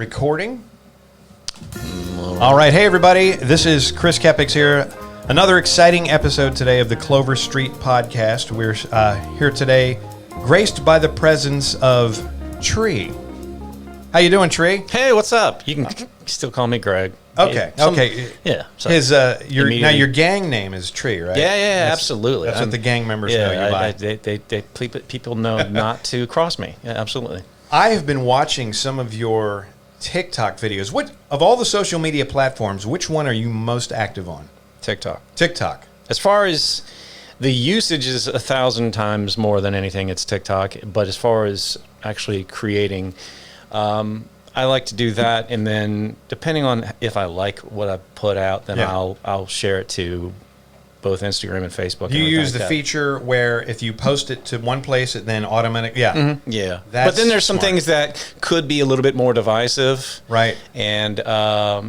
Recording. All right. Hey, everybody. This is Chris Kepics here. Another exciting episode today of the Clover Street Podcast. We're here today graced by the presence of Tree. How you doing, Tree? Hey, what's up? You can still call me Greg. Okay. Okay. Yeah. So Now your gang name is Tree, right? Yeah, absolutely. That's what the gang members know you by. People know not to cross me. Yeah, absolutely. I have been watching some of your TikTok videos. What of all the social media platforms, which one are you most active on? TikTok. TikTok. As far as the usage is 1,000 times more than anything, it's TikTok. But as far as actually creating, I like to do that, and then depending on if I like what I put out, then I'll share it to both Instagram and Facebook. You use the feature where if you post it to one place, it then automatically, yeah. But then there's some things that could be a little bit more divisive, right? And I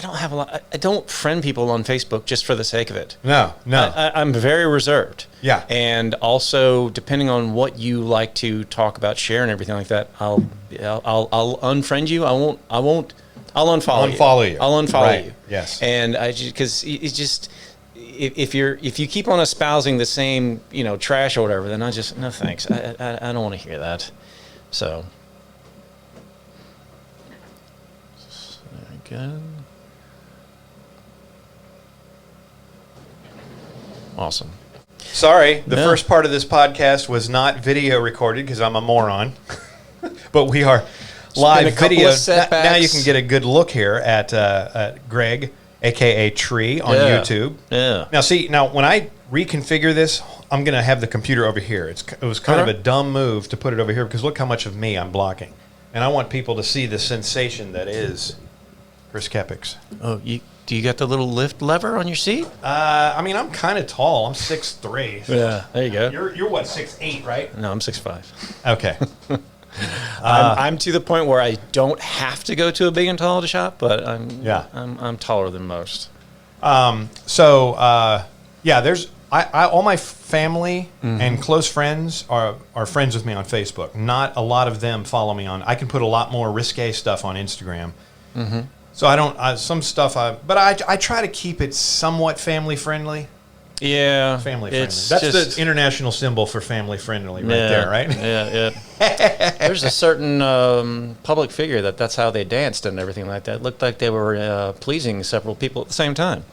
don't have a lot. I don't friend people on Facebook just for the sake of it. No. I'm very reserved. Yeah. And also, depending on what you like to talk about, share, and everything like that, I'll unfriend you. I'll unfollow you. I'll unfollow you. Yes. And because it's just. If you keep on espousing the same trash or whatever, then no thanks. I don't want to hear that. So there we go. Awesome. Sorry, the first part of this podcast was not video recorded because I'm a moron, but we are live video. Now you can get a good look here at Greg, a.k.a. Tree, on YouTube. Yeah. Now when I reconfigure this, I'm going to have the computer over here. It was kind of a dumb move to put it over here because look how much of me I'm blocking. And I want people to see the sensation that is Chris Kepics. Oh, do you got the little lift lever on your seat? I'm kind of tall. I'm 6'3". So yeah, there you go. You're what, 6'8", right? No, I'm 6'5". Okay. I'm to the point where I don't have to go to a big and tall to shop, but I'm taller than most. There's all my family and close friends are friends with me on Facebook. Not a lot of them follow me on. I can put a lot more risque stuff on Instagram. Mm-hmm. So I don't but I try to keep it somewhat family friendly. Yeah, family friendly. That's the international symbol for family friendly, there, right? Yeah. There's a certain public figure that's how they danced and everything like that. It looked like they were pleasing several people at the same time.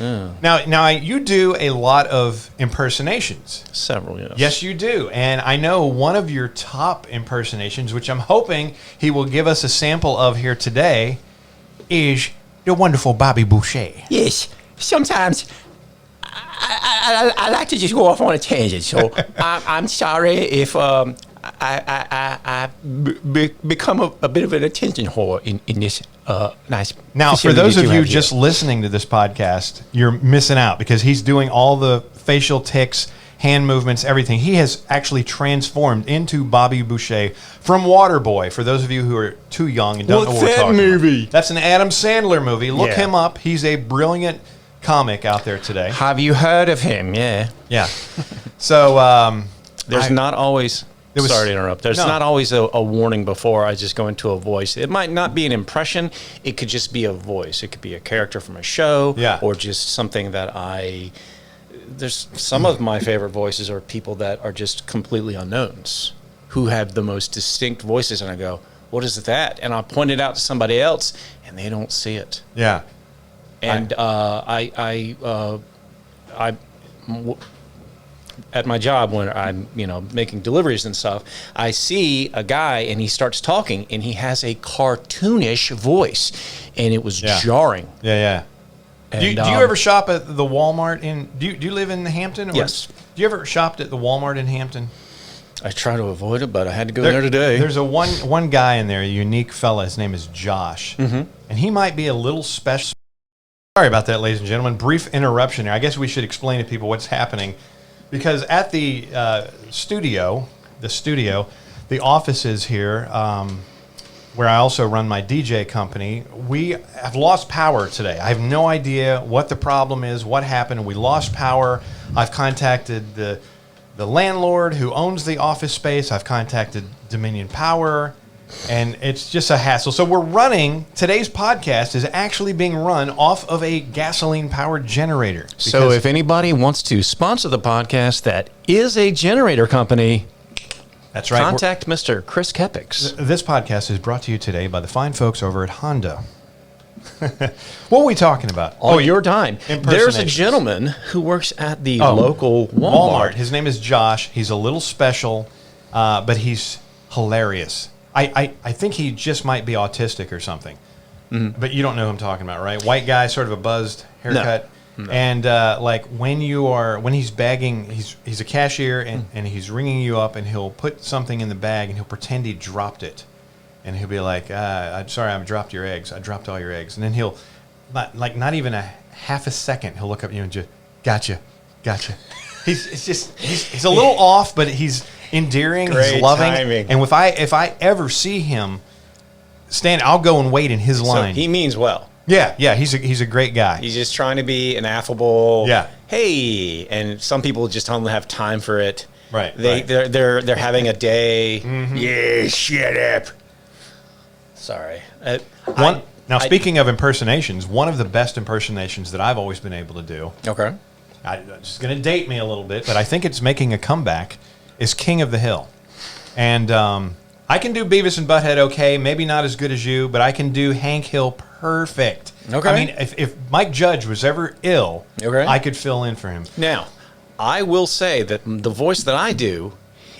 Yeah. Now you do a lot of impersonations. Several, yes. Yes, you do, and I know one of your top impersonations, which I'm hoping he will give us a sample of here today, is the wonderful Bobby Boucher. Yes, sometimes. I like to just go off on a tangent, so I'm sorry if I become a bit of an attention whore in this nice. Now, for those of you just listening to this podcast, you're missing out because he's doing all the facial tics, hand movements, everything. He has actually transformed into Bobby Boucher from Waterboy. For those of you who are too young and don't know what we're talking about. That's an Adam Sandler movie. Look him up. He's a brilliant comic out there today. Have you heard of him? Yeah. So there's not always. Sorry to interrupt. There's not always a warning before I just go into a voice. It might not be an impression. It could just be a voice. It could be a character from a show, or just something that There's some of my favorite voices are people that are just completely unknowns who have the most distinct voices, and I go, "What is that?" And I'll point it out to somebody else, and they don't see it. Yeah. And at my job when I'm making deliveries and stuff, I see a guy and he starts talking and he has a cartoonish voice, and it was jarring. Yeah. And, do you ever shop at the Walmart do you live in Hampton? Yes. Do you ever shopped at the Walmart in Hampton? I try to avoid it, but I had to go there today. There's one guy in there, a unique fella. His name is Josh, and he might be a little special. Sorry about that, ladies and gentlemen. Brief interruption here. I guess we should explain to people what's happening. Because at the studio, the offices here, where I also run my DJ company, we have lost power today. I have no idea what the problem is, what happened. We lost power. I've contacted the landlord who owns the office space. I've contacted Dominion Power. And it's just a hassle. So today's podcast is actually being run off of a gasoline-powered generator. So if anybody wants to sponsor the podcast that is a generator company, that's right. Contact Mr. Chris Kepics. This podcast is brought to you today by the fine folks over at Honda. What are we talking about? On your dime. There's a gentleman who works at the local Walmart. His name is Josh. He's a little special, but he's hilarious. I think he just might be autistic or something. Mm-hmm. But you don't know who I'm talking about, right? White guy, sort of a buzzed haircut. No. And when he's bagging, he's a cashier and he's ringing you up and he'll put something in the bag and he'll pretend he dropped it. And he'll be like, I'm sorry, I dropped your eggs. I dropped all your eggs. And then he'll, not even a half a second, he'll look up at you and just, gotcha. He's a little off, but he's endearing, he's loving. Timing. And if I ever see him stand, I'll go and wait in his line. So he means well. Yeah, he's a great guy. He's just trying to be an affable, hey, and some people just don't have time for it. Right. They're having a day. Mm-hmm. Yeah, shut up. Sorry. Speaking of impersonations, one of the best impersonations that I've always been able to do. Okay. It's going to date me a little bit, but I think it's making a comeback. Is King of the Hill, and I can do Beavis and Butthead okay, maybe not as good as you, but I can do Hank Hill perfect. Okay. I mean, if Mike Judge was ever ill, I could fill in for him. Now, I will say that the voice that I do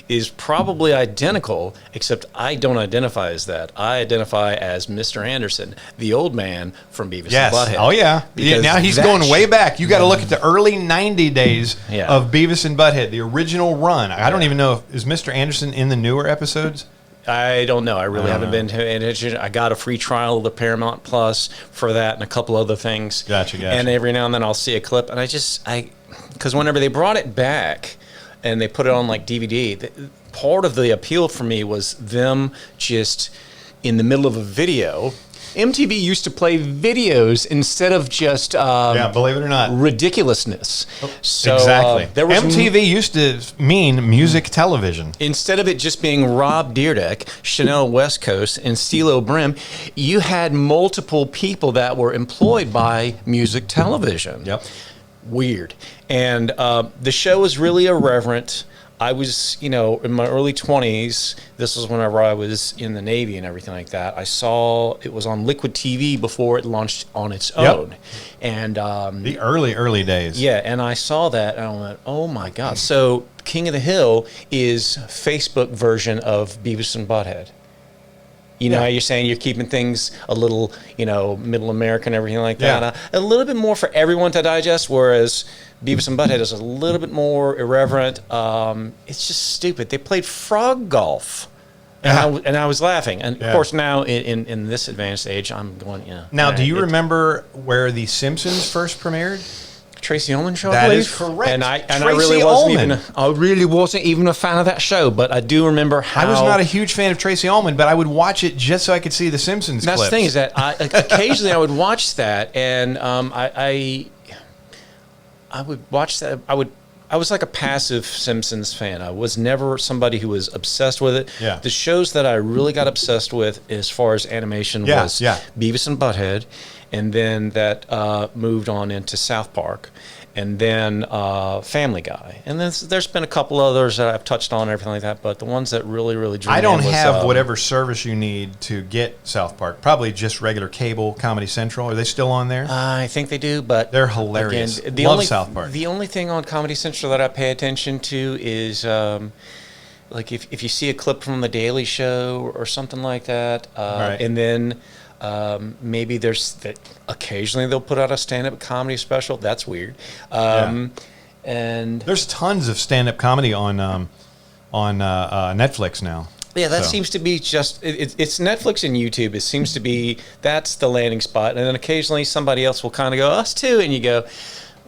is probably identical, except I don't identify as that. I identify as Mr. Anderson, the old man from Beavis and Butthead. Oh, yeah. Now he's going way back. You got to look at the early 90 days of Beavis and Butthead, the original run. I don't even know is Mr. Anderson in the newer episodes? I don't know. I really haven't been to it. I got a free trial of the Paramount Plus for that and a couple other things. Gotcha. And every now and then I'll see a clip, and because whenever they brought it back, and they put it on like DVD. Part of the appeal for me was them just in the middle of a video. MTV used to play videos instead of just believe it or not, ridiculousness. So, exactly. MTV used to mean music television. Instead of it just being Rob Dyrdek, Chanel West Coast, and Stilo Brim, you had multiple people that were employed by music television. Yep. Weird. And the show was really irreverent. I was, in my early 20s. This was whenever I was in the Navy and everything like that. I saw it was on Liquid TV before it launched on its own. And the early days. Yeah, and I saw that and I went, oh my God. So King of the Hill is Facebook version of Beavis and Butthead. You know how you're saying you're keeping things a little, middle American and everything like that. Yeah. A little bit more for everyone to digest, whereas Beavis and Butthead is a little bit more irreverent. It's just stupid. They played frog golf. And I was laughing. And, of course, now in this advanced age, I'm going, Now, do you remember where The Simpsons first premiered? Tracy Ullman show, I believe. That is correct. And I really wasn't even a fan of that show, but I do remember how I was not a huge fan of Tracy Ullman, but I would watch it just so I could see the Simpsons That's clips. The thing is that occasionally I would watch that, and I would watch that. I was like a passive Simpsons fan. I was never somebody who was obsessed with it. Yeah. The shows that I really got obsessed with as far as animation was Beavis and Butthead, and then that moved on into South Park, and then Family Guy. And then there's been a couple others that I've touched on and everything like that, but the ones that really drew me I don't in was, have whatever service you need to get South Park. Probably just regular cable, Comedy Central. Are they still on there? I think they do, but they're hilarious. Again, Love South Park. The only thing on Comedy Central that I pay attention to is like if you see a clip from The Daily Show or something like that, and then maybe there's that occasionally they'll put out a stand-up comedy special. That's weird. And there's tons of stand-up comedy on Netflix now. Yeah, that seems to be just it's Netflix and YouTube. It seems to be that's the landing spot, and then occasionally somebody else will kind of go us too, and you go,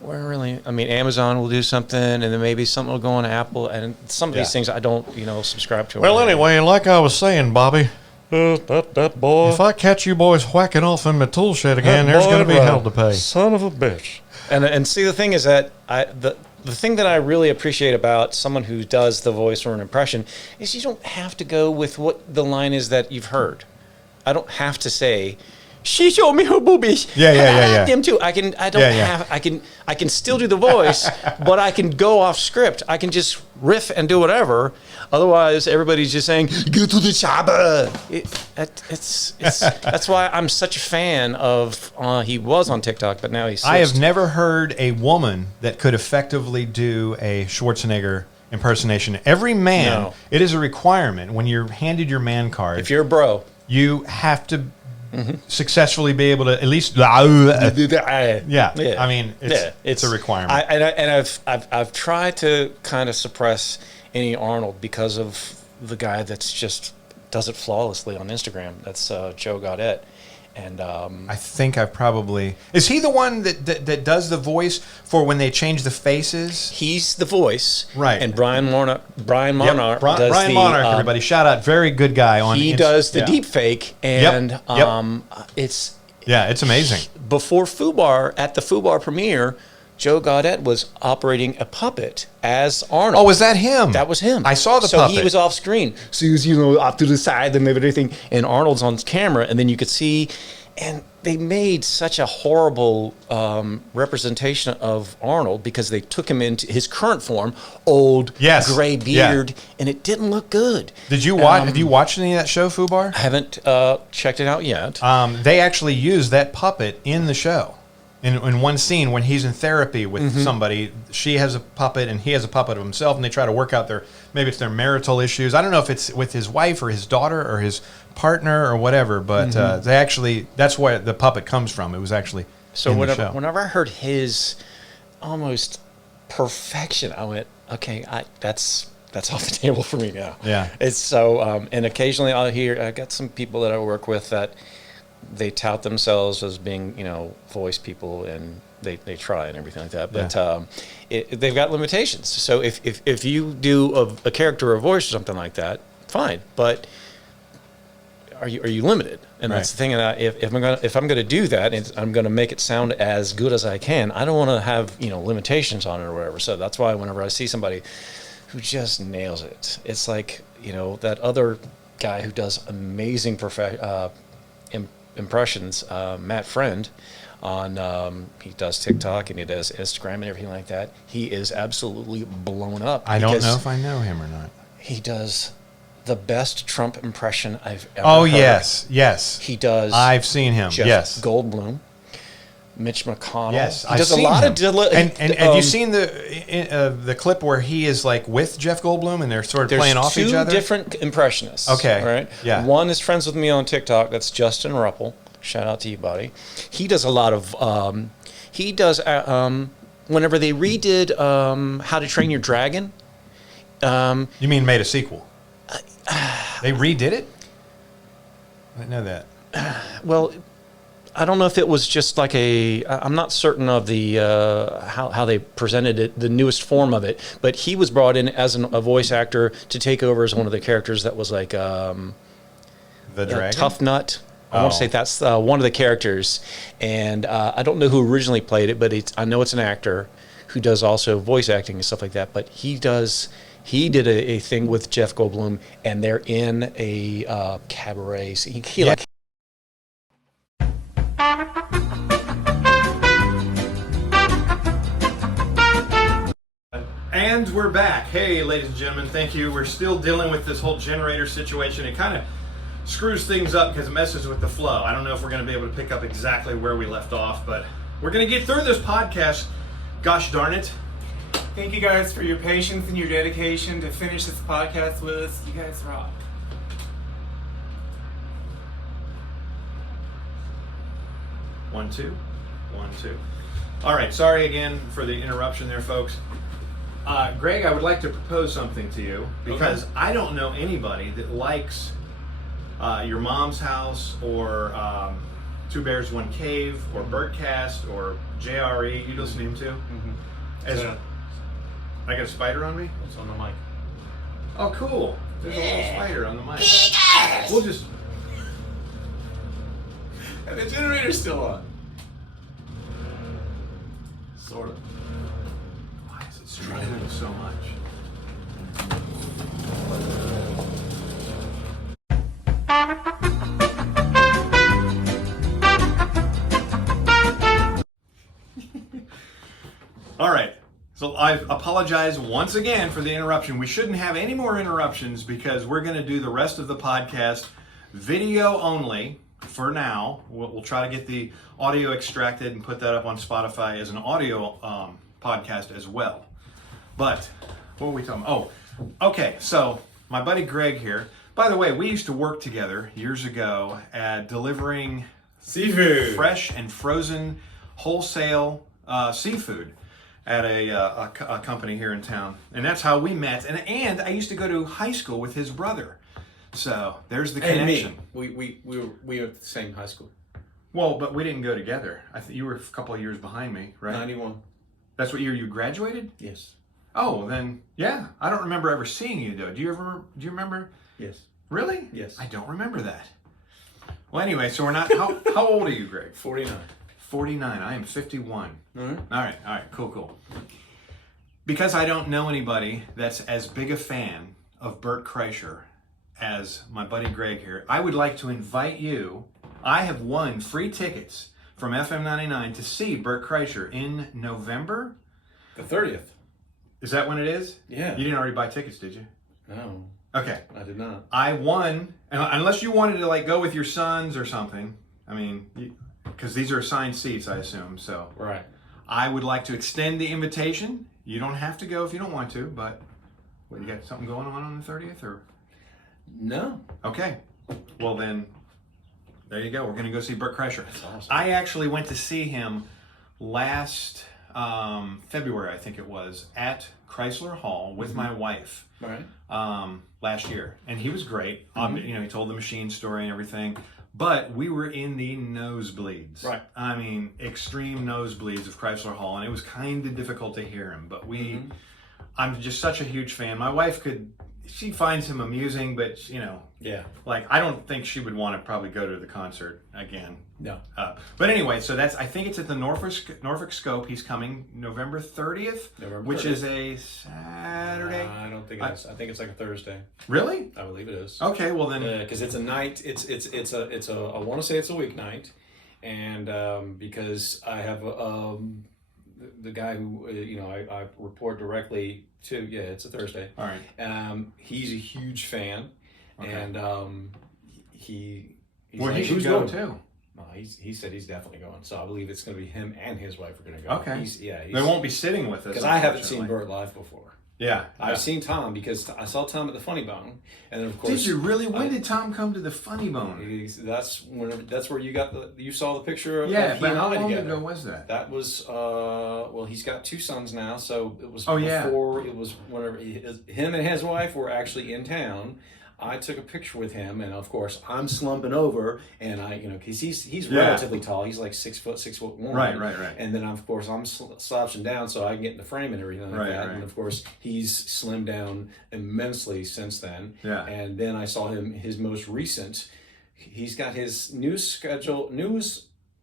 we're really. I mean, Amazon will do something, and then maybe something will go on Apple, and some of these things I don't subscribe to. Well, anyway, like I was saying, Bobby. That boy. If I catch you boys whacking off in my tool shed again, there's going to be hell to pay. Son of a bitch. And see, the thing is that the thing that I really appreciate about someone who does the voice or an impression is you don't have to go with what the line is that you've heard. I don't have to say, she showed me her boobies. Yeah. Them too. I can still do the voice, but I can go off script. I can just riff and do whatever. Otherwise, everybody's just saying, "Get to the chopper." That's why I'm such a fan of. He was on TikTok, but now he's. I have never heard a woman that could effectively do a Schwarzenegger impersonation. Every man, it is a requirement when you're handed your man card. If you're a bro, you have to. Successfully be able to at least I mean it's a requirement. I've tried to kind of suppress any Arnold because of the guy that's just does it flawlessly on Instagram. That's Joe Gaudette. And I think I've probably... Is he the one that does the voice for when they change the faces? He's the voice. Right. And Brian Monarch Brian Monarch, everybody. Shout out. Very good guy. He does the deep fake. And it's... Yeah, it's amazing. Before FUBAR, at the FUBAR premiere, Joe Gaudette was operating a puppet as Arnold. Oh, was that him? That was him. I saw the puppet. So he was off screen. So he was, off to the side and everything. And Arnold's on camera, and then you could see. And they made such a horrible representation of Arnold because they took him into his current form, old, gray beard, and it didn't look good. Did you watch? Have you watched any of that show, FUBAR? I haven't checked it out yet. They actually use that puppet in the show. In one scene when he's in therapy with somebody, she has a puppet and he has a puppet of himself, and they try to work out maybe it's their marital issues. I don't know if it's with his wife or his daughter or his partner or whatever, but they actually, that's where the puppet comes from. It was actually whenever I heard his almost perfection, I went, okay, that's off the table for me now. Yeah. It's so, and occasionally I got some people that I work with that they tout themselves as being, voice people, and they try and everything like that. But they've got limitations. So if you do a character or a voice or something like that, fine. But are you limited? And that's the thing. That if I'm gonna do that, and I'm gonna make it sound as good as I can, I don't want to have limitations on it or whatever. So that's why whenever I see somebody who just nails it, it's like that other guy who does amazing impressions, Matt Friend, on he does TikTok and he does Instagram and everything like that. He is absolutely blown up. I don't know if I know him or not. He does the best Trump impression I've ever heard. Yes. He does. I've seen him. Jeff Goldblum, Mitch McConnell. Yes, he does a lot of. And have you seen the clip where he is like with Jeff Goldblum and they're sort of playing off each other? There's two different impressionists. Okay. All right. Yeah. One is friends with me on TikTok. That's Justin Ruppel. Shout out to you, buddy. He does a lot of. Whenever they redid How to Train Your Dragon. You mean made a sequel? They redid it? I didn't know that. Well, I don't know if it was just like I'm not certain of the how they presented it, the newest form of it, but he was brought in as a voice actor to take over as one of the characters that was like the dragon? Tough Nut. I want to say that's one of the characters, and I don't know who originally played it, but I know it's an actor who does also voice acting and stuff like that. But he did a thing with Jeff Goldblum, and they're in a cabaret. So And we're back. Hey, ladies and gentlemen, thank you. We're still dealing with this whole generator situation. It kind of screws things up because it messes with the flow. I don't know if we're going to be able to pick up exactly where we left off, but we're going to get through this podcast. Gosh darn it. Thank you guys for your patience and your dedication to finish this podcast with us. You guys rock. One, two. All right, sorry again for the interruption there, folks. Greg, I would like to propose something to you because I don't know anybody that likes Your Mom's House or Two Bears, One Cave or Birdcast or JRE. You listen to him too? Mm-hmm. I got a spider on me? It's on the mic. Oh, cool. There's a little spider on the mic. We'll just... And the generator's still on. Sort of. Why is it Thank you so much. All right. So I apologize once again for the interruption. We shouldn't have any more interruptions because we're going to do the rest of the podcast video only for now. We'll try to get the audio extracted and put that up on Spotify as an audio podcast as well. But what were we talking about? Oh, okay. So my buddy Greg here. By the way, we used to work together years ago at delivering seafood, fresh and frozen wholesale seafood at a company here in town, and that's how we met. And I used to go to high school with his brother, so there's the connection. And me, we were at the same high school. Well, but we didn't go together. I think you were a couple of years behind me, right? 91. That's what year you graduated? Yes. Oh, then yeah. I don't remember ever seeing you though. Do you remember? Yes. Really? Yes. I don't remember that. Well, anyway, so we're not. How old are you, Greg? 49. 49. I am 51. Mm-hmm. All right, cool. Because I don't know anybody that's as big a fan of Bert Kreischer as my buddy Greg here, I would like to invite you. I have won free tickets from FM 99 to see Bert Kreischer in November. The 30th. Is that when it is? Yeah. You didn't already buy tickets, did you? No. Okay. I did not. I won, and unless you wanted to like go with your sons or something. I mean, because these are assigned seats, I assume. So right. I would like to extend the invitation. You don't have to go if you don't want to, but what, you got something going on the 30th or? No. Okay. Well then, there you go. We're going to go see Bert Kreischer. That's awesome. I actually went to see him last February, I think it was, at Chrysler Hall with my wife. Right. Last year, and he was great. You know, he told the machine story and everything, but we were in the nosebleeds. Right. I mean, extreme nosebleeds of Chrysler Hall, and it was kind of difficult to hear him. But I'm just such a huge fan. My wife she finds him amusing, but you know, yeah. Like I don't think she would want to probably go to the concert again. No. But anyway, so I think it's at the Norfolk Scope. He's coming November 30th, which is a Saturday. I don't think it is. I think it's like a Thursday. Really? I believe it is. Okay, well then, because it's a night. It's a. I want to say it's a weeknight, and because I have the guy who I report directly to. Yeah, it's a Thursday. All right. He's a huge fan, okay. and he's well, like, he should go too. He said he's definitely going, so I believe it's going to be him and his wife are going to go. Okay. They won't be sitting with us because I haven't seen Bert live before. Yeah, I've seen Tom because I saw Tom at the Funny Bone, and then of course. Did you really? When did Tom come to the Funny Bone? That's where you saw the picture of yeah. he But and how I long together. ago was that? That was well, he's got 2 sons now, so it was yeah. before it was whenever him and his wife were actually in town. I took a picture with him, and of course I'm slumping over, and because he's relatively tall, he's like 6'1". Right. And then of course I'm slouching down so I can get in the frame and everything like that. Right. And of course he's slimmed down immensely since then. Yeah. And then I saw his most recent. He's got his news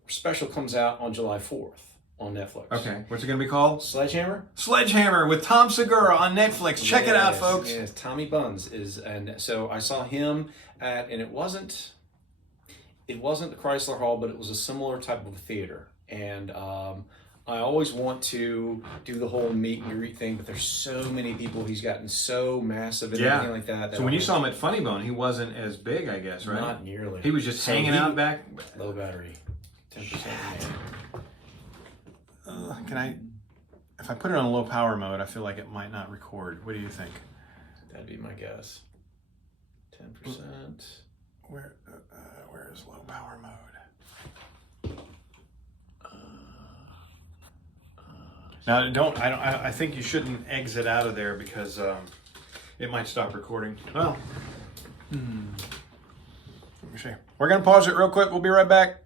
special comes out on July 4th. On Netflix. Okay. What's it going to be called? Sledgehammer with Tom Segura on Netflix. Check it out, folks. Yes, Tommy Buns is, and so I saw him and it wasn't the Chrysler Hall, but it was a similar type of theater. And I always want to do the whole meet and greet thing, but there's so many people. He's gotten so massive and everything like that. So when you saw him at Funny Bone, he wasn't as big, I guess, right? Not nearly. He was just hanging out back. Low battery, 10%. If I put it on low power mode, I feel like it might not record. What do you think? That'd be my guess. 10%. Where is low power mode? Now I think you shouldn't exit out of there because it might stop recording. Well, let me see. We're gonna pause it real quick. We'll be right back.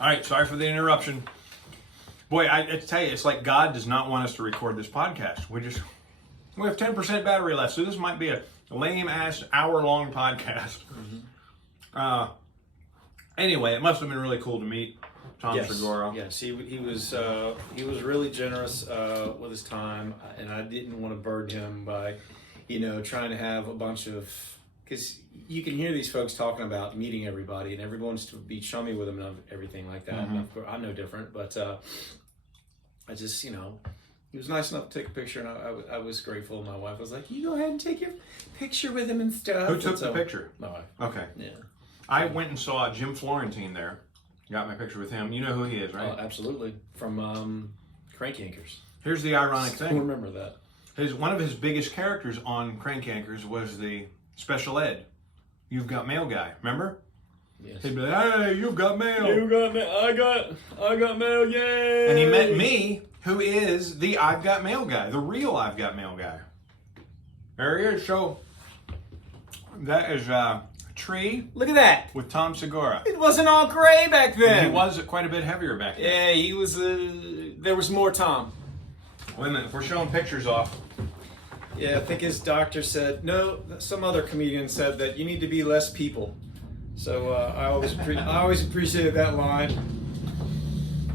All right, sorry for the interruption. Boy, I tell you, it's like God does not want us to record this podcast. We have 10% battery left, so this might be a lame-ass hour-long podcast. Anyway, it must have been really cool to meet Tom Segura. Yes, he was really generous with his time, and I didn't want to burden him by, trying to have a bunch of, because you can hear these folks talking about meeting everybody, and everyone wants to be chummy with them and everything like that. Mm-hmm. And of course, I'm no different, but I just, he was nice enough to take a picture, and I was grateful. My wife was like, "You go ahead and take your picture with him and stuff." Who took the picture? My wife. Okay. Yeah. I went and saw Jim Florentine there. Got my picture with him. You know who he is, right? Oh, absolutely. From Crank Yankers. Here's the ironic thing. I remember that. One of his biggest characters on Crank Yankers was the special ed. You've got mail guy. Remember? Yes. He'd be like, "Hey, you've got mail." You got mail. I got mail. Yay! And he met me, who is the I've got mail guy, the real I've got mail guy. There he is. So that is Tree. Look at that. With Tom Segura. It wasn't all gray back then. He was quite a bit heavier back then. Yeah, he was. There was more Tom. Wait a minute, if we're showing pictures off. Yeah, I think his doctor said no. Some other comedian said that you need to be less people. So I always appreciated that line.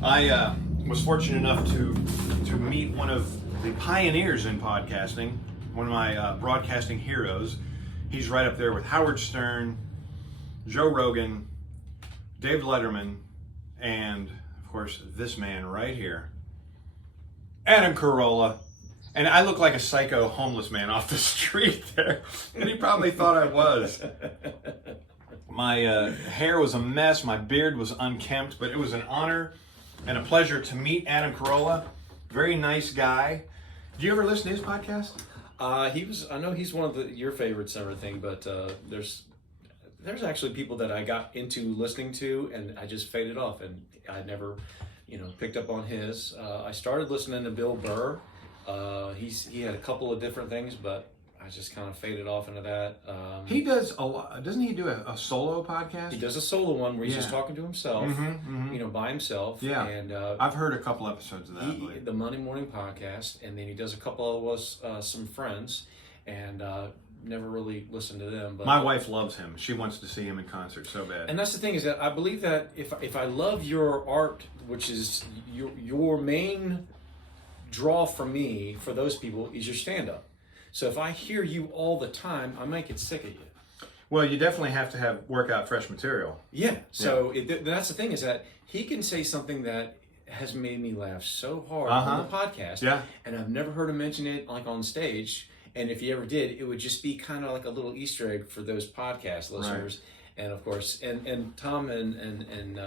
I was fortunate enough to meet one of the pioneers in podcasting, one of my broadcasting heroes. He's right up there with Howard Stern, Joe Rogan, Dave Letterman, and, of course, this man right here, Adam Carolla. And I look like a psycho homeless man off the street there, and he probably thought I was. My hair was a mess, my beard was unkempt, but it was an honor and a pleasure to meet Adam Carolla. Very nice guy. Do you ever listen to his podcast? I know he's one of your favorites and everything, but there's actually people that I got into listening to, and I just faded off, and I never, picked up on his. I started listening to Bill Burr. He had a couple of different things, but I just kind of faded off into that. He does a lot. Doesn't he do a solo podcast? He does a solo one where he's just talking to himself, by himself. Yeah, and I've heard a couple episodes of that. The Monday Morning Podcast, and then he does a couple of us, some friends, and never really listened to them. But my wife loves him. She wants to see him in concert so bad. And that's the thing, is that I believe that if I love your art, which is your main draw for me, for those people, is your stand-up. So if I hear you all the time, I might get sick of you. Well, you definitely have to work out fresh material. Yeah. So that's the thing, is that he can say something that has made me laugh so hard on the podcast. Yeah. And I've never heard him mention it like on stage. And if he ever did, it would just be kind of like a little Easter egg for those podcast listeners. Right. And of course, and Tom and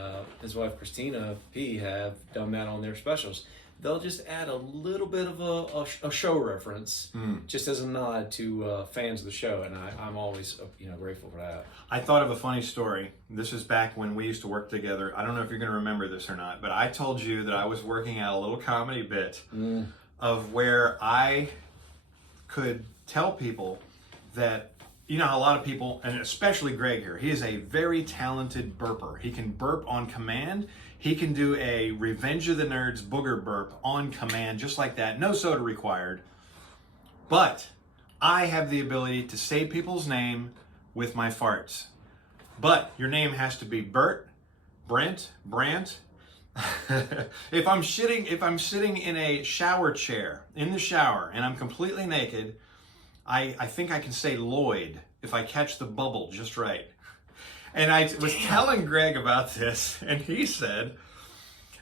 his wife Christina P have done that on their specials. They'll just add a little bit of a show reference, just as a nod to fans of the show, and I'm always grateful for that. I thought of a funny story. This is back when we used to work together. I don't know if you're going to remember this or not, but I told you that I was working out a little comedy bit of where I could tell people that, how a lot of people, and especially Greg here, he is a very talented burper. He can burp on command. He can do a Revenge of the Nerds booger burp on command, just like that. No soda required. But I have the ability to say people's name with my farts. But your name has to be Bert, Brent, Brant. If I'm sitting in a shower chair, in the shower, and I'm completely naked, I think I can say Lloyd if I catch the bubble just right. And I was telling Greg about this, and he said,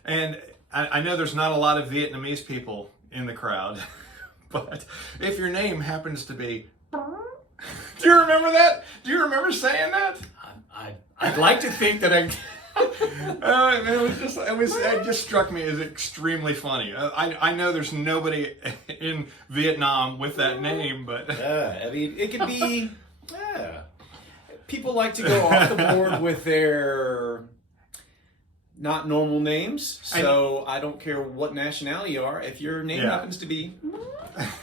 and I know there's not a lot of Vietnamese people in the crowd, but if your name happens to be, do you remember that? Do you remember saying that? I'd like to think that I. It just struck me as extremely funny. I know there's nobody in Vietnam with that name, but I mean, it could be. People like to go off the board with their not normal names, so I don't care what nationality you are. If your name happens to be,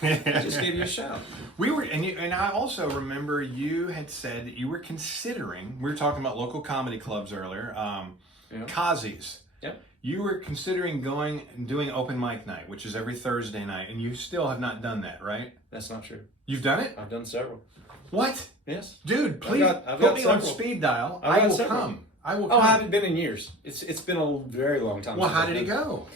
I just gave you a shout. And I also remember you had said that you were considering. We were talking about local comedy clubs earlier, Kazi's. Yep. You were considering going and doing open mic night, which is every Thursday night, and you still have not done that, right? That's not true. You've done it? I've done several. What? Yes. Dude, please put me on speed dial. I will come. I will. I haven't been in years. It's been a very long time. Well, how did it go?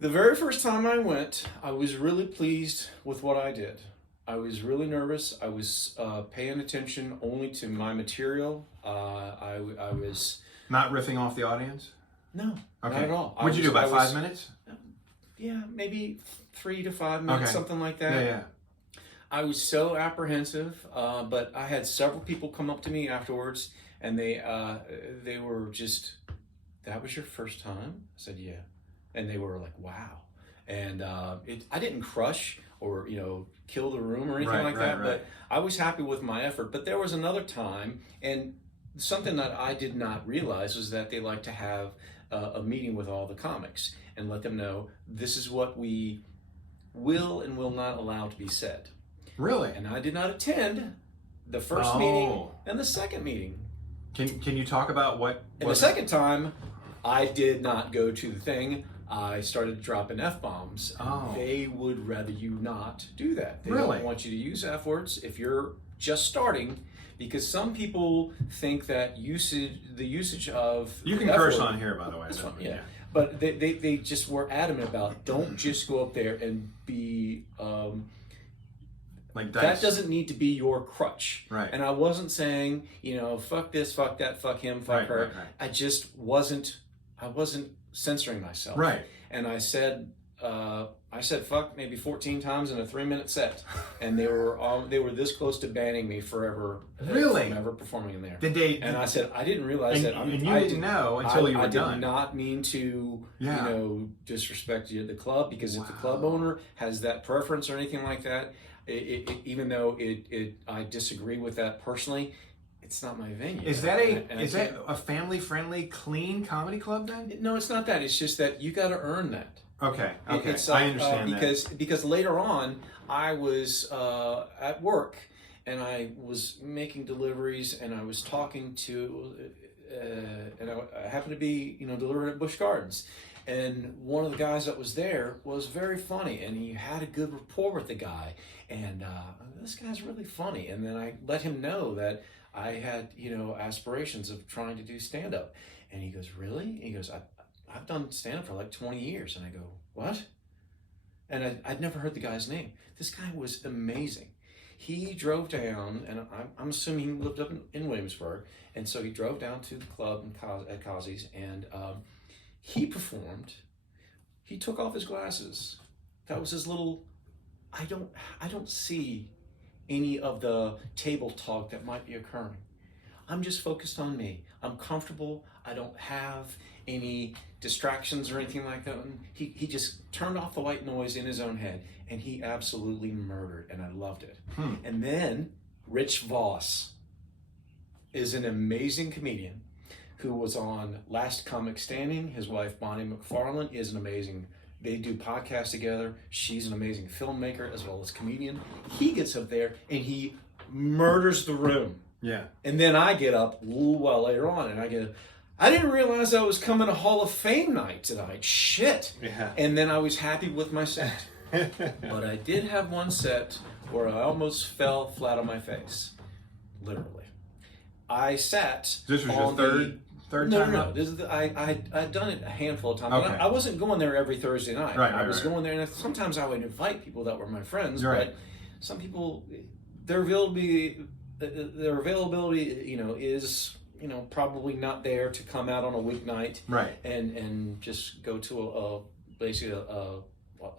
The very first time I went, I was really pleased with what I did. I was really nervous. I was paying attention only to my material. I was not riffing off the audience. No, not at all. What'd you do? About 5 minutes? Yeah, maybe 3 to 5 minutes, something like that. Yeah. I was so apprehensive, but I had several people come up to me afterwards, and they were just, "That was your first time?" I said, "Yeah," and they were like, "Wow." And I didn't crush or kill the room or anything like that, but I was happy with my effort. But there was another time, and something that I did not realize was that they like to have a meeting with all the comics and let them know this is what we will and will not allow to be said. Really? And I did not attend the first meeting and the second meeting. Can you talk about what? And the second time, I did not go to the thing. I started dropping F-bombs. They would rather you not do that. They don't want you to use F words if you're just starting, because some people think that the usage of you can curse on here, by the way. That's fine, yeah. But they just were adamant about don't just go up there and be like dice. That doesn't need to be your crutch. Right. And I wasn't saying fuck this, fuck that, fuck him, fuck her. Right. I just wasn't censoring myself. Right. And I said fuck maybe 14 times in a 3-minute set, and they were this close to banning me forever. Really? From ever performing in there. Did they? And I said I didn't realize that. And you didn't know until you were done. I did not mean to disrespect the club, because if the club owner has that preference or anything like that, even though I disagree with that personally, it's not my venue. Is that a family-friendly, clean comedy club then? No, it's not that. It's just that you got to earn that. Okay. I understand that. Because later on, I was at work, and I was making deliveries, and I was talking to, and I happened to be delivering at Busch Gardens. And one of the guys that was there was very funny, and he had a good rapport with the guy. And this guy's really funny. And then I let him know that I had, aspirations of trying to do stand-up. And he goes, "Really?" And he goes, I've done stand-up for like 20 years. And I go, "What?" And I'd never heard the guy's name. This guy was amazing. He drove down, and I'm assuming he lived up in Williamsburg. And so he drove down to the club at Kazi's, and he performed. He took off his glasses. That was his little. I don't see any of the table talk that might be occurring. I'm just focused on me. I'm comfortable. I don't have any distractions or anything like that. And he just turned off the white noise in his own head, and he absolutely murdered, and I loved it. And then Rich Voss is an amazing comedian who was on Last Comic Standing. His wife, Bonnie McFarlane, is an amazing. They do podcasts together. She's an amazing filmmaker as well as comedian. He gets up there and he murders the room. Yeah. And then I get up a little while later on, and I didn't realize I was coming to Hall of Fame night tonight. Shit. Yeah. And then I was happy with my set. But I did have one set where I almost fell flat on my face. Literally. I sat. This was your third time? No. This is I'd done it a handful of times. Okay. I wasn't going there every Thursday night. I was going there, and sometimes I would invite people that were my friends. Right. But some people, their availability, is probably not there to come out on a weeknight. Right. And just go to basically a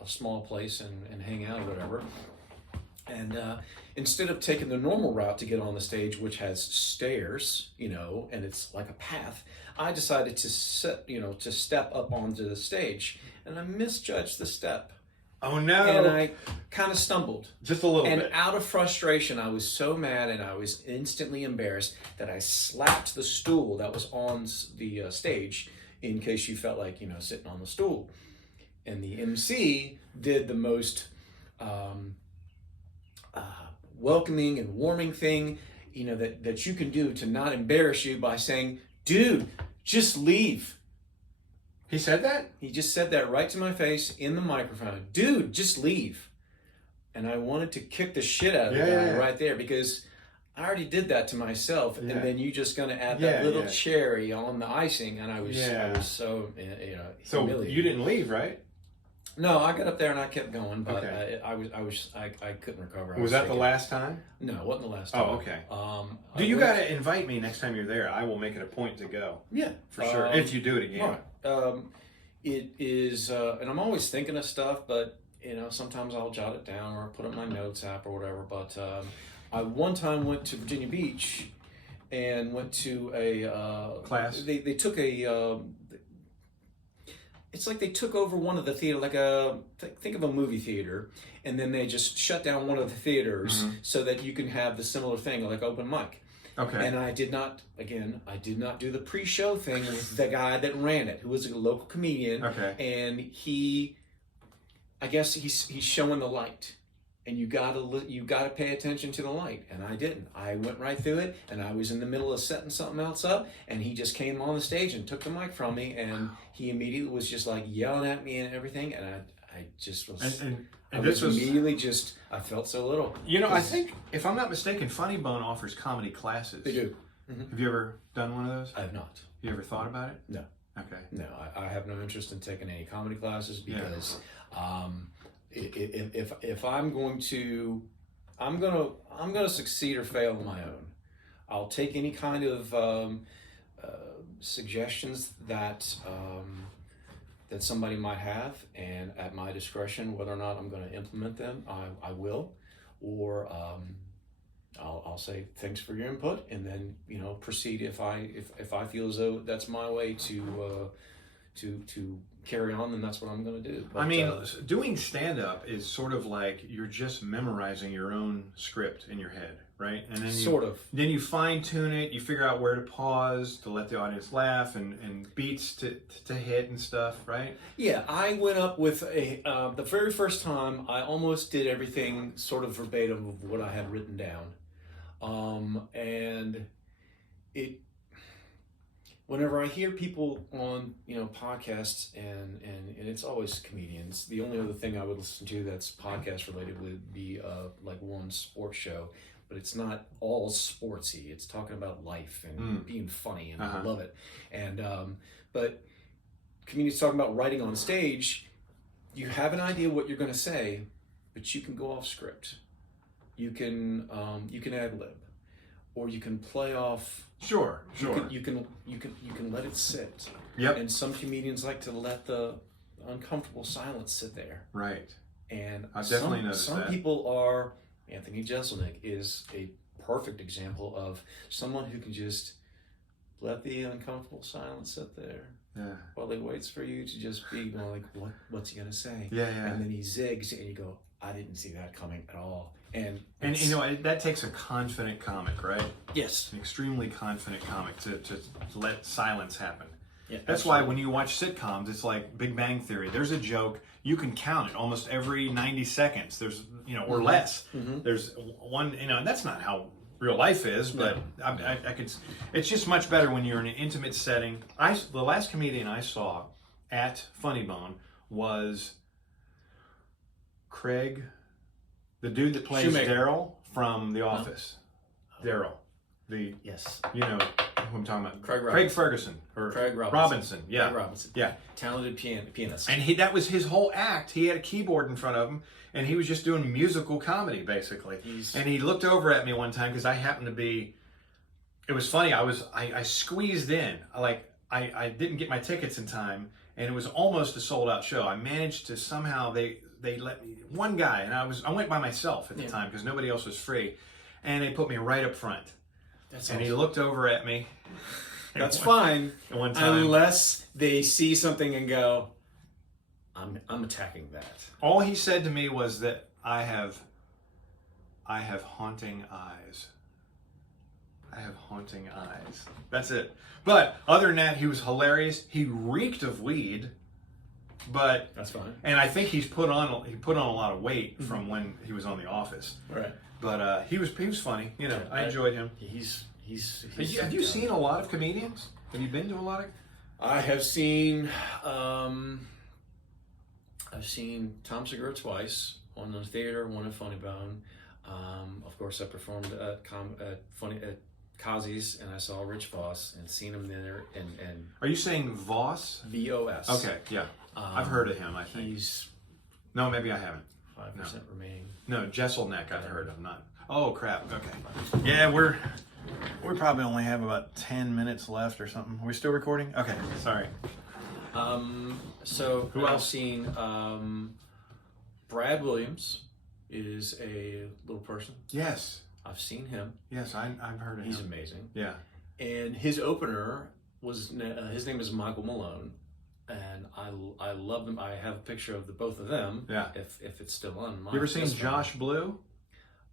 small place and hang out or whatever. And instead of taking the normal route to get on the stage, which has stairs, and it's like a path, I decided to step up onto the stage, and I misjudged the step. Oh no! And I kind of stumbled. Just a little bit. And out of frustration, I was so mad, and I was instantly embarrassed that I slapped the stool that was on the stage, in case you felt like sitting on the stool. And the MC did the most welcoming and warming thing, that you can do to not embarrass you, by saying, "Dude, just leave." He said that? He just said that right to my face in the microphone. "Dude, just leave." And I wanted to kick the shit out of the guy right there, because I already did that to myself, and then you just going to add that little cherry on the icing, and I was so So humiliated. you didn't leave, right? No, I got up there and I kept going, but I couldn't recover. Was that the last time? No, it wasn't the last time. Oh, okay. You got to invite me next time you're there. I will make it a point to go. Yeah, for sure. If you do it again. Right. It is, and I'm always thinking of stuff, but sometimes I'll jot it down or put it in my notes app or whatever. But I one time went to Virginia Beach and went to a class. They took a. It's like they took over one of the theater, like think of a movie theater, and then they just shut down one of the theaters so that you can have the similar thing, like open mic. Okay. And I did not do the pre-show thing with the guy that ran it, who was a local comedian. Okay. And I guess he's showing the light. And you gotta pay attention to the light, and I didn't. I went right through it, and I was in the middle of setting something else up, and he just came on the stage and took the mic from me, and he immediately was just like yelling at me and everything, and I just was. And this was immediately just. I felt so little. I think if I'm not mistaken, Funny Bone offers comedy classes. They do. Mm-hmm. Have you ever done one of those? I have not. You ever thought about it? No. Okay. No, I have no interest in taking any comedy classes because. If I'm going to, I'm gonna succeed or fail on my own. I'll take any kind of suggestions that that somebody might have, and at my discretion, whether or not I'm going to implement them, I will, or I'll say thanks for your input, and then proceed if I feel as though that's my way to carry on, then that's what I'm going to do. But, doing stand-up is sort of like you're just memorizing your own script in your head, right? And then then you fine-tune it, you figure out where to pause to let the audience laugh, and beats to hit and stuff, right? Yeah, I went up with the very first time, I almost did everything sort of verbatim of what I had written down. And whenever I hear people on podcasts and it's always comedians, the only other thing I would listen to that's podcast related would be like one sports show, but it's not all sportsy. It's talking about life and being funny, and I love it. And but comedians talking about writing on stage, you have an idea what you're going to say, but you can go off script. You can ad lib, or you can play off. Sure. You can let it sit. Yep. And some comedians like to let the uncomfortable silence sit there. Right. And I've definitely noticed some that. people are. Anthony Jeselnik is a perfect example of someone who can just let the uncomfortable silence sit there. Yeah. While he waits for you to just be like, what's he gonna say? Yeah. And then he zigs, and you go, I didn't see that coming at all. And that takes a confident comic, right? Yes. An extremely confident comic to let silence happen. Yeah, That's why when you watch sitcoms, it's like Big Bang Theory. There's a joke, you can count it almost every 90 seconds. There's, or less. Mm-hmm. There's one, and that's not how real life is, but I could. It's just much better when you're in an intimate setting. The last comedian I saw at Funny Bone was Craig, the dude that plays Daryl from The Office. Daryl. Yes. You know who I'm talking about. Craig Ferguson. Or Craig Robinson. Yeah. Craig Robinson. Yeah. Talented pianist. And that was his whole act. He had a keyboard in front of him, and he was just doing musical comedy, basically. And he looked over at me one time because I happened to be... It was funny. I squeezed in. I didn't get my tickets in time, and it was almost a sold-out show. I managed to somehow... They let me... One guy, and I went by myself at the time because nobody else was free, and they put me right up front. And he looked over at me. That's fine. One time. Unless they see something and go, I'm attacking that. All he said to me was that I have haunting eyes. I have haunting eyes. That's it. But other than that, he was hilarious. He reeked of weed. But that's fine. And I think he put on a lot of weight from when he was on The Office. Right. But he was funny. I enjoyed him. He's have you seen a lot of comedians? Have you been to a lot of? I have seen. I've seen Tom Segura twice, one in the theater, one at Funny Bone. Of course, I performed at Kazi's, and I saw Rich Voss and seen him there. And Are you saying Voss? VOS. Okay, yeah. I've heard of him, I think. He's No, maybe I haven't. 5% remaining. No, Jesselneck I've heard of, not... Oh, crap, okay. Yeah, we probably only have about 10 minutes left or something. Are we still recording? Okay, sorry. So Who I've else? seen Brad Williams is a little person. Yes. I've seen him. Yes, I've heard of him. He's amazing. Yeah. And his opener was his name is Michael Malone, and I love them. I have a picture of the both of them. Yeah. If it's still on. You ever seen Josh Blue?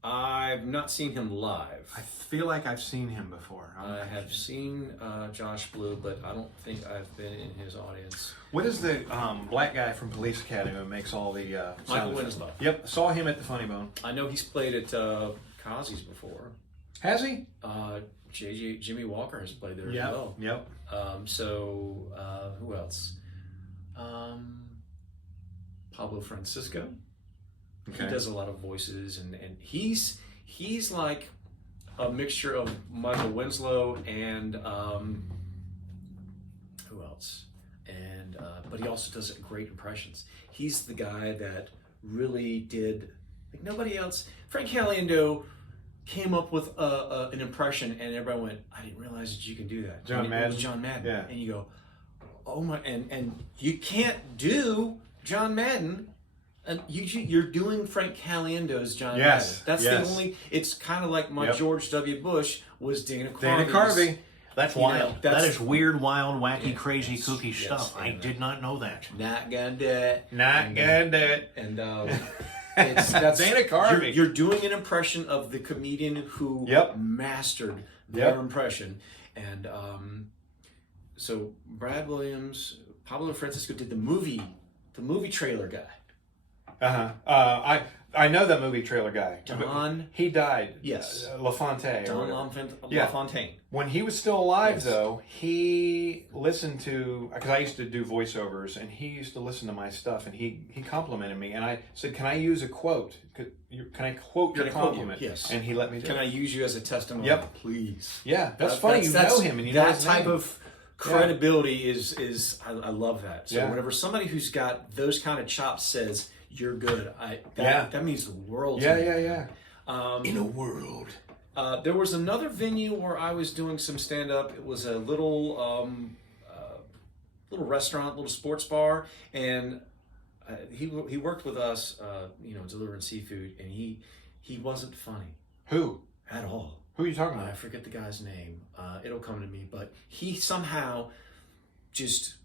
I've not seen him live. I feel like I've seen him before. I have seen Josh Blue, but I don't think I've been in his audience. What is the black guy from Police Academy who makes all the Michael Winslow. Yep, saw him at the Funny Bone. I know he's played at Kazi's before. Has he? Jimmy Walker has played there Yep. as well. Yep. Who else? Pablo Francisco. Okay. He does a lot of voices, and he's like a mixture of Michael Winslow and who else? And but he also does great impressions. He's the guy that really did, like nobody else. Frank Caliendo came up with an impression, and everybody went, "I didn't realize that you can do that." John Madden. It was John Madden. Yeah. And you go, "Oh my!" And you can't do John Madden. And you're doing Frank Caliendo's John Madden. That's the only. It's kind of like my George W. Bush was Dana Carvey. Dana Carvey. That's wild. That is weird, wild, wacky, crazy, kooky stuff. I did not know that. Not gonna do it. Not gonna do it. And that's Dana Carvey. You're doing an impression of the comedian who mastered their impression. And so Brad Williams, Pablo Francisco did the movie trailer guy. I know that movie trailer guy. He died. Yes. LaFontaine. Don LaFontaine. When he was still alive, though, he listened to, because I used to do voiceovers, and he used to listen to my stuff, and he complimented me, and I said, "Can I use a quote? Can I quote your compliment?" Yes. And he let me do it. Can I use you as a testimony? Yep. Please. Yeah, that's funny. You know him, and you know that his type name. of credibility is I love that. So Yeah. whenever somebody who's got those kind of chops says you're good, that means the world. to me. In a world. There was another venue where I was doing some stand up. It was a little restaurant, little sports bar, and he worked with us, delivering seafood, and he wasn't funny. Who? At all. Who are you talking about? I forget the guy's name. It'll come to me. But he somehow just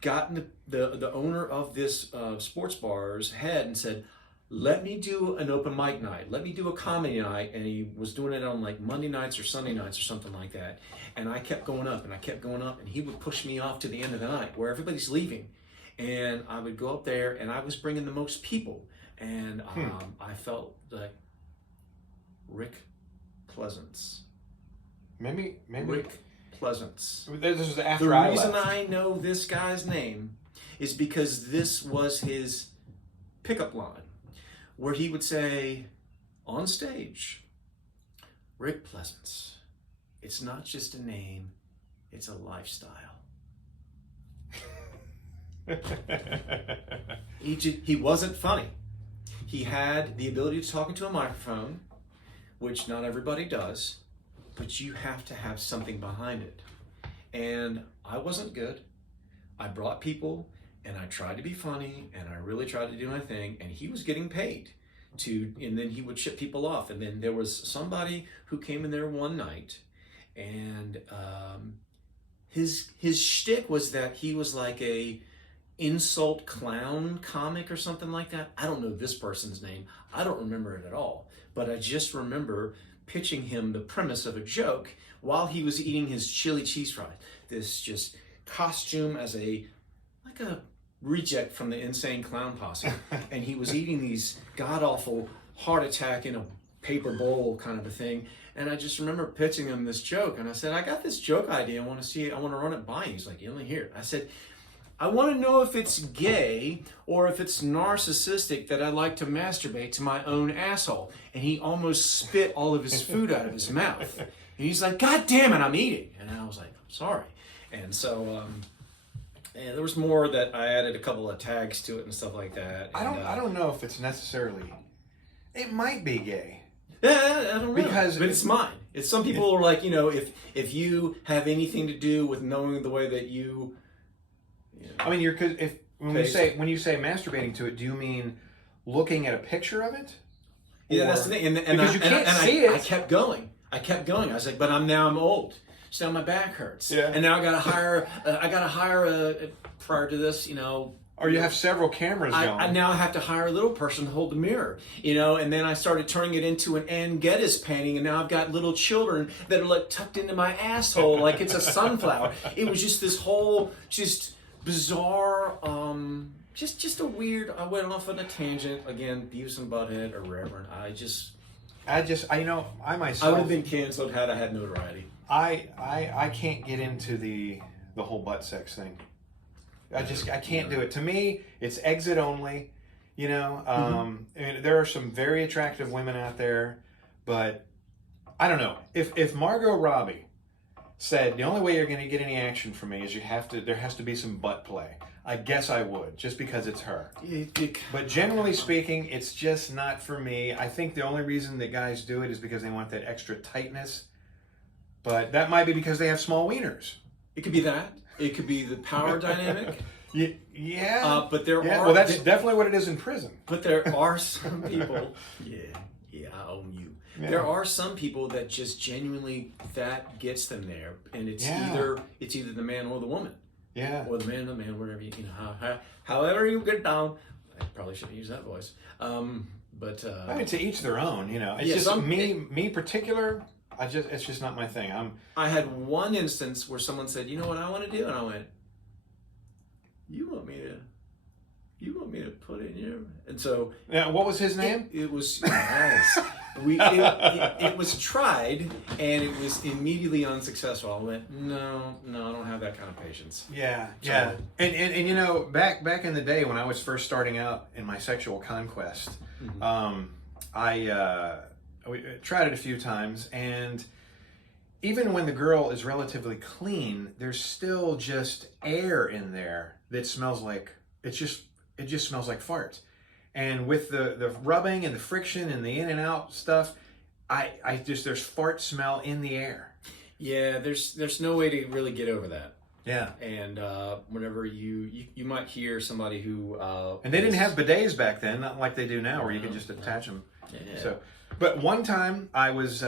got in the owner of this sports bar's head and said, "Let me do an open mic night. Let me do a comedy night." And he was doing it on like Monday nights or Sunday nights or something like that. And I kept going up and I kept going up, and he would push me off to the end of the night where everybody's leaving. And I would go up there, and I was bringing the most people. And I felt like Rick Pleasance. Maybe. Rick Pleasance. This was after The I reason left. I know this guy's name is because this was his pickup line, where he would say on stage, "Rick Pleasance, it's not just a name, it's a lifestyle." He wasn't funny. He had the ability to talk into a microphone, which not everybody does, but you have to have something behind it. And I wasn't good. I brought people, and I tried to be funny, and I really tried to do my thing, and he was getting paid and then he would ship people off. And then there was somebody who came in there one night, and his shtick was that he was like a insult clown comic or something like that. I don't know this person's name. I don't remember it at all. But I just remember pitching him the premise of a joke while he was eating his chili cheese fries. This just costume as like a reject from the Insane Clown Posse. And he was eating these god-awful heart attack in a paper bowl kind of a thing. And I just remember pitching him this joke. And I said, "I got this joke idea. I want to run it by you." He's like, "You only hear it." I said, I want to know if it's gay or if it's narcissistic that I like to masturbate to my own asshole. And he almost spit all of his food out of his mouth. And he's like, God damn it, I'm eating. And I was like, sorry. And so, and there was more that I added a couple of tags to it and stuff like that. And, I don't know if it's necessarily, it might be gay. Yeah, I don't know. But it's mine. It's some people are like, if you have anything to do with knowing the way that you I mean, when you say masturbating to it, do you mean looking at a picture of it? Yeah, that's the thing. And because you can't see it. I kept going. I was like, but I'm old. So now my back hurts. Yeah. And now I gotta hire. Prior to this, Or you have several cameras going. I now have to hire a little person to hold the mirror, and then I started turning it into an Ann Geddes painting, and now I've got little children that are like tucked into my asshole like it's a sunflower. It was just this whole bizarre, just a weird. I went off on a tangent again, Beavis and Butthead or Reverend. I myself, I would have been canceled had I had notoriety. I can't get into the whole butt sex thing. I can't do it. To me, it's exit only. And there are some very attractive women out there, but I don't know. If Margot Robbie said the only way you're going to get any action from me is there has to be some butt play, I guess I would, just because it's her. But generally speaking, it's just not for me. I think the only reason that guys do it is because they want that extra tightness, but that might be because they have small wieners. It could be that. It could be the power dynamic. Yeah. But there are. Well, that's definitely what it is in prison. But there are some people. Yeah, I own you. Yeah. There are some people that just genuinely that gets them there, and it's either the man or the woman. Yeah. Or the man, whatever however you get down. I probably shouldn't use that voice. But I mean, to each their own. It's just me particular. It's just not my thing. I had one instance where someone said, "You know what I want to do?" And I went, "You want me to put in your?" And so, what was his name? It was nice. It was tried, and it was immediately unsuccessful. I went, no, I don't have that kind of patience. Yeah. And back in the day when I was first starting out in my sexual conquest, we tried it a few times, and even when the girl is relatively clean, there's still just air in there that smells like it just smells like farts. And with the rubbing and the friction and the in and out stuff, there's fart smell in the air. Yeah, there's no way to really get over that. Yeah. And whenever you might hear somebody who and they didn't have bidets back then, not like they do now, where you can just attach them. Yeah. So. But one time I was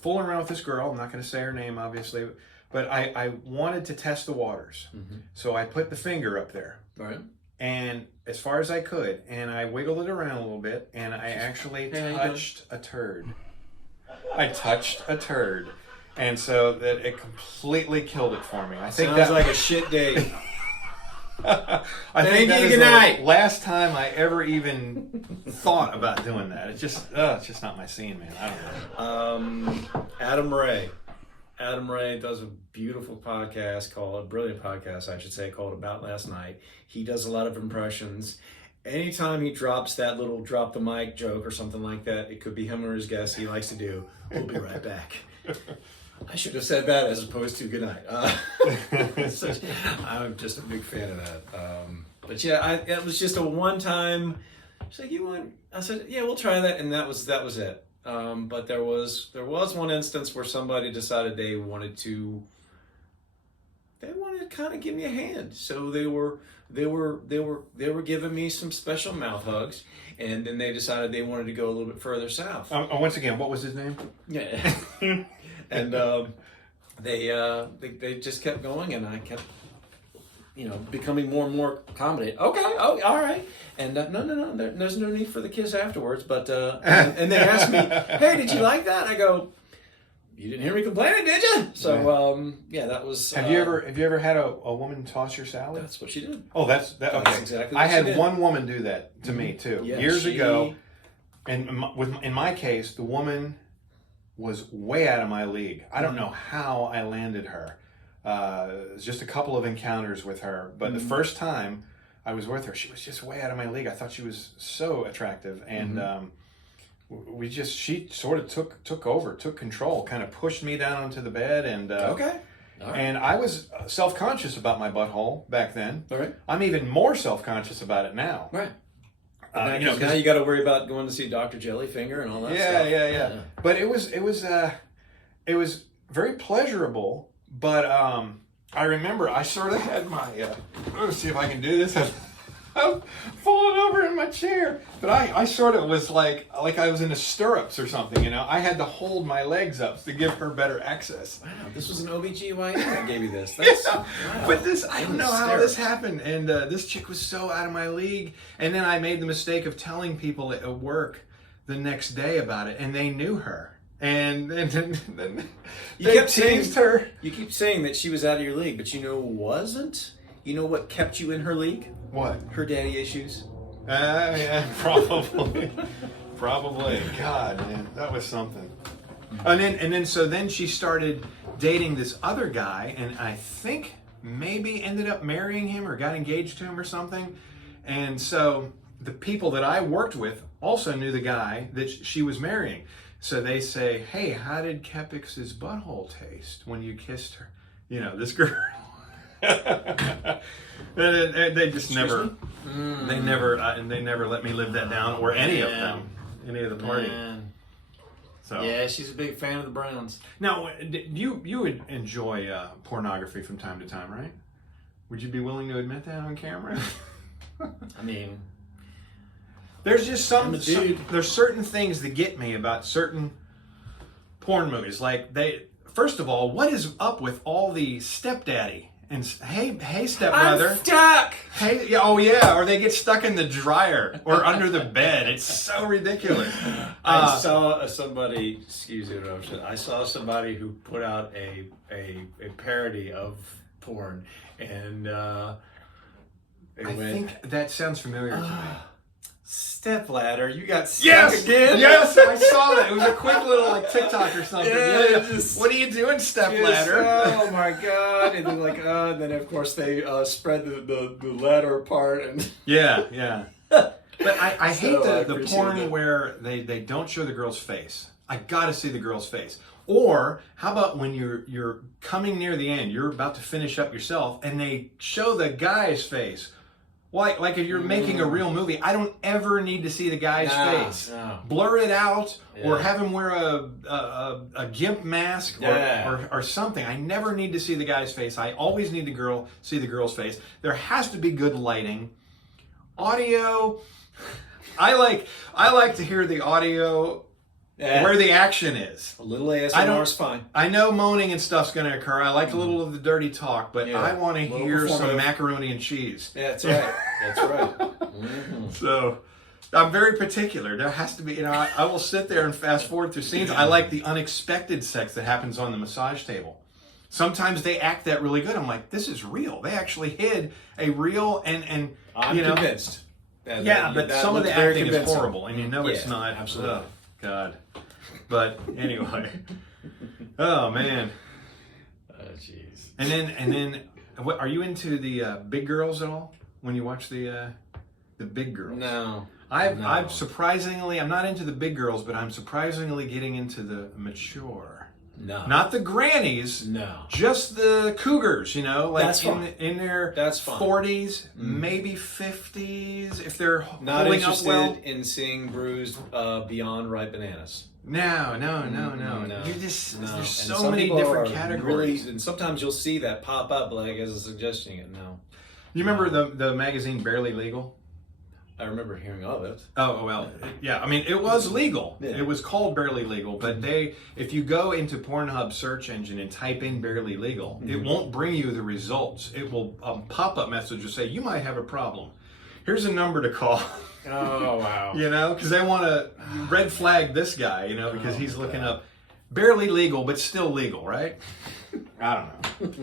fooling around with this girl. I'm not going to say her name, obviously, but I wanted to test the waters. Mm-hmm. So I put the finger up there. Right. And as far as I could, and I wiggled it around a little bit, and I actually touched a turd. I touched a turd. And so that it completely killed it for me. I think sounds like a shit day. I think that is the last time I ever even thought about doing that. It's just not my scene, man. I don't know. Adam Ray does a beautiful podcast a brilliant podcast, I should say, called About Last Night. He does a lot of impressions. Anytime he drops that little drop the mic joke or something like that, it could be him or his guest he likes to do. We'll be right back. I should have said that as opposed to good night. I'm just a big fan of that. But yeah, it was just a one time. She's like, "You want?" I said, "Yeah, we'll try that," and that was it. But there was one instance where somebody decided they wanted to kind of give me a hand. So they were giving me some special mouth hugs, and then they decided they wanted to go a little bit further south. Once again, what was his name? Yeah. And they just kept going, and I kept, becoming more and more accommodating. Okay, all right. And no, there's no need for the kiss afterwards. But and they asked me, "Hey, did you like that?" I go, "You didn't hear me complaining, did you?" So that was. Have you ever had a woman toss your salad? That's what she did. Oh, that's okay. That's exactly what I had she did. one woman do that to me too, years ago, and in my case, the woman was way out of my league. I don't know how I landed her, just a couple of encounters with her. But the first time I was with her, she was just way out of my league. I thought she was so attractive. And she sort of took control, kind of pushed me down onto the bed. And okay. All right. And I was self-conscious about my butthole back then. All right. I'm even more self-conscious about it now. Right. Now you got to worry about going to see Dr. Jellyfinger and all that stuff. Yeah. But it was very pleasurable. But I remember I sort of had my. Let's see if I can do this. I'm falling over in my chair. But I sort of was like I was in the stirrups or something, you know. I had to hold my legs up to give her better access. Wow, this was an OBGYN that gave you this. That's, yeah. Wow. But I don't know how this happened. And this chick was so out of my league. And then I made the mistake of telling people at work the next day about it. And they knew her. And then they kept teased her. You keep saying that she was out of your league, but wasn't? You know what kept you in her league? What? Her daddy issues. Yeah, probably. Probably. God, man, that was something. And then she started dating this other guy, and I think maybe ended up marrying him or got engaged to him or something. And so the people that I worked with also knew the guy that she was marrying. So they say, "Hey, how did Kepics' butthole taste when you kissed her?" You know, this girl. They just never. They never let me live that down, or any of them, any of the party. Man. So yeah, she's a big fan of the Browns. Now, you would enjoy pornography from time to time, right? Would you be willing to admit that on camera? I mean, there's just there's certain things that get me about certain porn movies. Like first of all, what is up with all the stepdaddy? And hey, stepbrother. I'm stuck. Hey, yeah, or they get stuck in the dryer or under the bed. It's so ridiculous. I saw somebody. Excuse the interruption. I saw somebody who put out a parody of porn, and I think that sounds familiar to me. Stepladder, you got stuck again? Yes, I saw that. It was a quick little TikTok or something. Yeah. What are you doing, stepladder? Oh my god! And then then of course they spread the ladder apart and. Yeah. But I hate the porn where they don't show the girl's face. I gotta see the girl's face. Or how about when you're coming near the end, you're about to finish up yourself, and they show the guy's face. Like if you're making a real movie, I don't ever need to see the guy's face. No. Blur it out, or have him wear a gimp mask or something. I never need to see the guy's face. I always need to see the girl's face. There has to be good lighting. Audio. I like to hear the audio where the action is. A little ASMR is fine. I know moaning and stuff's going to occur. I like a little of the dirty talk, but I want to hear some macaroni and cheese. Yeah, that's right. That's right. Mm-hmm. So I'm very particular. There has to be, I will sit there and fast forward through scenes. I like the unexpected sex that happens on the massage table. Sometimes they act that really good. I'm like, this is real. They actually hid a real and I'm convinced. But some of the acting is horrible, and it's not. Absolutely. Oh, God. But anyway. Oh, man. Oh, jeez. And then, what are you into the big girls at all? When you watch the big girls? No. I'm surprisingly, I'm not into the big girls, but I'm surprisingly getting into the mature. No. Not the grannies. No. Just the cougars, like that's in their 40s, maybe 50s, if they're not holding up well. Not interested in seeing bruised beyond ripe bananas. No. There's so many different categories. And sometimes you'll see that pop up as a suggestion. No. You remember the magazine Barely Legal? I remember hearing of it. Oh, well, yeah. I mean, it was legal. Yeah. It was called Barely Legal, but if you go into Pornhub search engine and type in Barely Legal, it won't bring you the results. It will pop-up message will say, you might have a problem. Here's a number to call. Oh, wow. Because they want to red flag this guy, because he's looking up barely legal, but still legal, right? I don't know.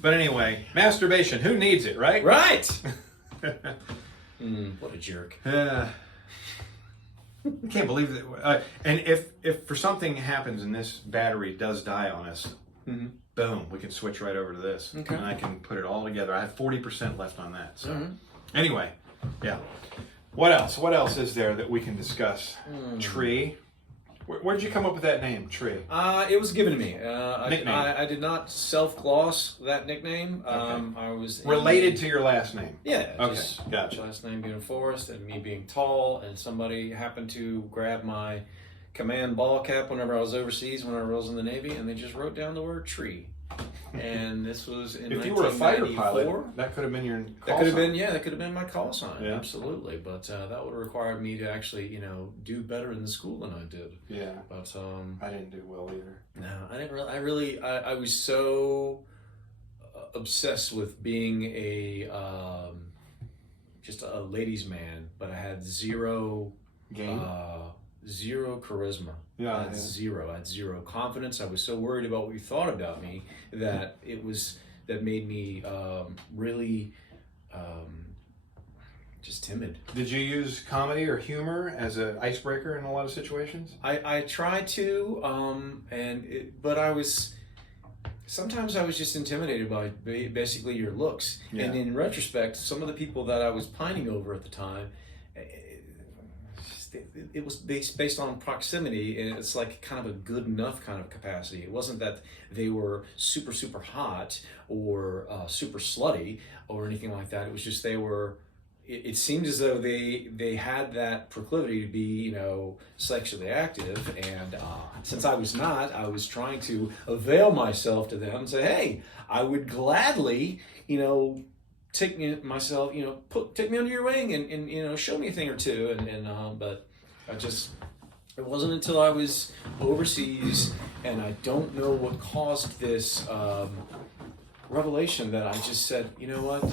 But anyway, masturbation, who needs it, right? Right! What a jerk. I can't believe that. And if for something happens and this battery does die on us, boom, we can switch right over to this. Okay. And I can put it all together. I have 40% left on that. So anyway, yeah. What else? What else is there that we can discuss? Tree. Where'd you come up with that name, Tree? It was given to me. Nickname. I did not self-gloss that nickname. Okay. I was related to your last name. Yeah. Okay. Just Gotcha. last name being Forrest and me being tall, and somebody happened to grab my command ball cap whenever I was overseas when I was in the Navy, and they just wrote down the word tree. And this was in if you were a fighter 1994. pilot, that could have been your call That could have sign. been, that could have been my call sign, Yeah. absolutely. But that would have required me to actually, do better in the school than I did. Yeah. But I didn't do well either. no, I didn't really. I was so obsessed with being just a ladies' man, but I had zero Game? zero charisma. Yeah, I had zero. I had zero confidence. I was so worried about what you thought about me that that made me really just timid. Did you use comedy or humor as an icebreaker in a lot of situations? I tried to, but sometimes I was just intimidated by basically your looks. Yeah. And in retrospect, some of the people that I was pining over at the time, it was based on proximity, and it's like kind of a good enough kind of capacity. It wasn't that they were super, super hot or super slutty or anything like that. It was just they were... It seemed as though they had that proclivity to be, sexually active, and since I was not, I was trying to avail myself to them and say, hey, I would gladly, take me myself, take me under your wing and show me a thing or two, but it wasn't until I was overseas, and I don't know what caused this revelation that I just said, you know what?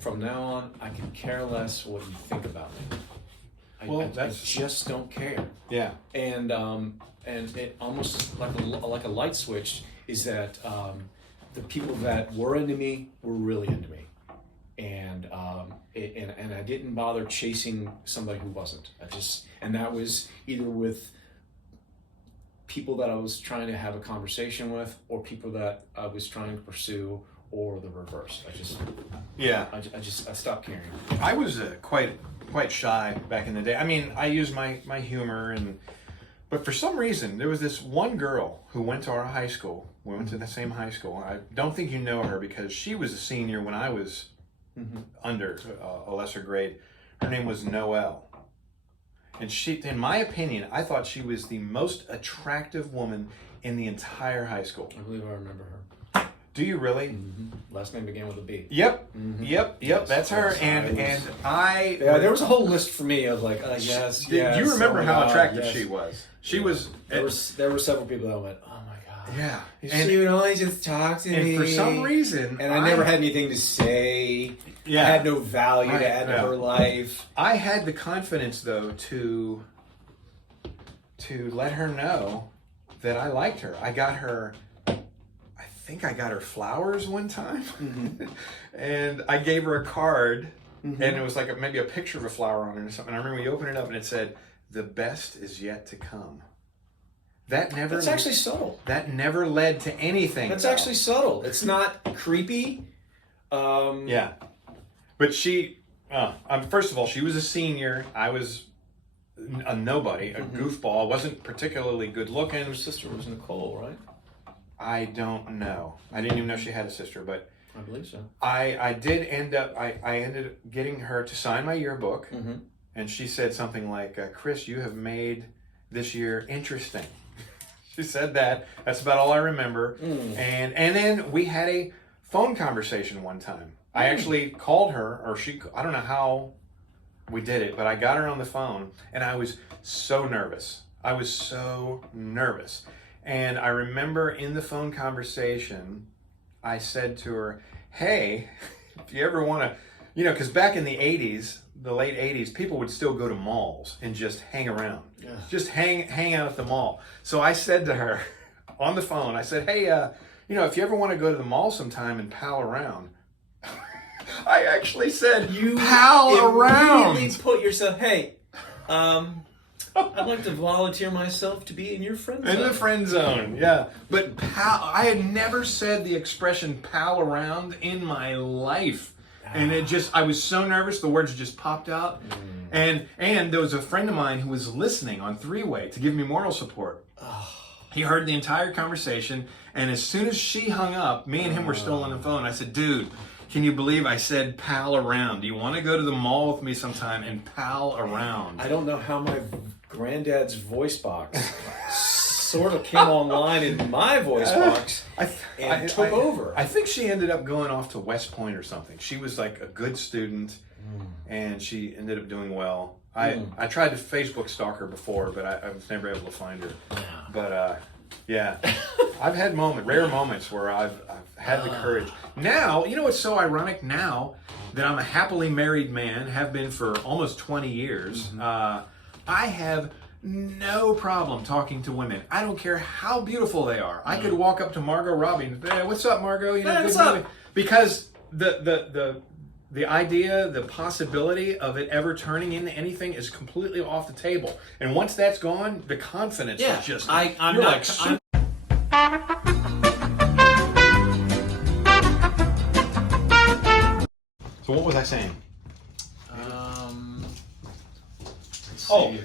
From now on, I can care less what you think about me. I just don't care. Yeah. And it almost like a light switch is that the people that were into me were really into me, and I didn't bother chasing somebody who wasn't. And that was either with people that I was trying to have a conversation with, or people that I was trying to pursue, or the reverse. I stopped caring. I was quite shy back in the day. I mean, I used my humor, but for some reason, there was this one girl who went to our high school. We went to the same high school. I don't think you know her because she was a senior when I was under a lesser grade. Her name was Noelle. And she, in my opinion, I thought she was the most attractive woman in the entire high school. I believe I remember her. Do you really? Mm-hmm. Last name began with a B. Yep. Mm-hmm. Yep. That's her. And I. Yeah, there was a whole list for me of like, yes. Do you remember how attractive yes. she was? She was. There were several people that went, oh my god. Yeah. She would always just talk to me. And for some reason, and I never had anything to say. Yeah. I had no value to add to her life. I had the confidence though to let her know that I liked her. I got her flowers one time, and I gave her a card, and it was like maybe a picture of a flower on it or something. I remember you opened it up and it said, "The best is yet to come." That's actually subtle. That never led to anything. That's actually subtle. It's not creepy. Yeah, but she. First of all, she was a senior. I was a nobody, a goofball. Wasn't particularly good looking. Her sister was Nicole, right? I don't know. I didn't even know she had a sister, but I believe so. I did end up. I ended up getting her to sign my yearbook, and she said something like, "Chris, you have made this year interesting." She said that. That's about all I remember. And then we had a phone conversation one time. I actually called her, or I don't know how we did it, but I got her on the phone, and I was so nervous. And I remember in the phone conversation, I said to her, hey, if you ever want to, because back in the 80s, the late 80s, people would still go to malls and just hang around. Yeah. Just hang out at the mall. So I said to her on the phone, I said, hey, if you ever want to go to the mall sometime and pal around. I actually said, you pal around. Immediately put yourself, hey, I'd like to volunteer myself to be in your friend zone. In the friend zone, yeah. But I had never said the expression "pal around" in my life. And I was so nervous, the words just popped out. And there was a friend of mine who was listening on three-way to give me moral support. He heard the entire conversation, and as soon as she hung up, me and him were still on the phone. I said, dude, can you believe I said pal around? Do you want to go to the mall with me sometime and pal around? I don't know how my granddad's voice box sort of came online in my voice box and took over. I think she ended up going off to West Point or something. She was like a good student, and she ended up doing well. I tried to Facebook stalk her before, but I was never able to find her. But yeah, I've had rare moments where I've had the courage. Now, you know what's so ironic now that I'm a happily married man, have been for almost 20 years, I have no problem talking to women. I don't care how beautiful they are. I could walk up to Margot Robbie and say, hey, what's up, Margot? You know, hey, what's good movie. up? Because the idea, the possibility of it ever turning into anything is completely off the table. And once that's gone, the confidence is just... I'm you're not... like... So what was I saying?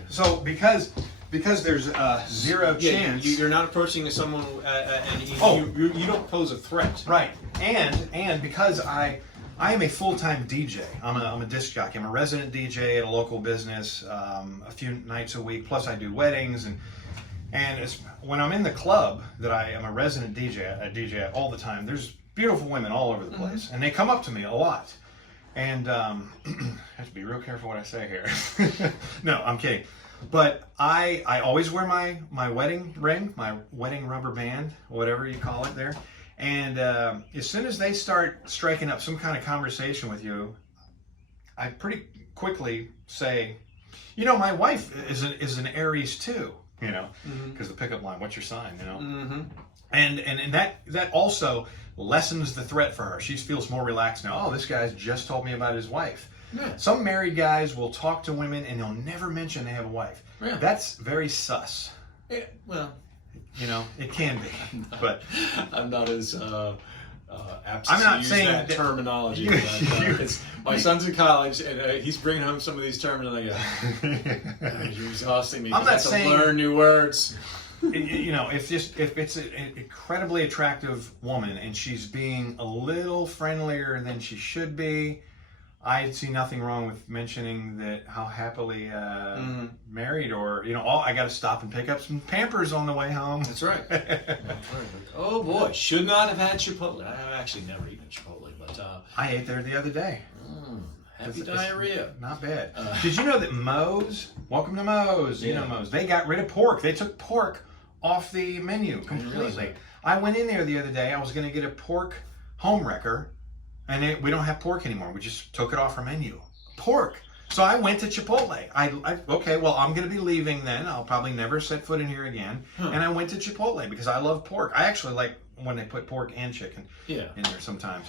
So because there's zero chance... You're not approaching someone and you don't pose a threat. Right. And because I am a full-time DJ. I'm a disc jockey. I'm a resident DJ at a local business a few nights a week. Plus I do weddings and it's, when I'm in the club that I am a resident DJ, I DJ all the time. There's beautiful women all over the place, and they come up to me a lot. And I have to be real careful what I say here. No, I'm kidding. But I always wear my wedding ring, my wedding rubber band, whatever you call it there. And as soon as they start striking up some kind of conversation with you, I pretty quickly say, you know, my wife is an Aries too, you know, because the pickup line, what's your sign, you know? And that also lessens the threat for her. She feels more relaxed now. Oh, this guy's just told me about his wife. Yeah. Some married guys will talk to women and they'll never mention they have a wife. Yeah. That's very sus. Yeah, well... You know, it can be, but I'm not as apt to use that terminology. My son's in college, and he's bringing home some of these terms, and I go, "You're exhausting me." I'm not saying to learn new words. You know, if it's an incredibly attractive woman and she's being a little friendlier than she should be, I see nothing wrong with mentioning that how happily married, or you know, I got to stop and pick up some Pampers on the way home. That's right. Oh boy, should not have had Chipotle. I've actually never eaten Chipotle, but I ate there the other day. Happy diarrhea. Not bad. Did you know that Moe's? Welcome to Moe's. Yeah. You know Moe's. They got rid of pork. They took pork off the menu completely. I went in there the other day. I was going to get a pork home wrecker. And we don't have pork anymore. We just took it off our menu. Pork. So I went to Chipotle. Okay, well, I'm going to be leaving then. I'll probably never set foot in here again. And I went to Chipotle because I love pork. I actually like when they put pork and chicken in there sometimes.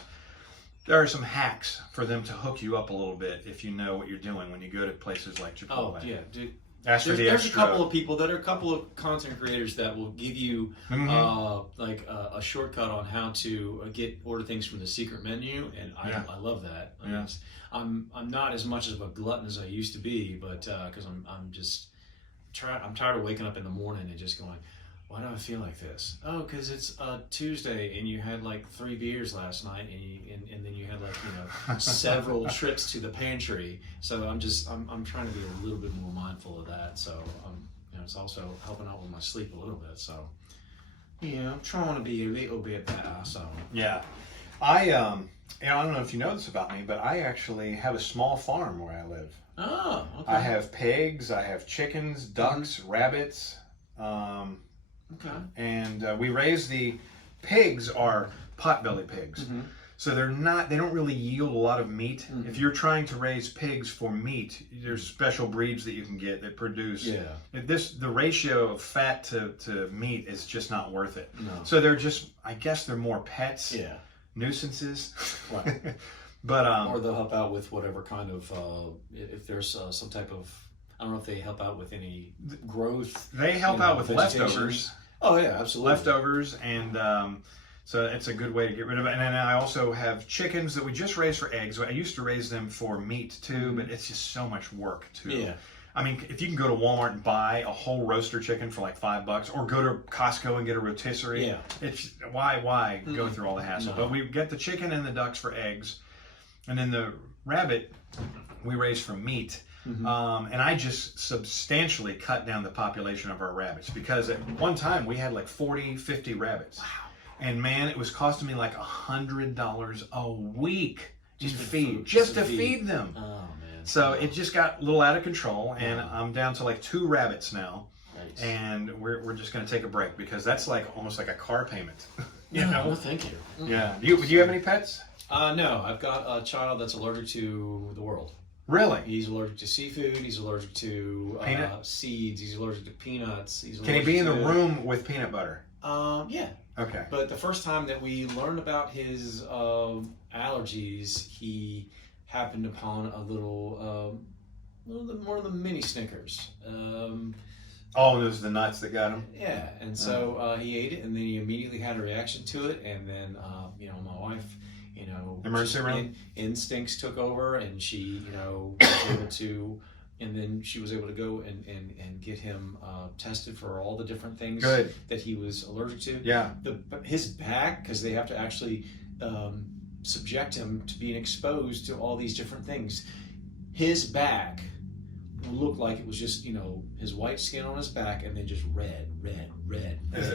There are some hacks for them to hook you up a little bit if you know what you're doing when you go to places like Chipotle. Oh, yeah, dude. There's a couple of people that are a couple of content creators that will give you like a shortcut on how to order things from the secret menu, and I love that. I'm not as much of a glutton as I used to be, but because I'm tired of waking up in the morning and just going, why do I feel like this? Oh, because it's Tuesday and you had like 3 beers last night, and then you had like, you know, several trips to the pantry. So I'm trying to be a little bit more mindful of that. So you know, it's also helping out with my sleep a little bit. So yeah, I'm trying to be a little bit better. So yeah, I don't know if you know this about me, but I actually have a small farm where I live. Oh, okay. I have pigs, I have chickens, ducks, rabbits. Okay. And we raise the pigs are potbelly pigs. So they don't really yield a lot of meat. If you're trying to raise pigs for meat, there's special breeds that you can get that produce. The ratio of fat to meat is just not worth it. No. So I guess they're more pets. Yeah. Nuisances. Right. But or they'll help out with whatever kind of if there's some type of I don't know if they help out with any growth. They help out with leftovers. Oh yeah, absolutely. Leftovers, and so it's a good way to get rid of it. And then I also have chickens that we just raise for eggs. I used to raise them for meat too, but it's just so much work too. Yeah. I mean, if you can go to Walmart and buy a whole roaster chicken for like $5, or go to Costco and get a rotisserie, it's why go through all the hassle? No. But we get the chicken and the ducks for eggs, and then the rabbit we raise for meat. And I just substantially cut down the population of our rabbits, because at one time we had like 40, 50 rabbits. Wow. And man, it was costing me like $100 a week to feed them. Oh man. So it just got a little out of control, and I'm down to like 2 rabbits now. Nice. And we're just going to take a break, because that's like almost like a car payment. You know? Well, thank you. Yeah. Do you have any pets? No, I've got a child that's allergic to the world. Really? He's allergic to seafood. He's allergic to seeds. He's allergic to peanuts. Can he be in the room with peanut butter? Yeah. Okay. But the first time that we learned about his allergies, he happened upon a little more of the mini Snickers. Those are the nuts that got him? Yeah, and so he ate it, and then he immediately had a reaction to it, and then, my wife, emergency room? Instincts took over, and she, was able to, and then she was able to go and get him tested for all the different things that he was allergic to. Yeah. His back, because they have to actually subject him to being exposed to all these different things. His back looked like it was just, his white skin on his back, and then just red.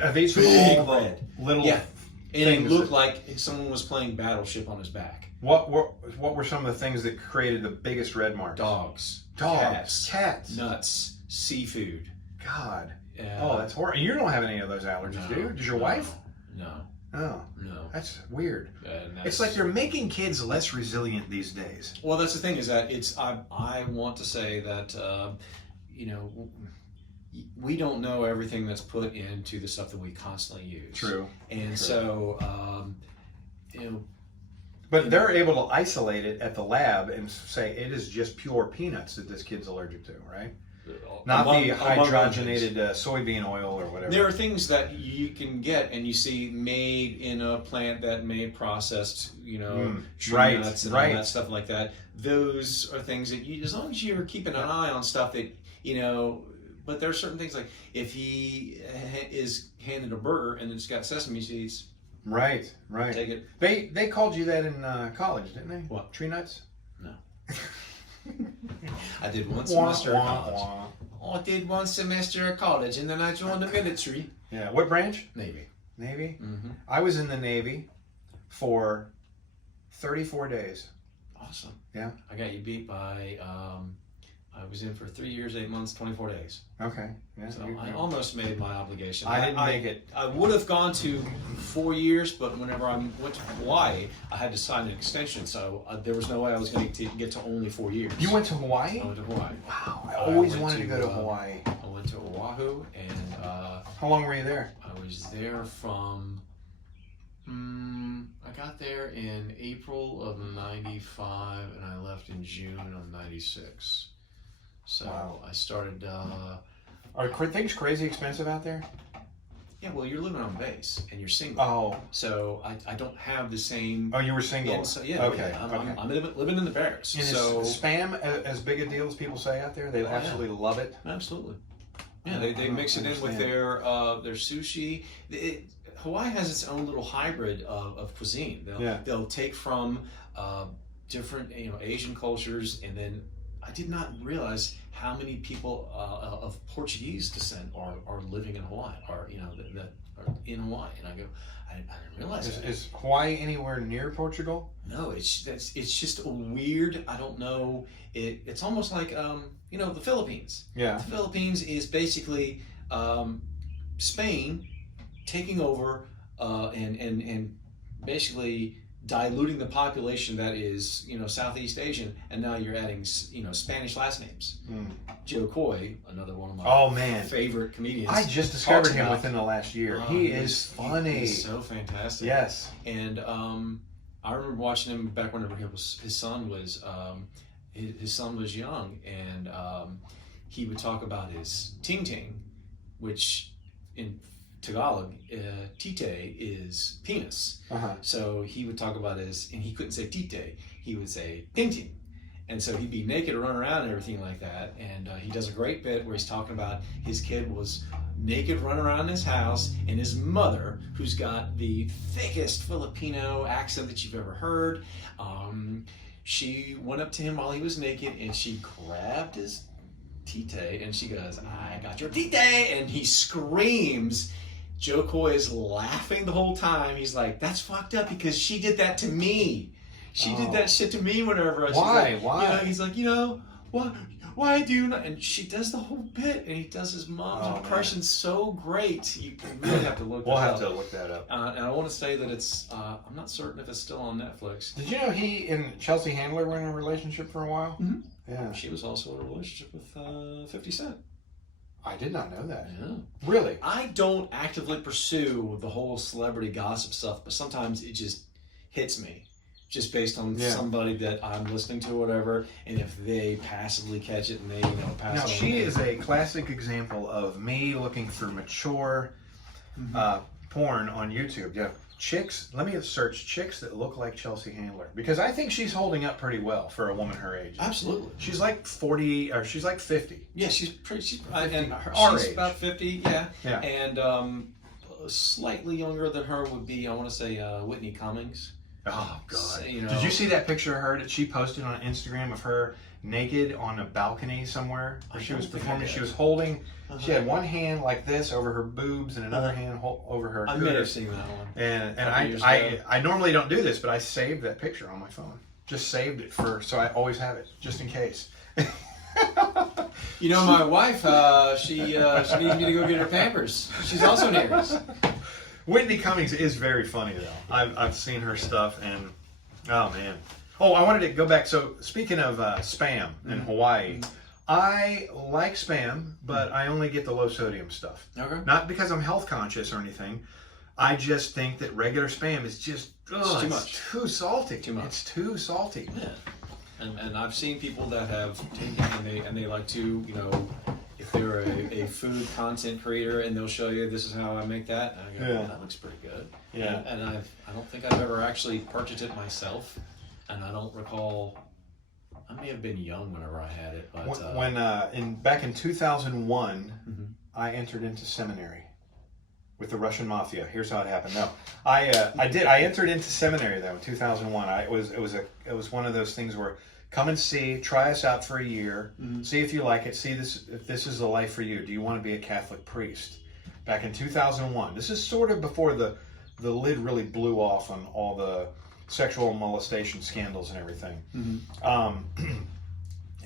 Are these all the little and it looked like someone was playing Battleship on his back. What were some of the things that created the biggest red marks? Dogs, cats, nuts, seafood. God. That's horrible. You don't have any of those allergies, do you? Does your wife? No. Oh. No. That's weird. It's like you're making kids less resilient these days. Well, that's the thing, is that I want to say that, we don't know everything that's put into the stuff that we constantly use. True. And so, But they're able to isolate it at the lab and say it is just pure peanuts that this kid's allergic to, right? Not the hydrogenated soybean oil or whatever. There are things that you can get and you see made in a plant that may processed, tree nuts and all that stuff like that. Those are things that as long as you're keeping an eye on stuff that, but there are certain things, like if he is handed a burger and it's got sesame seeds. Right. Take it. They called you that in college, didn't they? What? Tree nuts? No. I did one semester of college. I did one semester of college, and then I joined the military. Yeah. What branch? Navy. Mm-hmm. I was in the Navy for 34 days. Awesome. Yeah. I got you beat by, I was in for 3 years, 8 months, 24 days. Okay. Yeah. So I almost made my obligation. I didn't make it. I would have gone to 4 years, but whenever I went to Hawaii, I had to sign an extension, so there was no way I was going to get to only 4 years. You went to Hawaii? I went to Hawaii. Wow. I always wanted to go to Hawaii. I went to Oahu, and how long were you there? I was there from. I got there in April of '95, and I left in June of '96. So wow. I started. Are things crazy expensive out there? Yeah, well, you're living on base and you're single. Oh. So I don't have the same. Oh, you were single? Yeah, so, yeah. Okay. I'm living in the barracks. And so is Spam as big a deal as people say out there? They absolutely love it? Absolutely. Yeah, they mix it in with their sushi. Hawaii has its own little hybrid of cuisine. They'll take from different different Asian cultures, and then I did not realize how many people of Portuguese descent are living in Hawaii, that are in Hawaii. And I go, I didn't realize that. Is Hawaii anywhere near Portugal? No, it's just a weird. I don't know. It's almost like the Philippines. Yeah. The Philippines is basically Spain taking over and basically diluting the population that is Southeast Asian, and now you're adding Spanish last names. Joe Coy, another one of my favorite comedians. I just discovered him within the last year. He is funny. He's so fantastic. Yes. And I remember watching him back whenever his son was young, and he would talk about his ting ting, which in Tagalog, tite is penis. So he would talk about and he couldn't say tite, he would say ting ting. And so he'd be naked and run around and everything like that. And he does a great bit where he's talking about his kid was naked running around his house, and his mother, who's got the thickest Filipino accent that you've ever heard, she went up to him while he was naked and she grabbed his tite and she goes, "I got your tite," and he screams. Joe Coy is laughing the whole time. He's like, "That's fucked up because she did that to me. She did that shit to me whenever I." Why? Like, he's like, what? Why do you not? And she does the whole bit, and he does his mom's impression so great. You really have to look. We'll have to look that up. And I want to say that it's. I'm not certain if it's still on Netflix. Did you know he and Chelsea Handler were in a relationship for a while? Mm-hmm. Yeah. She was also in a relationship with 50 Cent. I did not know that. Yeah. Really? I don't actively pursue the whole celebrity gossip stuff, but sometimes it just hits me. Just based on somebody that I'm listening to or whatever, and if they passively catch it and they, pass it on. Now, she is a classic example of me looking for mature porn on YouTube. Yeah, chicks, let me search chicks that look like Chelsea Handler, because I think she's holding up pretty well for a woman her age. Absolutely. She's like 40, or she's like 50. Yeah, she's our she's age. about 50, yeah. Yeah. And slightly younger than her would be, I want to say, Whitney Cummings. Oh God! So, Did you see that picture of her that she posted on Instagram of her naked on a balcony somewhere where she was performing? She was holding. She had one hand like this over her boobs and another hand over her. I may have seen that one. And I normally don't do this, but I saved that picture on my phone. Just saved it so I always have it just in case. My wife, she needs me to go get her Pampers. She's also near us. Whitney Cummings is very funny though. I've seen her stuff and oh man. Oh, I wanted to go back. So speaking of Spam in Hawaii, I like Spam, but I only get the low sodium stuff. Okay. Not because I'm health conscious or anything. I just think that regular Spam is just too much. Too salty. Too much. It's too salty. Yeah. And I've seen people that have taken and they like to, if they're a food content creator and they'll show you this is how I make that, and I go, that looks pretty good. Yeah. And I don't think I've ever actually purchased it myself, and I don't recall. I may have been young whenever I had it, but back in 2001, I entered into seminary with the Russian mafia. Here's how it happened. No, I entered into seminary though in 2001. It was one of those things where come and try us out for a year, see if you like it, see if this is the life for you. Do you want to be a Catholic priest? Back in 2001. This is sort of before the lid really blew off on all the sexual molestation scandals and everything.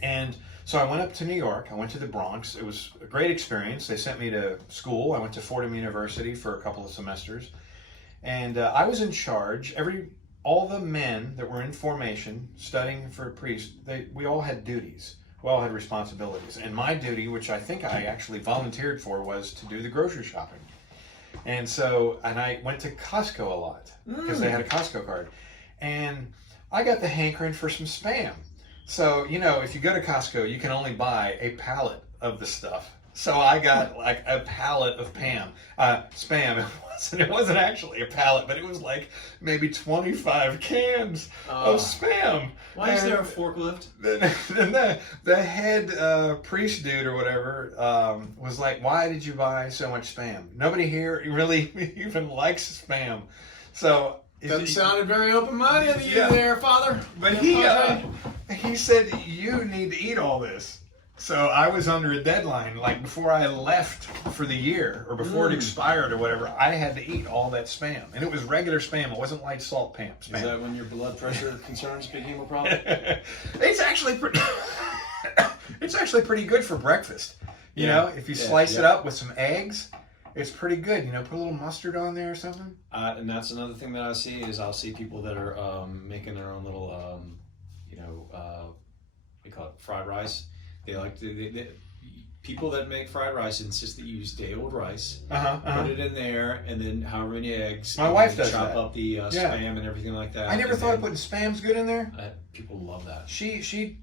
And so I went up to New York. I went to the Bronx. It was a great experience. They sent me to school. I went to Fordham University for a couple of semesters. And I was in charge. All the men that were in formation studying for a priest, we all had duties. We all had responsibilities. And my duty, which I think I actually volunteered for, was to do the grocery shopping. And I went to Costco a lot because they had a Costco card. And I got the hankering for some Spam. So, if you go to Costco, you can only buy a pallet of the stuff. So I got like a pallet of Spam. It wasn't actually a pallet, but it was like maybe 25 cans of Spam. Why is there a forklift? Then the head priest dude or whatever was like, "Why did you buy so much Spam? Nobody here really even likes Spam." So that sounded very open-minded of you there, Father. But he said, "You need to eat all this." So I was under a deadline, like before I left for the year or before it expired or whatever, I had to eat all that Spam. And it was regular Spam. It wasn't light salt Spam. Is that when your blood pressure concerns became a problem? It's actually pretty good for breakfast. You know, if you slice it up with some eggs, it's pretty good. Put a little mustard on there or something. And that's another thing that I see is I'll see people that are making their own little, we call it fried rice. They like people that make fried rice insist that you use day-old rice, put it in there, and then however many eggs. My wife does chop that. Up the Spam and everything like that. I never thought putting Spam's good in there. People love that. She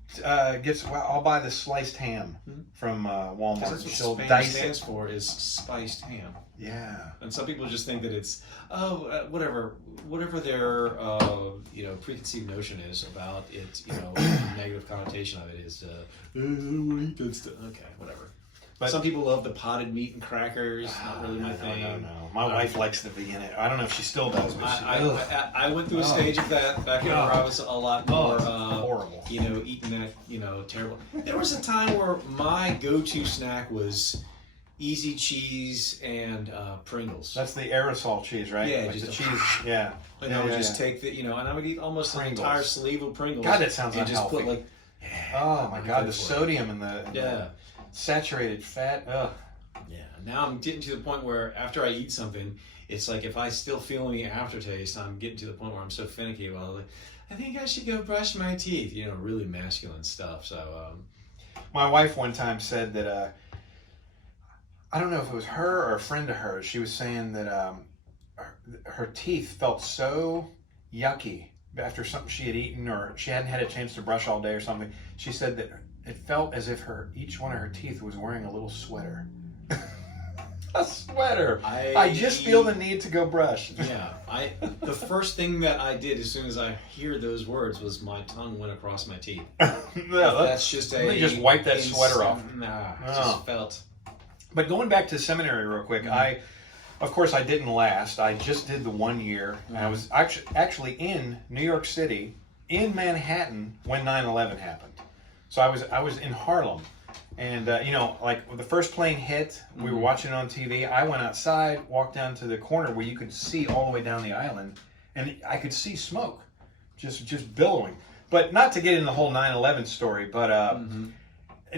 gets. Well, I'll buy the sliced ham from Walmart. That's what She'll Spanish dice stands it. for is spiced ham. Yeah. And some people just think that it's whatever their preconceived notion is about it. Negative connotation of it is I don't want to eat that stuff. Okay, whatever. But some people love the potted meat and crackers. Not really my thing. No. My wife likes the vegan. I don't know if she still does, but I went through a stage of that back when I was a lot more horrible. Eating that terrible. There was a time where my go-to snack was easy cheese and Pringles. That's the aerosol cheese, right? Yeah, like just the cheese. Yeah. And I would just take and I would eat almost Pringles. an entire sleeve of Pringles. God, that sounds and unhealthy. just put oh my God, the sodium and the yeah. Saturated fat. Ugh. Yeah. Now I'm getting to the point where after I eat something, it's like if I still feel any aftertaste, I'm getting to the point where I'm so finicky about it. Like, I think I should go brush my teeth. Really masculine stuff. So, my wife one time said that I don't know if it was her or a friend of hers. She was saying that her teeth felt so yucky after something she had eaten, or she hadn't had a chance to brush all day or something. She said that it felt as if each one of her teeth was wearing a little sweater. A sweater. I just feel the need to go brush. Yeah. The first thing that I did as soon as I hear those words was my tongue went across my teeth. That's just let me just wipe that sweater off. Nah, it just felt. But going back to seminary real quick, of course I didn't last. I just did the 1 year. And I was actually in New York City, in Manhattan, when 9/11 happened. So I was in Harlem, and like the first plane hit, we were watching it on TV. I went outside, walked down to the corner where you could see all the way down the island, and I could see smoke, just billowing. But not to get in the whole 9/11 story, but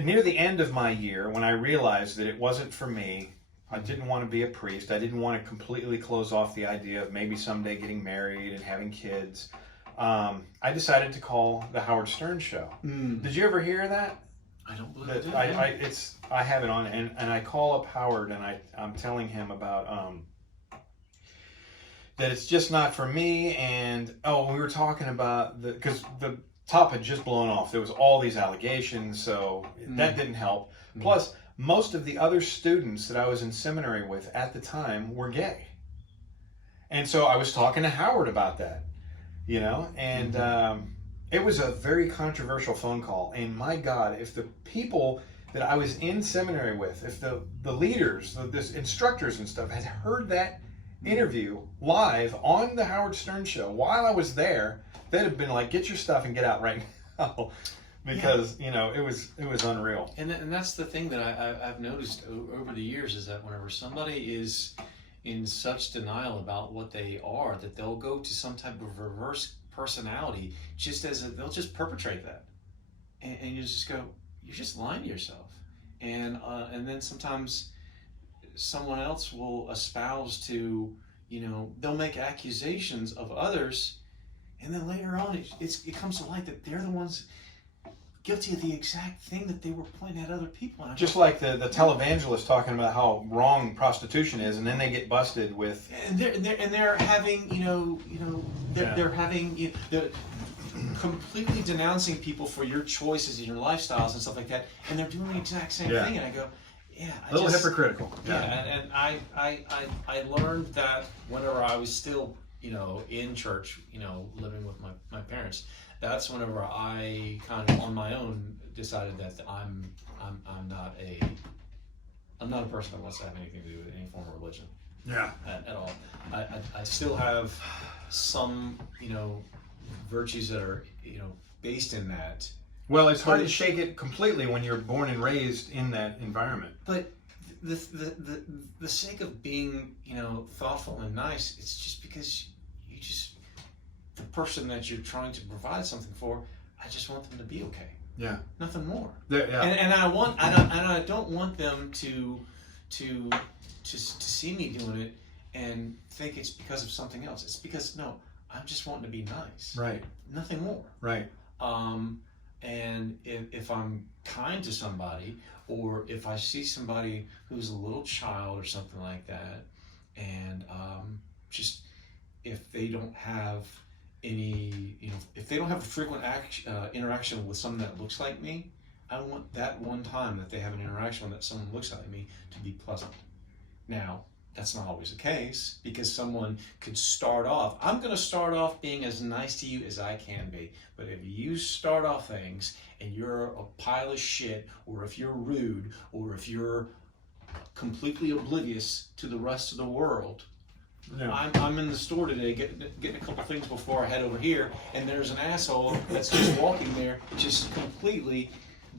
near the end of my year, when I realized that it wasn't for me, I didn't want to be a priest. I didn't want to completely close off the idea of maybe someday getting married and having kids. I decided to call the Howard Stern Show. Did you ever hear that? I don't believe it. I have it on, and I call up Howard, and I'm telling him about that it's just not for me. And we were talking about because the top had just blown off. There was all these allegations, so that didn't help. Plus, most of the other students that I was in seminary with at the time were gay, and so I was talking to Howard about that. And it was a very controversial phone call. And my God, if the people that I was in seminary with, if the leaders, the instructors and stuff had heard that interview live on the Howard Stern Show while I was there, they'd have been like, get your stuff and get out right now. Because, it was unreal. And that's the thing that I've noticed over the years is that whenever somebody is in such denial about what they are, that they'll go to some type of reverse personality, they'll just perpetrate that, and you just go, you're just lying to yourself, and then sometimes someone else will espouse to, they'll make accusations of others, and then later on it comes to light that they're the ones guilty of the exact thing that they were pointing at other people. Just like the televangelist talking about how wrong prostitution is, and then they get busted with. And they're having they're having they're completely denouncing people for your choices and your lifestyles and stuff like that, and they're doing the exact same thing. And I go, a little hypocritical. And I learned that whenever I was still in church, living with my parents. That's whenever I kind of on my own decided that I'm not a person that wants to have anything to do with any form of religion. Yeah. At all. I still have some virtues that are based in that. Well, it's hard to shake it completely when you're born and raised in that environment. But the sake of being thoughtful and nice, it's just because the person that you're trying to provide something for, I just want them to be okay. Yeah. Nothing more. Yeah. And I don't want them to see me doing it and think it's because of something else. It's because I'm just wanting to be nice. Right. Nothing more. Right. And if I'm kind to somebody, or if I see somebody who's a little child or something like that, and just if they don't have any, if they don't have a frequent interaction with someone that looks like me, I want that one time that they have an interaction with that someone looks like me to be pleasant. Now, that's not always the case, because someone could start off, I'm going to start off being as nice to you as I can be. But if you start off things and you're a pile of shit, or if you're rude, or if you're completely oblivious to the rest of the world, I'm in the store today getting a couple things before I head over here, and there's an asshole that's just walking there just completely.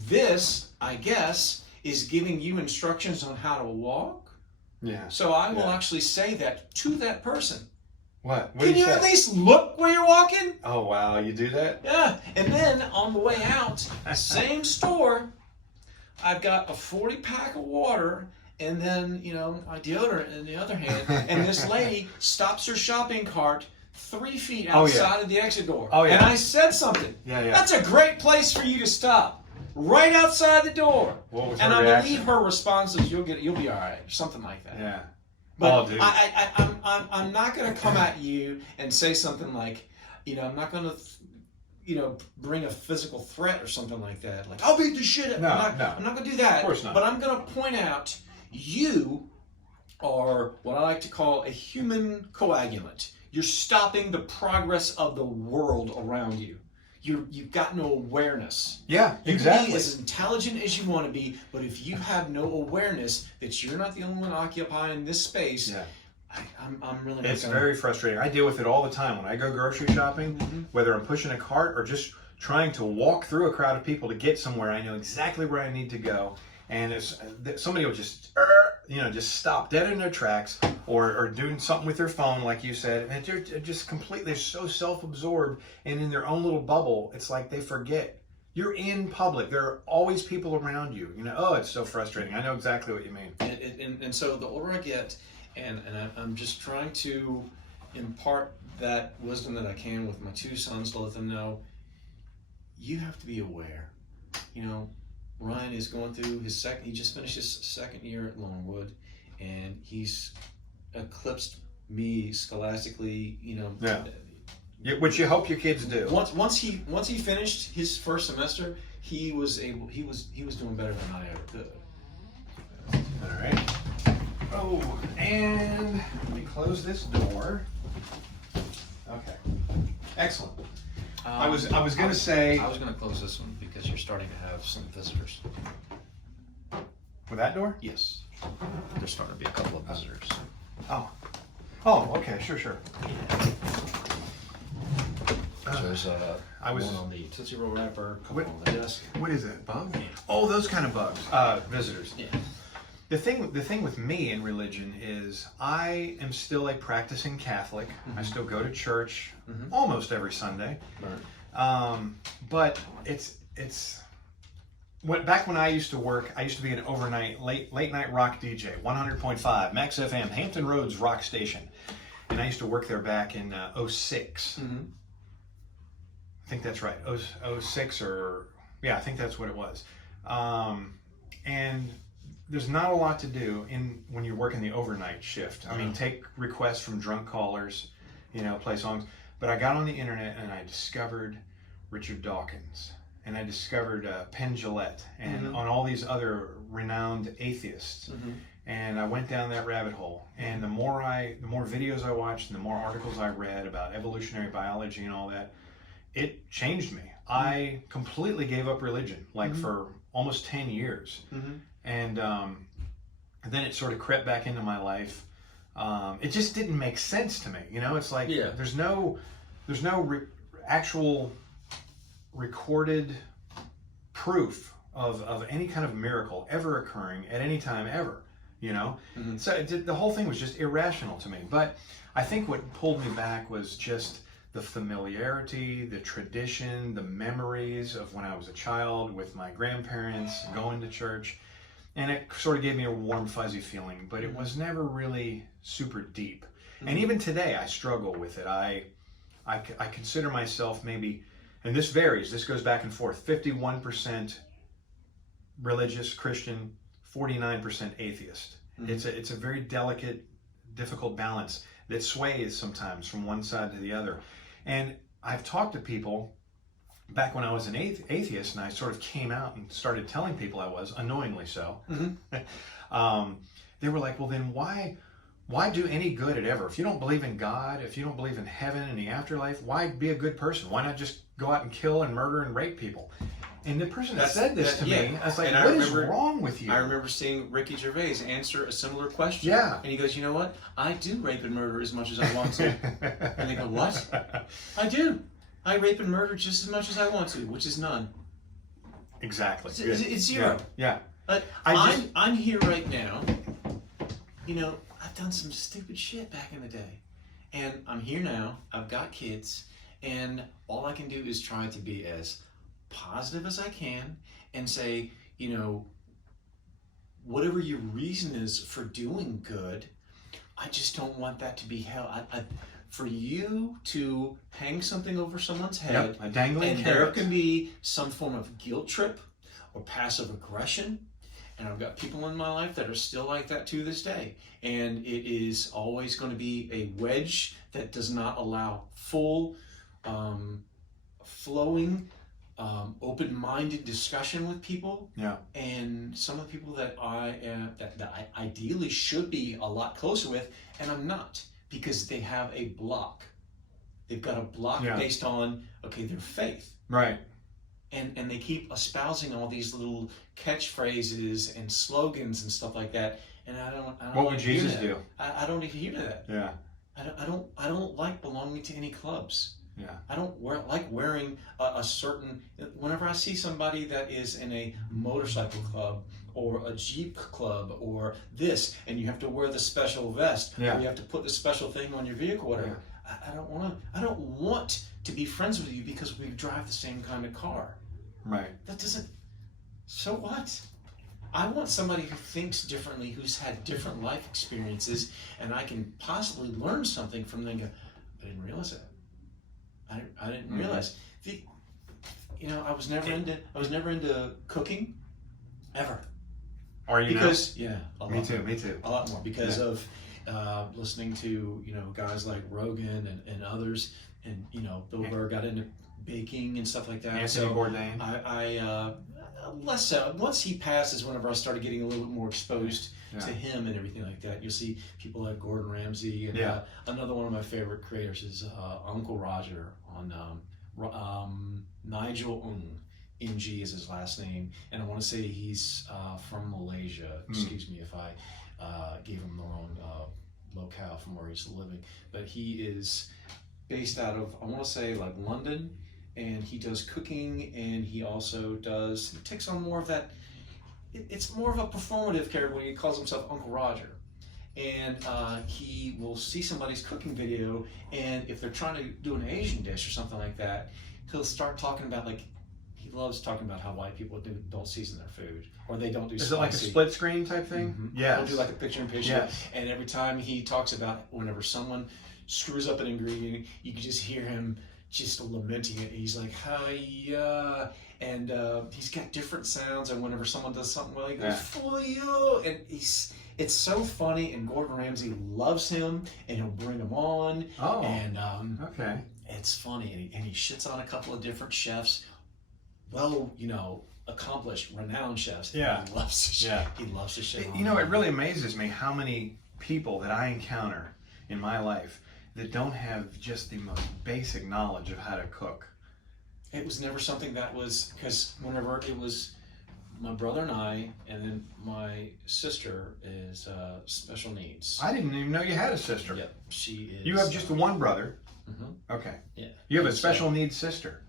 This, I guess, is giving you instructions on how to walk. Yeah. So I will actually say that to that person. What Can you at least look where you're walking? Oh, wow. You do that? Yeah. And then on the way out, same store, I've got a 40-pack of water and then, my deodorant in the other hand. And this lady stops her shopping cart 3 feet outside of the exit door. Oh, yeah. And I said something. Yeah. That's a great place for you to stop. Right outside the door. What was and her I reaction? believe her response is, "You'll be all right," or something like that. Yeah. But dude. I'm not going to come at you and say something like, I'm not going to, bring a physical threat or something like that. Like, I'll beat the shit out. No. I'm not going to do that. Of course not. But I'm going to point out you are what I like to call a human coagulant. You're stopping the progress of the world around you. You've got no awareness. Yeah, You exactly. can be as intelligent as you want to be, but if you have no awareness that you're not the only one occupying this space, I'm really not It's gonna... very frustrating. I deal with it all the time when I go grocery shopping, whether I'm pushing a cart or just trying to walk through a crowd of people to get somewhere. I know exactly where I need to go, and if somebody will just stop dead in their tracks, or doing something with their phone, like you said, and they're just completely, they're so self-absorbed and in their own little bubble. It's like they forget you're in public. There are always people around you. It's so frustrating. I know exactly what you mean. And so the older I get, and I'm just trying to impart that wisdom that I can with my two sons to let them know, you have to be aware. Ryan is going through he just finished his second year at Longwood, and he's eclipsed me scholastically, Which you hope your kids do. Once he finished his first semester, he was doing better than I ever could. All right. Oh, and let me close this door. Okay. Excellent. I was going to say. I was going to close this one because you're starting to have some visitors. With that door? Yes. There's starting to be a couple of visitors. Oh, okay, sure. There's one on the Tootsie Roll wrapper, a couple on the desk. What is it? Bug? Yeah. Oh, those kind of bugs. Visitors. Yeah. The thing with me in religion is I am still a practicing Catholic. I still go to church almost every Sunday. Right. But it's back when I used to work, I used to be an overnight late night rock DJ, 100.5 Max FM, Hampton Roads rock station, and I used to work there back in 06. I think that's right, 06 I think that's what it was. And there's not a lot to do when you're working the overnight shift. I mean, take requests from drunk callers, play songs. But I got on the internet and I discovered Richard Dawkins, and I discovered Penn Jillette, and on all these other renowned atheists. And I went down that rabbit hole. And the more videos I watched, and the more articles I read about evolutionary biology and all that, it changed me. I completely gave up religion, for almost 10 years. And then it sort of crept back into my life. It just didn't make sense to me. It's like there's no actual recorded proof of any kind of miracle ever occurring at any time ever. So the whole thing was just irrational to me. But I think what pulled me back was just the familiarity, the tradition, the memories of when I was a child with my grandparents going to church. And it sort of gave me a warm, fuzzy feeling, but it was never really super deep. And even today, I struggle with it. I consider myself maybe, and this varies, this goes back and forth, 51% religious Christian, 49% atheist. It's a very delicate, difficult balance that sways sometimes from one side to the other. And I've talked to people back when I was an atheist, and I sort of came out and started telling people I was, unknowingly so. They were like, well, then why do any good at ever? If you don't believe in God, if you don't believe in heaven and the afterlife, why be a good person? Why not just go out and kill and murder and rape people? And the person that said this to me, I was like, what is wrong with you? I remember seeing Ricky Gervais answer a similar question. Yeah. And he goes, you know what? I do rape and murder as much as I want to. And they go, what? I do. I rape and murder just as much as I want to, which is none. Exactly. It's zero. Yeah. I'm here right now. You know, I've done some stupid shit back in the day. And I'm here now. I've got kids. And all I can do is try to be as positive as I can and say, you know, whatever your reason is for doing good, I just don't want that to be held. For you to hang something over someone's head, a dangling and carrot. there can be some form of guilt trip or passive aggression. And I've got people in my life that are still like that to this day. And it is always going to be a wedge that does not allow full, flowing, open-minded discussion with people. Yeah. And some of the people that I ideally should be a lot closer with, and I'm not, because they have a block. They've got a block based on, their faith. Right. And they keep espousing all these little catchphrases and slogans and stuff like that. And I don't what would Jesus do? I don't even hear that. Yeah. I don't like belonging to any clubs. Yeah. I don't like wearing a certain. Whenever I see somebody that is in a motorcycle club or a Jeep club or this, and you have to wear the special vest, or you have to put the special thing on your vehicle, whatever. I don't want to be friends with you because we drive the same kind of car. Right. That doesn't. So what? I want somebody who thinks differently, who's had different life experiences, and I can possibly learn something from them. And go, I didn't realize that. I didn't realize. I was never into cooking, ever. Are you? Because now? Me too. A lot more because of listening to guys like Rogan and others, and Bill Burr got into baking and stuff like that. Anthony Bourdain. I less so. Once he passed is whenever I started getting a little bit more exposed to him and everything like that. You'll see people like Gordon Ramsay and another one of my favorite creators is Uncle Roger on Nigel Ng is his last name, and I want to say he's from Malaysia. Excuse me if I gave him the wrong locale from where he's living, but he is based out of, I want to say, like London, and he does cooking, and he also takes on more of that. It's more of a performative character when he calls himself Uncle Roger. And he will see somebody's cooking video, and if they're trying to do an Asian dish or something like that, he'll start talking about, like, he loves talking about how white people don't season their food, or they don't do spicy. Is it like a split screen type thing? Mm-hmm. Yeah. They'll do like a picture in picture. Yes. And every time he talks about whenever someone screws up an ingredient, you can just hear him just lamenting it. He's like, hi-ya. And he's got different sounds, and whenever someone does something well, he goes, for you. And it's so funny, and Gordon Ramsay loves him, and he'll bring him on. Oh, and okay. It's funny, and he shits on a couple of different chefs, accomplished, renowned chefs. Yeah. He loves to shit on it really amazes me how many people that I encounter in my life that don't have just the most basic knowledge of how to cook. It was never something that was, because whenever it was my brother and I, and then my sister is special needs. I didn't even know you had a sister. Yep, she is. You have just the one brother. Mm-hmm. Okay. Yeah. You have a special needs sister.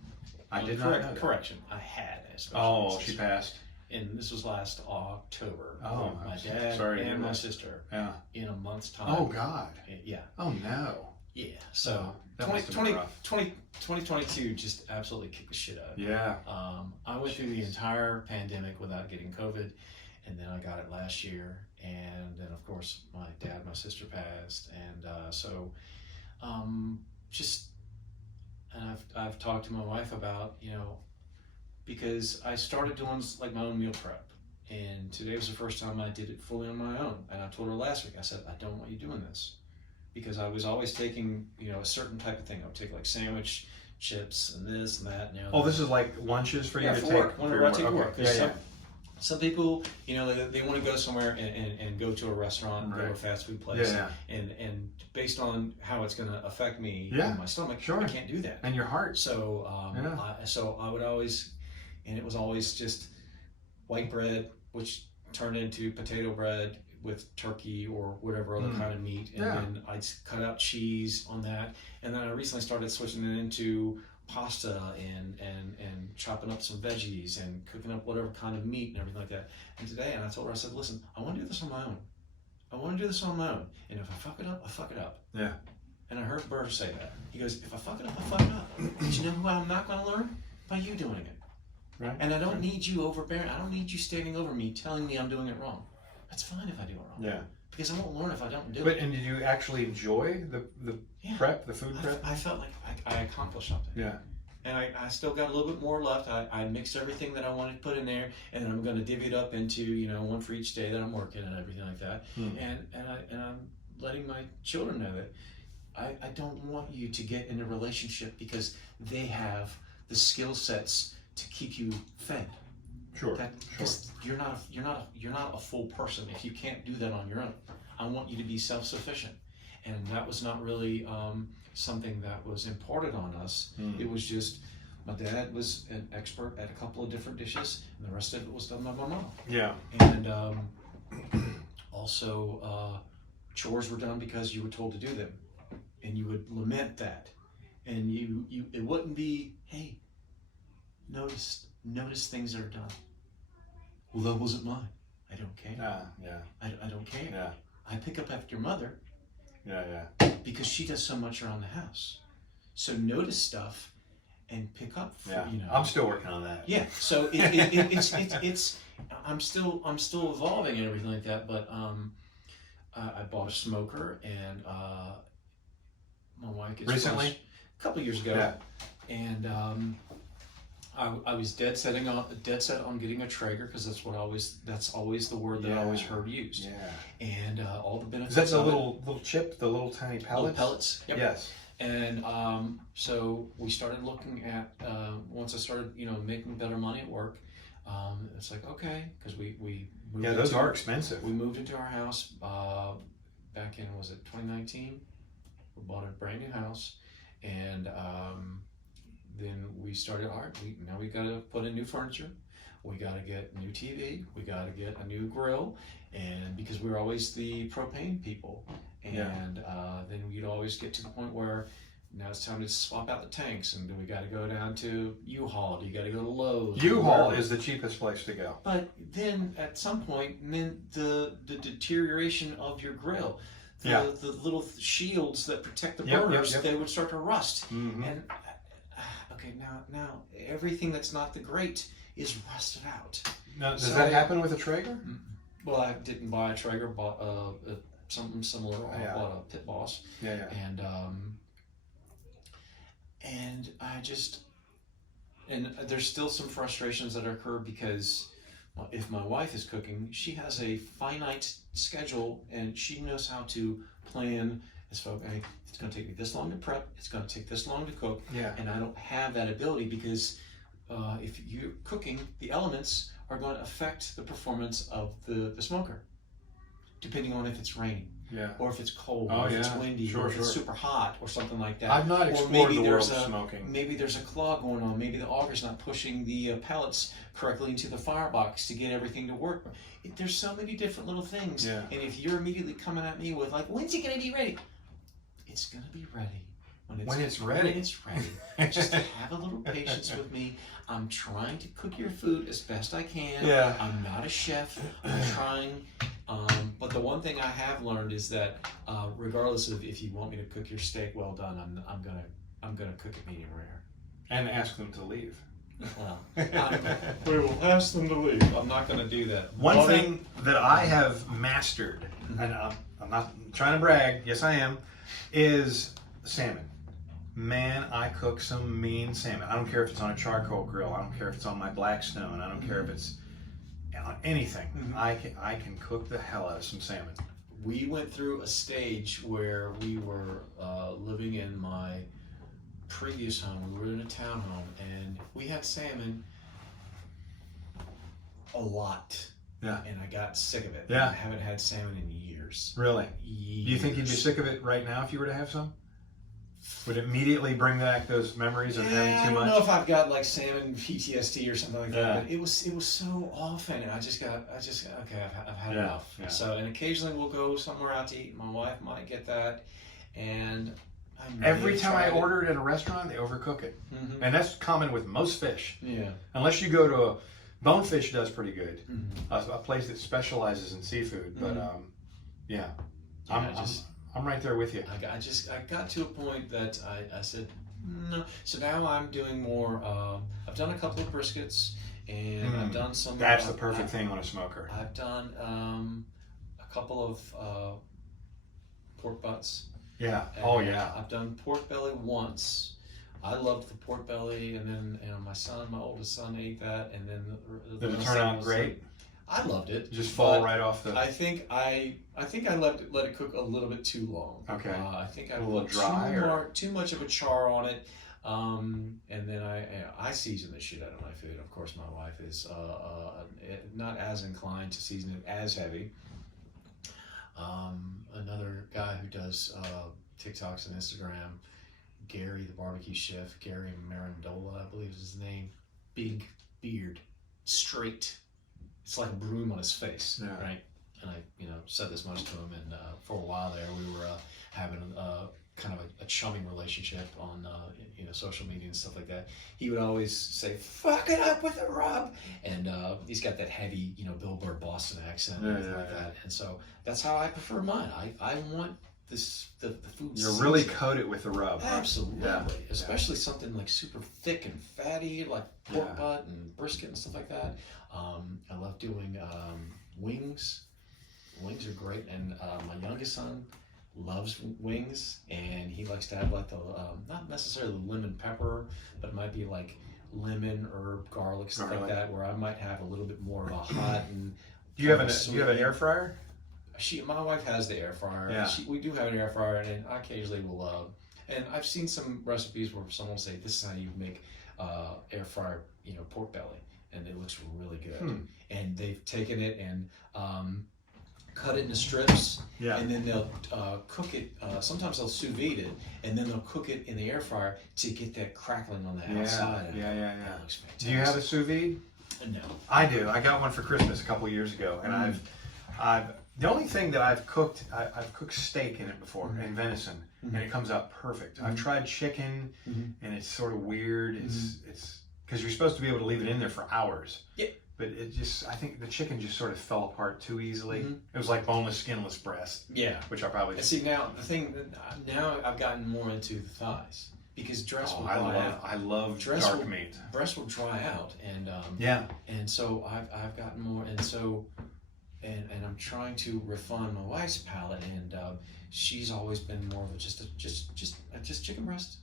I did not know that. Correction, I had a special needs sister. She passed. And this was last October. Oh, my dad and my sister. Yeah. In a month's time. Oh God. Yeah. Oh no. Yeah. So 2022 just absolutely kicked the shit out of me. Yeah. I went through the entire pandemic without getting COVID, and then I got it last year, and then of course my sister passed, and I've talked to my wife about, because I started doing like my own meal prep, and today was the first time I did it fully on my own. And I told her last week, I said, I don't want you doing this, because I was always taking, a certain type of thing. I would take like sandwich chips and this and that. Oh, this is like lunches for you to for take? Work. Whenever I take work. Yeah. Some people, they want to go somewhere and go to a restaurant, go to a fast food place, and based on how it's going to affect me and my stomach, I can't do that. And your heart. So, I would always, and it was always just white bread, which turned into potato bread with turkey or whatever other kind of meat, and then I'd cut out cheese on that, and then I recently started switching it into pasta and chopping up some veggies and cooking up whatever kind of meat and everything like that. And today, and I told her, I said, listen, I want to do this on my own. And if I fuck it up, I fuck it up. Yeah. And I heard Burr say that. He goes, if I fuck it up, I fuck it up. But you know who I'm not going to learn? By you doing it. Right. And I don't need you overbearing. I don't need you standing over me telling me I'm doing it wrong. That's fine if I do it wrong. Yeah. Because I won't learn if I don't do it. But and did you actually enjoy the prep, the food prep? I felt like I accomplished something. Yeah. And I still got a little bit more left. I mixed everything that I wanted to put in there, and then I'm going to divvy it up into one for each day that I'm working and everything like that. And I'm letting my children know that I don't want you to get in a relationship because they have the skill sets to keep you fed. Sure. You're not a full person if you can't do that on your own. I want you to be self-sufficient, and that was not really something that was imparted on us. It was just my dad was an expert at a couple of different dishes, and the rest of it was done by my mom. Yeah. And also chores were done because you were told to do them, and you would lament that, and it wouldn't be, hey, notice things that are done. Well, that wasn't mine. I don't care. I don't care. Yeah. I pick up after your mother. Yeah. Because she does so much around the house. So notice stuff and pick up. I'm still working on that. Yeah. So it's I'm still evolving and everything like that. But I bought a smoker, and my wife gets recently, a couple of years ago, and I was dead set on getting a Traeger because that's always the word that I always heard used. Yeah. And all the benefits. Is that the little chip, the little tiny pellets? Little pellets. Yep. Yes. And so we started looking at once I started making better money at work. It's like, okay, because we moved those are expensive. We moved into our house back in 2019. We bought a brand new house, and then we started now we got to put in new furniture, we got to get new TV, we got to get a new grill, and because we were always the propane people, and then we'd always get to the point where now it's time to swap out the tanks, and then we got to go down to U-Haul. You got to go to Lowe's. U-Haul is the cheapest place to go. But then at some point, the deterioration of your grill, the little shields that protect the burners, they would start to rust. Mm-hmm. And okay, now everything that's not the great is rusted out. Now, does that happen with a Traeger? Well, I didn't buy a Traeger, bought something similar. I bought a Pit Boss. And there's still some frustrations that occur because if my wife is cooking, she has a finite schedule and she knows how to plan. It's going to take me this long to prep. It's going to take this long to cook. And I don't have that ability because if you're cooking, the elements are going to affect the performance of the smoker, depending on if it's raining. Or if it's cold, or if it's windy, or if it's super hot, or something like that. I've not explored the world of smoking. Maybe there's a clog going on. Maybe the auger's not pushing the pellets correctly into the firebox to get everything to work. There's so many different little things. And if you're immediately coming at me with like, when's it going to be ready? It's going to be ready. When it's ready. When it's ready. Just have a little patience with me. I'm trying to cook your food as best I can. I'm not a chef. I'm trying. But the one thing I have learned is that regardless of if you want me to cook your steak well done, I'm gonna cook it medium rare. And ask them to leave. Well, we will ask them to leave. I'm not gonna do that. One thing that I have mastered, and I'm not trying to brag, yes I am, is salmon. Man, I cook some mean salmon. I don't care if it's on a charcoal grill. I don't care if it's on my Blackstone. I don't care if it's on anything. I can cook the hell out of some salmon. We went through a stage where we were living in my previous home, we were in a townhome, and we had salmon a lot. Yeah. And I got sick of it. Yeah. I haven't had salmon in years. Really? Years. Do you think you'd be sick of it right now if you were to have some? Would it immediately bring back those memories of having too much? I don't know if I've got like salmon PTSD or something like that, but it was so often, and I've had enough. Yeah. So, and occasionally we'll go somewhere out to eat. My wife might get that, and every time I order it at a restaurant, they overcook it, and that's common with most fish. Yeah. Unless you go to a Bonefish does pretty good, a place that specializes in seafood. But I'm right there with you. I got to a point that I said no. So now I'm doing more. I've done a couple of briskets, and I've done some. That's the perfect thing on a smoker. I've done a couple of pork butts. Yeah. I've done pork belly once. I loved the pork belly, and then my oldest son ate that, and then did it turn out great? I loved it. Just fall right off the. I think I let it cook a little bit too long. Okay. I think I put too much of a char on it, and then I season the shit out of my food. Of course, my wife is not as inclined to season it as heavy. Another guy who does TikToks and Instagram, Gary, the barbecue chef, Gary Marandola, I believe is his name. Big beard, straight. It's like a broom on his face, right? And I, said this much to him, and for a while there, we were having kind of a chumming relationship on social media and stuff like that. He would always say, "Fuck it up with a rub," and he's got that heavy, Bill Burr Boston accent and everything like that. And so that's how I prefer mine. I want the food. You really coat it with a rub. Absolutely, especially something like super thick and fatty, like pork butt and brisket and stuff like that. I love doing wings. Wings are great, and my youngest son loves wings, and he likes to have like the not necessarily the lemon pepper, but it might be like lemon, herb, garlic, stuff like that, where I might have a little bit more of a hot and. Do you have an air fryer? My wife has the air fryer. Yeah. We do have an air fryer, and I occasionally will. And I've seen some recipes where someone will say, "This is how you make air fryer, pork belly," and it looks really good. And they've taken it and cut it into strips, and then they'll cook it. Sometimes they'll sous vide it, and then they'll cook it in the air fryer to get that crackling on the outside. Yeah. That looks fantastic. Do you have a sous vide? No. I do. I got one for Christmas a couple years ago, and I've the only thing that I've cooked steak in it before, and venison, and it comes out perfect. I've tried chicken, and it's sort of weird. It's because you're supposed to be able to leave it in there for hours. Yeah. But I think the chicken just sort of fell apart too easily. It was like boneless, skinless breast. Yeah. Which I probably. See, now now I've gotten more into the thighs. Because dress will dry out. I love dark meat. Breast will dry out, and and so I've gotten more, and so. And I'm trying to refine my wife's palate, and she's always been more of just chicken breast.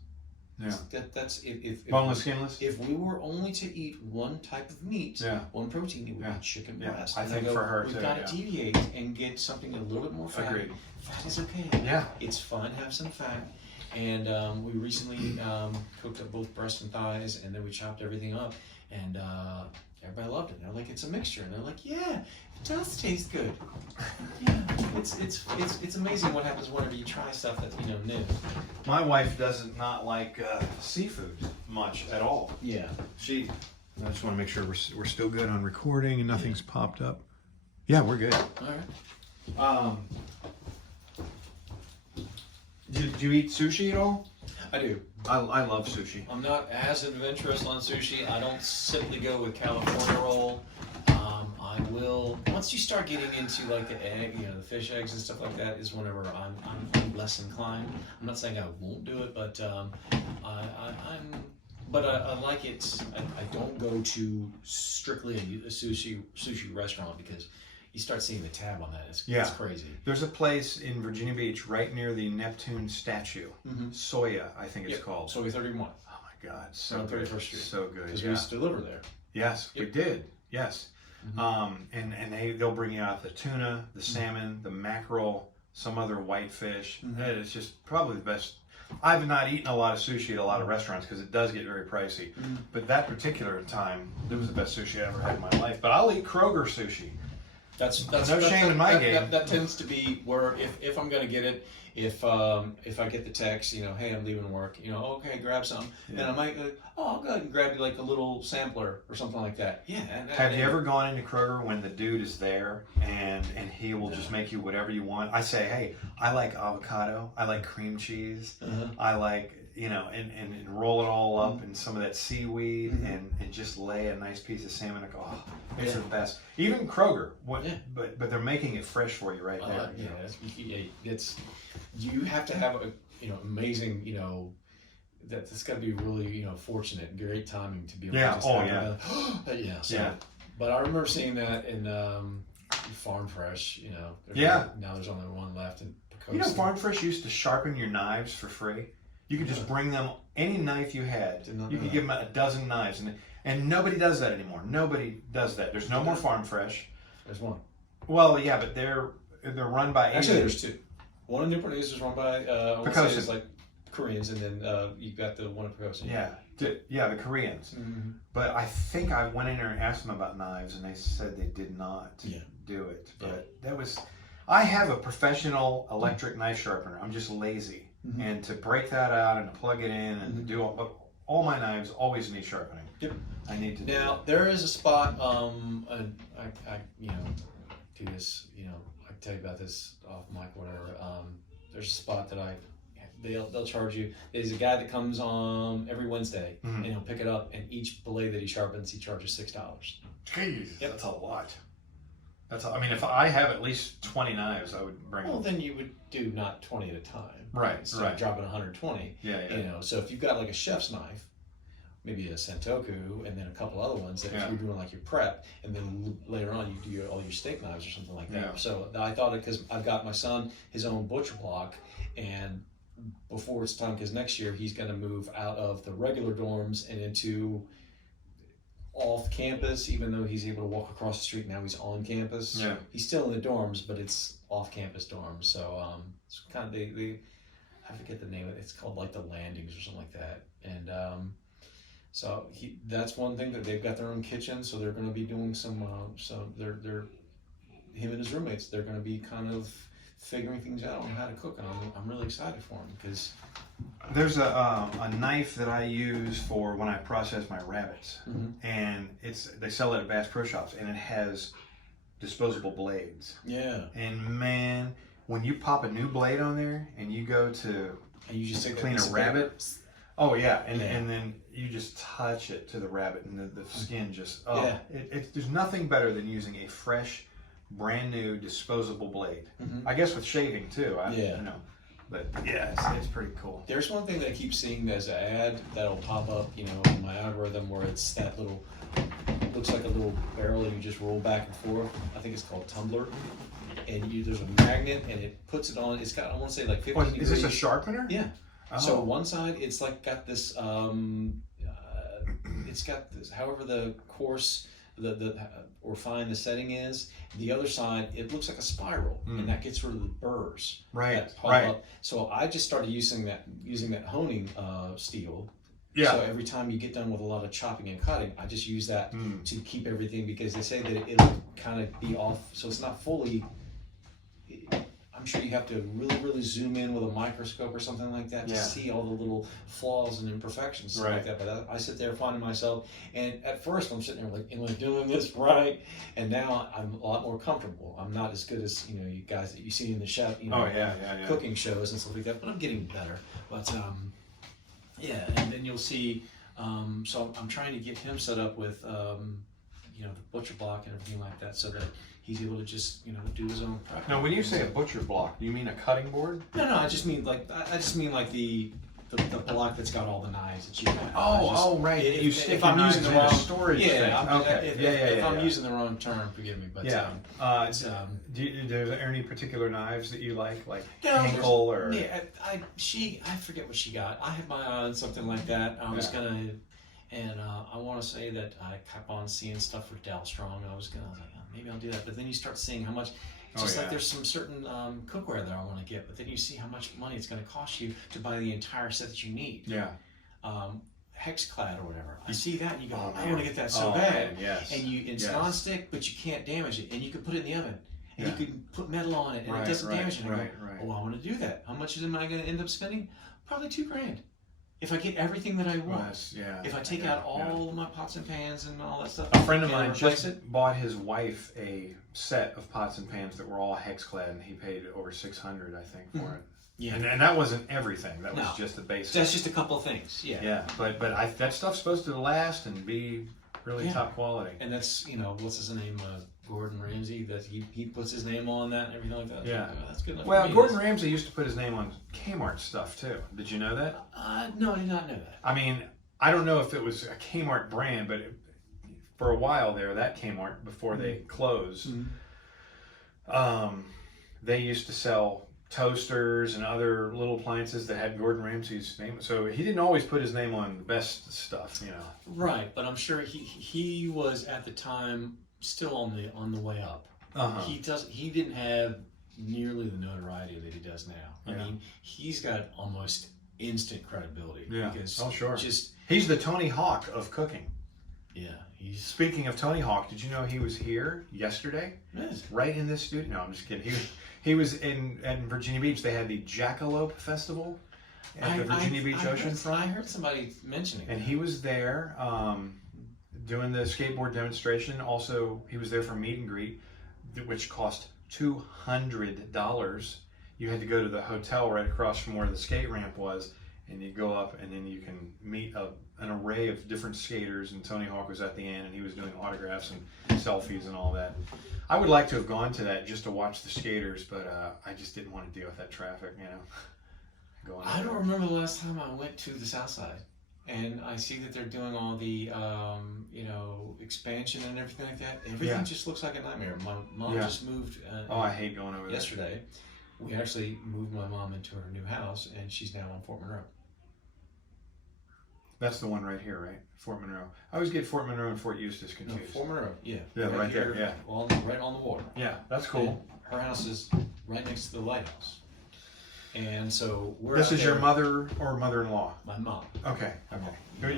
Yeah, that's if boneless, skinless. If we were only to eat one type of meat, one protein, it would be chicken breast. I think for her we've too. We've got to deviate and get something a little bit more fat. Agreed. Fat is okay. Yeah, it's fun to have some fat. And we recently cooked up both breast and thighs, and then we chopped everything up, and everybody loved it. They're like, it's a mixture, and they're like, yeah, it does taste good. Yeah, it's amazing what happens whenever you try stuff that's new. My wife does not like seafood much at all. Yeah, I just want to make sure we're still good on recording and nothing's popped up. Yeah, we're good. All right. Do you eat sushi at all? I do. I love sushi. I'm not as adventurous on sushi. I don't simply go with California roll. I will, once you start getting into like the egg, the fish eggs and stuff like that, is whenever I'm less inclined. I'm not saying I won't do it, but I like it. I don't go to strictly a sushi restaurant because you start seeing the tab on that. It's crazy. There's a place in Virginia Beach right near the Neptune statue. Soya, I think it's called. Soya 31. Oh my God, so on good. 31st Street. So good. Because we used to deliver there. Yes, we did. Yes. And they'll bring you out the tuna, the salmon, the mackerel, some other whitefish. It's just probably the best. I've not eaten a lot of sushi at a lot of restaurants because it does get very pricey. But that particular time, it was the best sushi I ever had in my life. But I'll eat Kroger sushi. That's no shame in my game. That tends to be where if I'm gonna get it, if I get the text, hey, I'm leaving work, okay, grab some, then I might I'll go ahead and grab you like a little sampler or something like that. Yeah. Have you ever gone into Kroger when the dude is there and he will just make you whatever you want? I say, hey, I like avocado, I like cream cheese, I like and roll it all up in some of that seaweed and just lay a nice piece of salmon. It's the best. Even Kroger, but they're making it fresh for you right there. It's you have to have amazing that's got to be really fortunate, great timing to be able to just But I remember seeing that in Farm Fresh. Now there's only one left in Pocosin. Farm Fresh used to sharpen your knives for free. You could just bring them any knife you had. You could give them a dozen knives, and nobody does that anymore. Nobody does that. There's no more Farm Fresh. There's one. Well, yeah, but they're run by Actually, there's two. One in Newport News is run by it's like Koreans, and then you got the one in Pocosin. The Koreans. But I think I went in there and asked them about knives, and they said they did not do it. But that was. I have a professional electric knife sharpener. I'm just lazy. And to break that out and to plug it in and to do all my knives always need sharpening. Yep. I need to now there is a spot I do this I can tell you about this off mic whatever. There's a spot that they'll charge you. There's a guy that comes on every Wednesday and he'll pick it up, and each blade that he sharpens he charges $6. Jeez, that's a lot. If I have at least 20 knives, I would bring. Well, then you would do not 20 at a time. Right. So dropping 120. So if you've got like a chef's knife, maybe a Sentoku, and then a couple other ones that if you're doing like your prep, and then later on you do all your steak knives or something like that. Yeah. So I thought because I've got my son his own butcher block, and before it's time, because next year he's going to move out of the regular dorms and into off campus, even though he's able to walk across the street. Now he's on campus. Yeah. He's still in the dorms, but it's off campus dorms. So it's kind of they I forget the name of it. It's called like the Landings or something like that. And so that's one thing that they've got their own kitchen. So they're going to be doing some. So they're him and his roommates. They're going to be kind of figuring things out on how to cook, and I'm really excited for him because. There's a knife that I use for when I process my rabbits, and they sell it at Bass Pro Shops, and it has disposable blades. Yeah. And man, when you pop a new blade on there and you go to clean a rabbit, and then you just touch it to the rabbit, and the skin just there's nothing better than using a fresh, brand new disposable blade. I guess with shaving too. But it's pretty cool. There's one thing that I keep seeing as an ad that'll pop up, in my algorithm, where it's that looks like a little barrel and you just roll back and forth. I think it's called Tumbler. And there's a magnet and it puts it on. It's got, I want to say like 15 degrees. Is this a sharpener? Yeah. Oh. So one side, it's like got this, it's got this, however the coarse, or fine the setting is. The other side, it looks like a spiral, and that gets rid of the burrs. That pop up. So I just started using that honing steel. Yeah. So every time you get done with a lot of chopping and cutting, I just use that to keep everything, because they say that it'll kind of be off, so it's not fully. I'm sure you have to really, really zoom in with a microscope or something like that to see all the little flaws and imperfections, stuff like that. But I sit there finding myself, and at first I'm sitting there like, am I doing this right? And now I'm a lot more comfortable. I'm not as good as you guys that you see in the chef, cooking shows and stuff like that. But I'm getting better. But and then you'll see. So I'm trying to get him set up with the butcher block and everything like that, so that he's able to just do his own prep. Now, when you say a butcher block, do you mean a cutting board? No, I just mean like the block that's got all the knives that you got. Right. If I'm using the wrong storage thing. If I'm using the wrong term, forgive me. But are there any particular knives that you like Henkel or? Yeah, I forget what she got. I had my eye on something like that. I was gonna. And I want to say that I kept on seeing stuff for Dell Strong. I was like, maybe I'll do that. But then you start seeing how much, Just like there's some certain cookware that I want to get, but then you see how much money it's going to cost you to buy the entire set that you need. Yeah. Hexclad or whatever. I see that and you go, I want to get that so bad. Yes. And it's nonstick, but you can't damage it. And you can put it in the oven. And you can put metal on it and it doesn't damage it. Right. Oh, I want to do that. How much am I going to end up spending? Probably $2,000. If I get everything that I want. If I take out all of my pots and pans and all that stuff. A friend of mine just bought his wife a set of pots and pans that were all Hexclad, and he paid over $600, I think, for it. Yeah, and that wasn't everything. That was just the basics. That's just a couple of things. Yeah. Yeah, but that stuff's supposed to last and be really top quality. And that's what's his name, Gordon Ramsay. That he puts his name on that and everything like that. Yeah, that's good enough. Well, Gordon Ramsay used to put his name on Kmart stuff too. Did you know that? No, I did not know that. I mean, I don't know if it was a Kmart brand, but for a while there, that Kmart before they closed, they used to sell toasters and other little appliances that had Gordon Ramsay's name. So he didn't always put his name on the best stuff, Right, but I'm sure he was at the time still on the way up. He didn't have nearly the notoriety that he does now. I mean, he's got almost instant credibility. Yeah. Because sure. He's the Tony Hawk of cooking. Yeah. Speaking of Tony Hawk, did you know he was here yesterday? Yes. Right in this studio. No, I'm just kidding. He was in Virginia Beach. They had the Jackalope Festival at the Virginia Beach Oceanfront. I heard somebody mentioning and he was there doing the skateboard demonstration. Also, he was there for meet and greet, which cost $200. You had to go to the hotel right across from where the skate ramp was, and you go up, and then you can meet an array of different skaters, and Tony Hawk was at the end, and he was doing autographs and selfies and all that. I would like to have gone to that just to watch the skaters, but I just didn't want to deal with that traffic, I don't remember the last time I went to the South Side, and I see that they're doing all the, expansion and everything like that. Everything just looks like a nightmare. My mom just moved. I hate going over there. Yesterday, we actually moved my mom into her new house, and she's now on Fort Monroe. That's the one right here, right? Fort Monroe. I always get Fort Monroe and Fort Eustis confused. No, Fort Monroe, yeah. Yeah, right there, yeah. Right on the water. Yeah, that's cool. And her house is right next to the lighthouse. And so we're This is your mother or mother-in-law? My mom. Okay.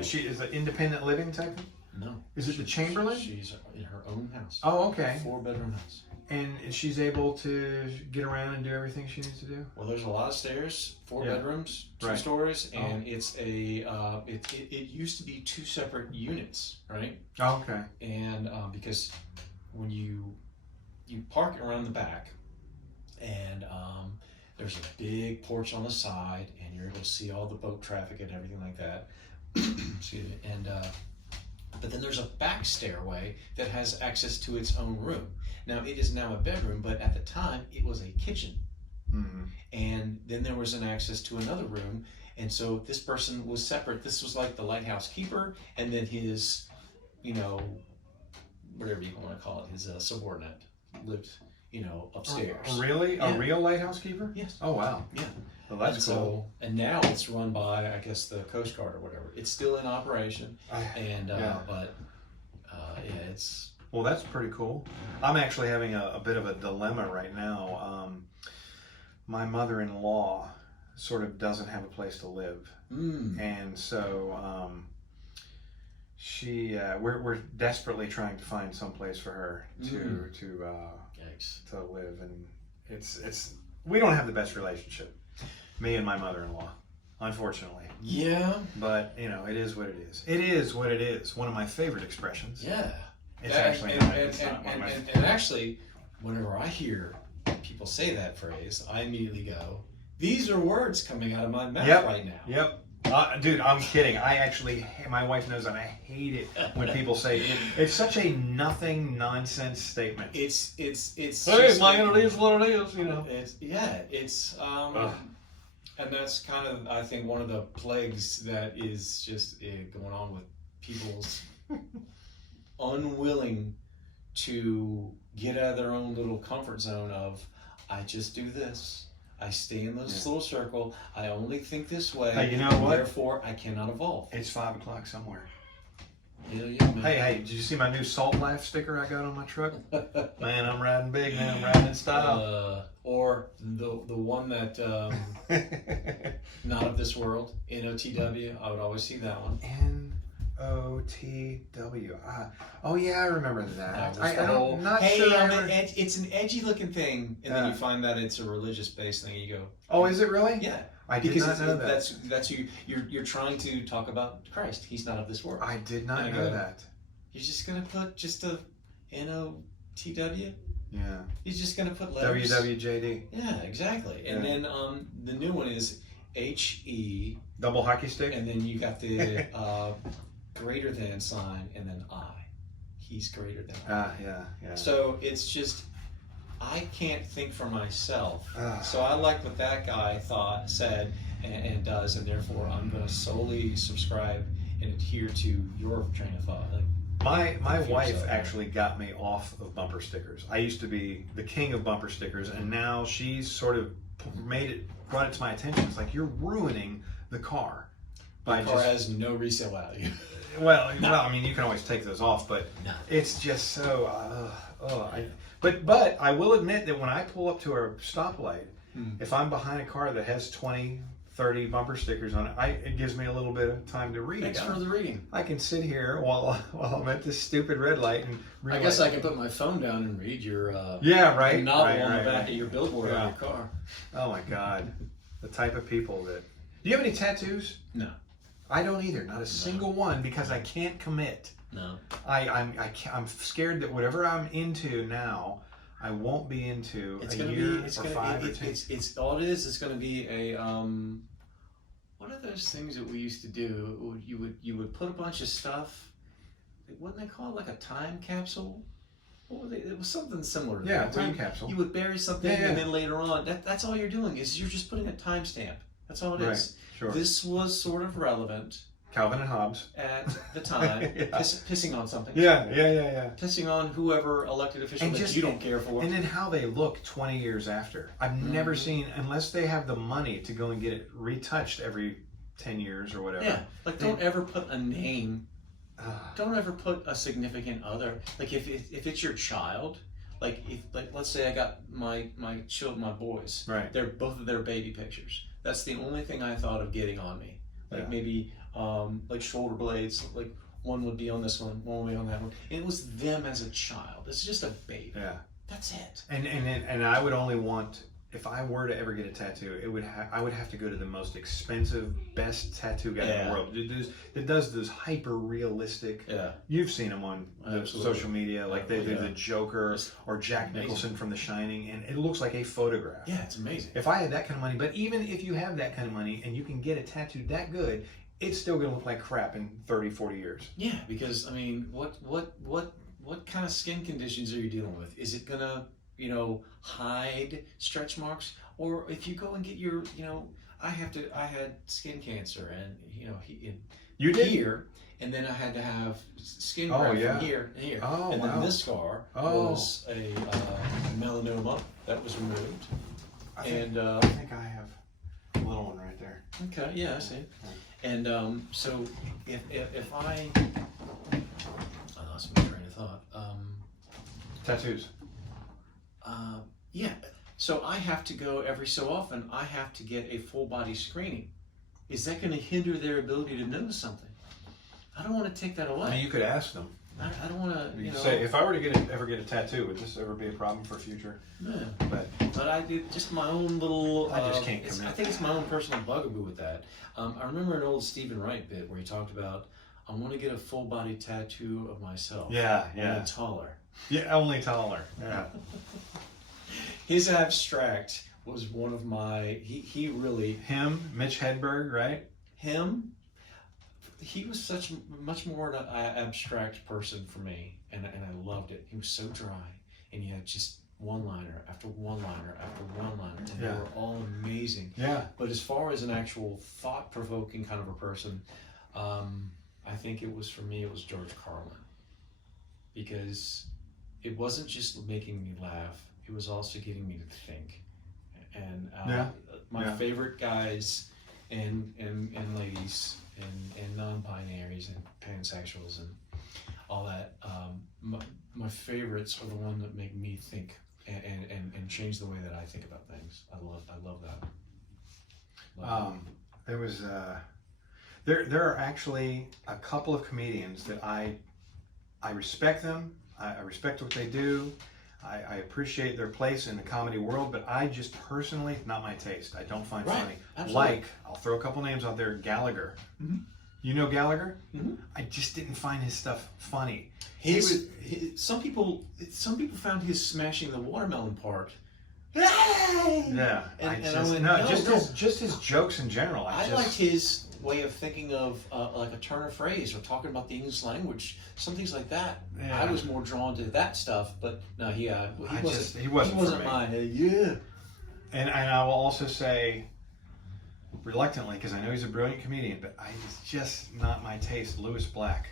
She is an independent living type thing? No. Is it the Chamberlain? She's in her own house. Oh, okay. 4-bedroom house. And she's able to get around and do everything she needs to do? Well, there's a lot of stairs, 4 bedrooms, 2 stories, and it's it used to be 2 separate units, right? Oh, okay. And because when you park around the back, and there's a big porch on the side, and you're able to see all the boat traffic and everything like that. Excuse me. And but then there's a back stairway that has access to its own room. Now, it is now a bedroom, but at the time, it was a kitchen. Mm-hmm. And then there was an access to another room. And so this person was separate. This was like the lighthouse keeper, and then his, whatever you want to call it, his subordinate lived, upstairs. Oh, really? Yeah. A real lighthouse keeper? Yes. Oh, wow. Yeah. Well, that's cool. And now it's run by, I guess, the Coast Guard or whatever. It's still in operation. It's... Well, that's pretty cool. I'm actually having a bit of a dilemma right now. My mother-in-law sort of doesn't have a place to live. And so we're desperately trying to find some place for her to live. And it's we don't have the best relationship, me and my mother-in-law, unfortunately. Yeah. But, it is what it is. It is what it is. One of my favorite expressions. Yeah. It's actually and actually, whenever I hear people say that phrase, I immediately go, these are words coming out of my mouth right now. Yep. Dude, I'm kidding. My wife knows that I hate it when people say it. It's such a nothing nonsense statement. It's hey, it is what it is, And that's kind of, I think, one of the plagues that is just going on with people's unwilling to get out of their own little comfort zone of, I just do this. I stay in this little circle. I only think this way. Hey, you know what? Therefore, I cannot evolve. It's 5 o'clock somewhere. Yeah, man. Hey, did you see my new Salt Life sticker I got on my truck? Man, I'm riding big, man. I'm riding in style. Or the one that not of this world, NOTW. I would always see that one. NOTW. Oh yeah, I remember that. I'm not sure. It's an edgy looking thing, and then you find that it's a religious based thing. You go, oh, is it really? Yeah. I did not know that. That's you're trying to talk about Christ. He's not of this world. I did not know that. You're just gonna put just a NOTW. Yeah. He's just gonna put letters. WWJD. Yeah, exactly. And then the new one is HE. Double hockey stick. And then you got the greater than sign, and then I. He's greater than I. Yeah. So it's just, I can't think for myself. So I like what that guy said, and does, and therefore I'm going to solely subscribe and adhere to your train of thought. My wife actually got me off of bumper stickers. I used to be the king of bumper stickers, and now she's sort of brought it to my attention. It's like, you're ruining the car. The car has no resale value. Well, I mean, you can always take those off, but it's just so. But I will admit that when I pull up to a stoplight, if I'm behind a car that has 20, 30 bumper stickers on it, it gives me a little bit of time to read. Thanks for the reading. I can sit here while I'm at this stupid red light and read. I guess I can put my phone down and read your novel on the back of your billboard on your car. Oh my God, the type of people that. Do you have any tattoos? No. I don't either. Not a single one, because I can't commit. No. I'm scared that whatever I'm into now, I won't be into a year or 5 or 10. It's all it is. It's going to be a what are those things that we used to do? You would put a bunch of stuff. What they call it, like a time capsule. What were they? It was something similar to that. Time capsule. You would bury something, and then later on, that's all you're doing is you're just putting a timestamp. That's all it is. Sure. This was sort of relevant. Calvin and Hobbes. At the time, pissing on something. Yeah. Pissing on whoever elected official that you don't care for. And then how they look 20 years after. I've never seen, unless they have the money to go and get it retouched every 10 years or whatever. Yeah, don't ever put a name. Don't ever put a significant other. Like if it's your child, like let's say I got my boys. Right. They're both of their baby pictures. That's the only thing I thought of getting on me. Like maybe like shoulder blades, like one would be on this one would be on that one. And it was them as a child. It's just a baby. Yeah. That's it. And I would only want, if I were to ever get a tattoo, I would have to go to the most expensive, best tattoo guy in the world. It does this hyper realistic. Yeah. You've seen them on social media, like they do the Joker or Jack Nicholson from The Shining, and it looks like a photograph. Yeah, it's amazing. If I had that kind of money, but even if you have that kind of money and you can get a tattoo that good, it's still going to look like crap in 30, 40 years. Yeah, because I mean, what kind of skin conditions are you dealing with? Is it gonna hide stretch marks, or if you go and get your, I had skin cancer, and you did here, and then I had to have skin graft from here and here, and then this scar was a melanoma that was removed, I think I have a little one right there. Okay, yeah, I see. And so if I lost my train of thought. Tattoos. Yeah, so I have to go every so often. I have to get a full body screening. Is that going to hinder their ability to notice something? I don't want to take that away. I mean, you could ask them. I don't want to. You say, if I were to ever get a tattoo, would this ever be a problem for future? Yeah, but I did just my own little. I just can't commit. I think it's my own personal bugaboo with that. I remember an old Stephen Wright bit where he talked about, I want to get a full body tattoo of myself. Yeah. Only taller. Yeah, only taller. Yeah. His abstract was one of my. He really. Mitch Hedberg, right? He was much more an abstract person for me, and I loved it. He was so dry, and he had just one-liner after one-liner after one-liner, and they were all amazing. Yeah. But as far as an actual thought-provoking kind of a person, I think it was George Carlin, because it wasn't just making me laugh; it was also getting me to think. And my favorite guys and ladies and non-binaries and pansexuals and all that. My favorites are the ones that make me think and change the way that I think about things. I love that. There was there are actually a couple of comedians that I respect them. I respect what they do. I appreciate their place in the comedy world, but I just personally, not my taste. I don't find funny. Absolutely. Like, I'll throw a couple names out there. Gallagher. Mm-hmm. You know Gallagher? Mm-hmm. I just didn't find his stuff funny. Some people found his smashing the watermelon part. Yeah, just his jokes in general. I liked his way of thinking of like a turn of phrase or talking about the English language, some things like that. Yeah. I was more drawn to that stuff, but no, he wasn't mine. Yeah. And I will also say, reluctantly, because I know he's a brilliant comedian, but it's just not my taste. Lewis Black.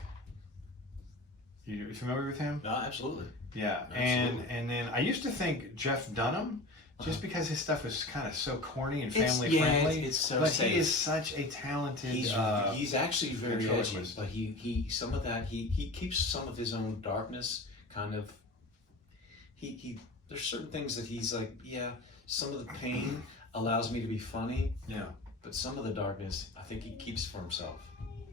You familiar with him? No, absolutely. Yeah, absolutely. And then I used to think Jeff Dunham, just because his stuff was kind of so corny and family friendly. It's so but safe. He is such a talented. He's actually very edgy, but he some of that he keeps some of his own darkness. Kind of. He there's certain things that he's like, yeah. Some of the pain allows me to be funny. Yeah. But some of the darkness, I think he keeps for himself.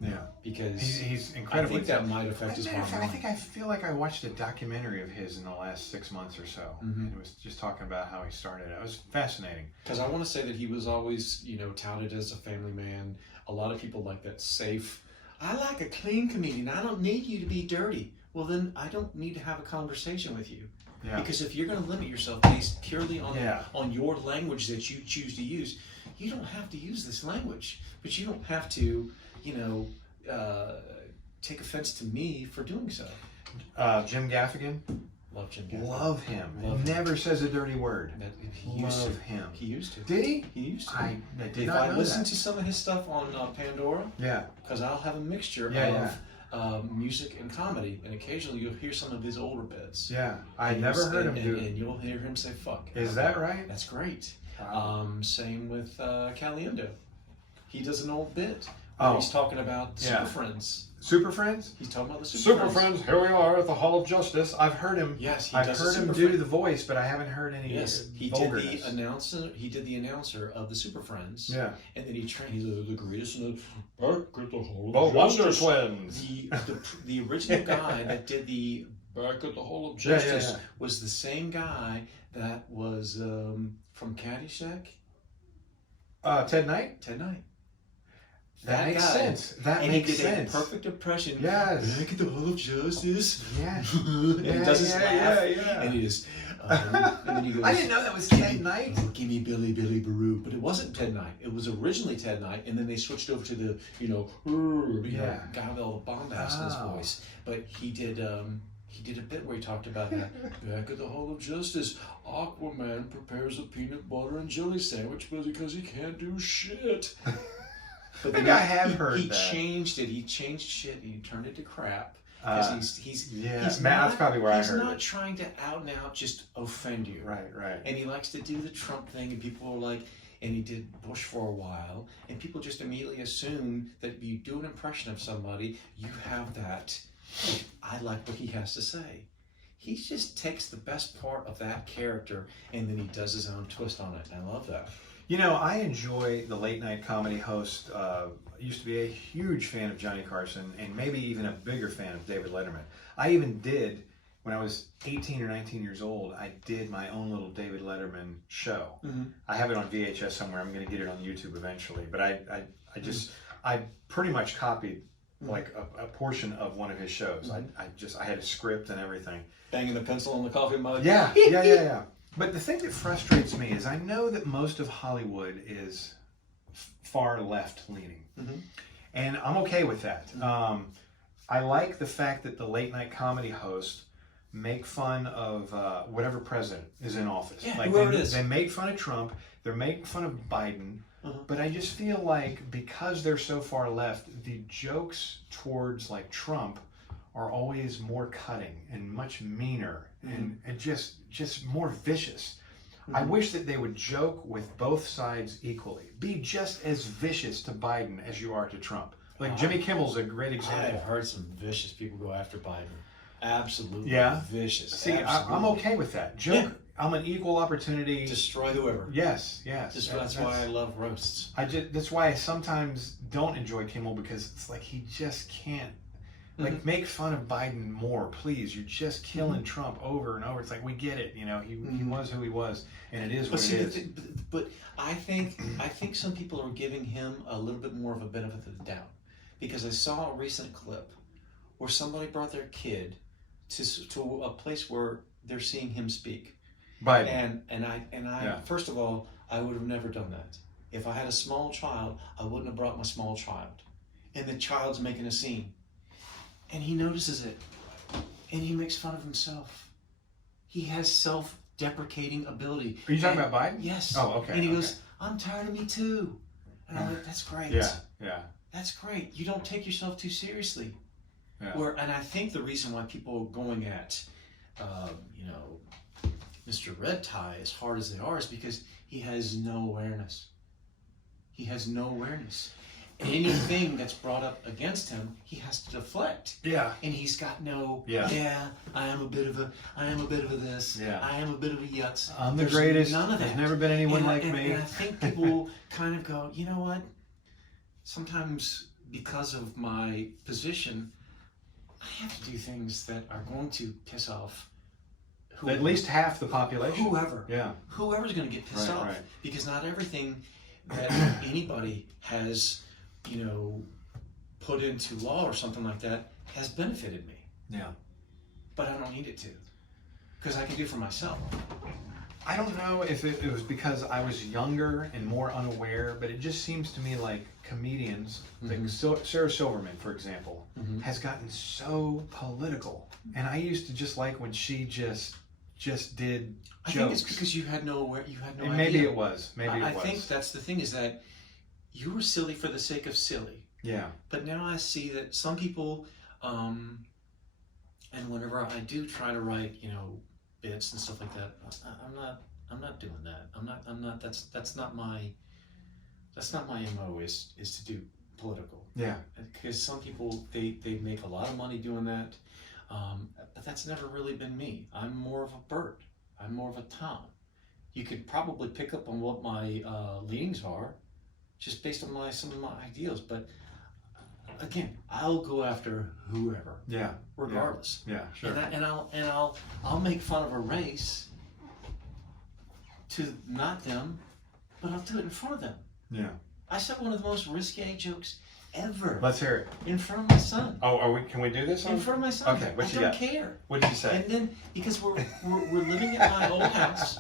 Yeah, because he's incredibly. I think that might affect his bottom line. I feel like I watched a documentary of his in the last 6 months or so. Mm-hmm. And it was just talking about how he started. It was fascinating. Because I want to say that he was always, touted as a family man. A lot of people like that safe. I like a clean comedian. I don't need you to be dirty. Well, then I don't need to have a conversation with you. Yeah. Because if you're going to limit yourself based purely on your language that you choose to use, you don't have to use this language. But you don't have to. Take offense to me for doing so. Jim Gaffigan. Love Jim Gaffigan. Love him. Never says a dirty word. Love him. He used to. Did he? He used to. I did if not I know listen that. to some of his stuff on Pandora, because I'll have a mixture of music and comedy, and occasionally you'll hear some of his older bits. Yeah, I never heard him do it. And you'll hear him say "fuck." Is that right? That's great. Wow. Same with Caliendo. He does an old bit. He's talking about Super Friends. Super Friends? He's talking about the Super Friends. Here we are at the Hall of Justice. I've heard him. Yes, I've heard him do the voice, but I haven't heard any. Yes, he did the announcer of the Super Friends. Yeah, and then he's the greatest in the Back at the Hall of Wonder Twins. The original guy that did the Back at the Hall of Justice was the same guy that was from Caddyshack. Ted Knight. Ted Knight. That makes sense. That makes sense. And he did a perfect impression. Yes. Back at the Hall of Justice. Yes. And he does his laugh. And he just. And then he goes, I didn't know that was Ted Knight. Oh, give me Billy Baruch. But it wasn't Ted Knight. It was originally Ted Knight, and then they switched over to the guy with all the bombast in his voice. But he did a bit where he talked about that. Back at the Hall of Justice, Aquaman prepares a peanut butter and jelly sandwich because he can't do shit. But then I have heard he that. changed it. He changed shit and he turned it to crap. Because he's that's probably where I heard it. He's not trying to out and out just offend you. Right. And he likes to do the Trump thing, and people are like, and he did Bush for a while, and people just immediately assume that if you do an impression of somebody, you have that. I like what he has to say. He just takes the best part of that character, and then he does his own twist on it. And I love that. I enjoy the late night comedy host. I used to be a huge fan of Johnny Carson and maybe even a bigger fan of David Letterman. I even did, when I was 18 or 19 years old, I did my own little David Letterman show. Mm-hmm. I have it on VHS somewhere. I'm going to get it on YouTube eventually. But I pretty much copied like a portion of one of his shows. Mm-hmm. I had a script and everything. Banging the pencil on the coffee mug. Yeah. But the thing that frustrates me is I know that most of Hollywood is far left leaning. Mm-hmm. And I'm okay with that. Mm-hmm. I like the fact that the late night comedy hosts make fun of whatever president is in office. Yeah, whoever it is. They make fun of Trump. They're making fun of Biden. Uh-huh. But I just feel like because they're so far left, the jokes towards like Trump are always more cutting and much meaner and just more vicious. Mm-hmm. I wish that they would joke with both sides equally. Be just as vicious to Biden as you are to Trump. Like Jimmy Kimmel's a great example. I've heard some vicious people go after Biden. Absolutely vicious. See, I'm okay with that. Joke. I'm an equal opportunity. Destroy whoever. Yes. That's why I love roasts. That's why I sometimes don't enjoy Kimmel, because it's like he just can't. Like, make fun of Biden more, please. You're just killing Trump over and over. It's like, we get it, he was who he was, and it is what it is. But I think some people are giving him a little bit more of a benefit of the doubt, because I saw a recent clip where somebody brought their kid to a place where they're seeing him speak. Biden. And I first of all, I would have never done that. If I had a small child, I wouldn't have brought my small child. And the child's making a scene. And he notices it, and he makes fun of himself. He has self-deprecating ability. Are you talking about Biden? Yes. Oh, okay. And he goes, "I'm tired of me too." And I'm like, "That's great. Yeah. That's great. You don't take yourself too seriously." Yeah. And I think the reason why people are going at, Mr. Red Tie as hard as they are is because he has no awareness. He has no awareness. Anything that's brought up against him, he has to deflect. Yeah. And he's got no. Yeah. I am a bit of a this. Yeah. I am a bit of a yutz. I'm the greatest. None of that. There's never been anyone like me. And I think people kind of go, you know what? Sometimes because of my position, I have to do things that are going to piss off at least half the population. Whoever. Yeah. Whoever's going to get pissed off. Right. Because not everything that anybody has, put into law or something like that has benefited me. Yeah. But I don't need it to. Because I can do it for myself. I don't know if it was because I was younger and more unaware, but it just seems to me like comedians, like Sarah Silverman, for example, has gotten so political. And I used to just like when she just did jokes. I think it's because you had no idea. Maybe it was. I think that's the thing, is that you were silly for the sake of silly. Yeah. But now I see that some people, and whenever I do try to write, bits and stuff like that, I'm not doing that. I'm not that's not my MO is to do political. Yeah. Because some people they make a lot of money doing that. But that's never really been me. I'm more of a Bert. I'm more of a Tom. You could probably pick up on what my leanings are, just based on some of my ideals. But again, I'll go after whoever. Yeah. Regardless. Yeah, sure. And I'll make fun of a race to not them, but I'll do it in front of them. Yeah. I said one of the most risque jokes ever. Let's hear it. In front of my son. Oh, can we do this? In front of my son. Okay, I don't care. What did you say? And then, because we're living at my old house,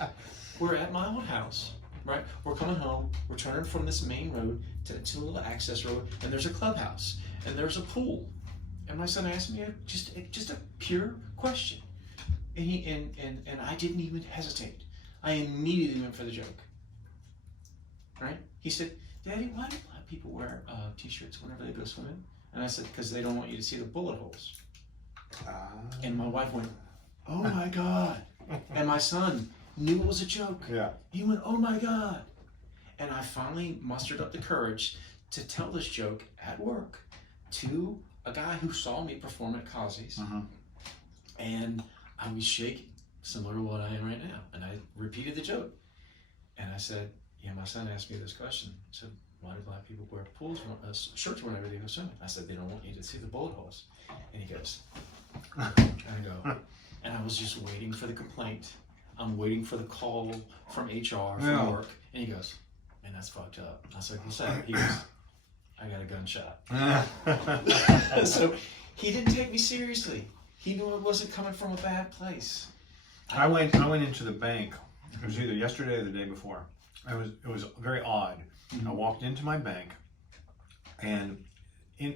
we're at my old house, right? We're coming home, we're turning from this main road to a little access road, and there's a clubhouse, and there's a pool. And my son asked me just a pure question. And I didn't even hesitate. I immediately went for the joke. Right? He said, "Daddy, why do black people wear t-shirts whenever they go swimming?" And I said, "Because they don't want you to see the bullet holes." And my wife went, "Oh my God." And my son knew it was a joke. Yeah. He went, "Oh my God." And I finally mustered up the courage to tell this joke at work to a guy who saw me perform at Kazi's. And I was shaking, similar to what I am right now. And I repeated the joke. And I said, "Yeah, my son asked me this question." He said, "Why do black people wear shirts whenever they go swimming?" I said, "They don't want you to see the bullet holes." And he goes, and I go, and I was just waiting for the complaint. I'm waiting for the call from HR, from work. And he goes, "Man, that's fucked up." I said, "What's that?" He goes, "I got a gunshot." So he didn't take me seriously. He knew it wasn't coming from a bad place. I went into the bank. It was either yesterday or the day before. It was very odd. I walked into my bank, and in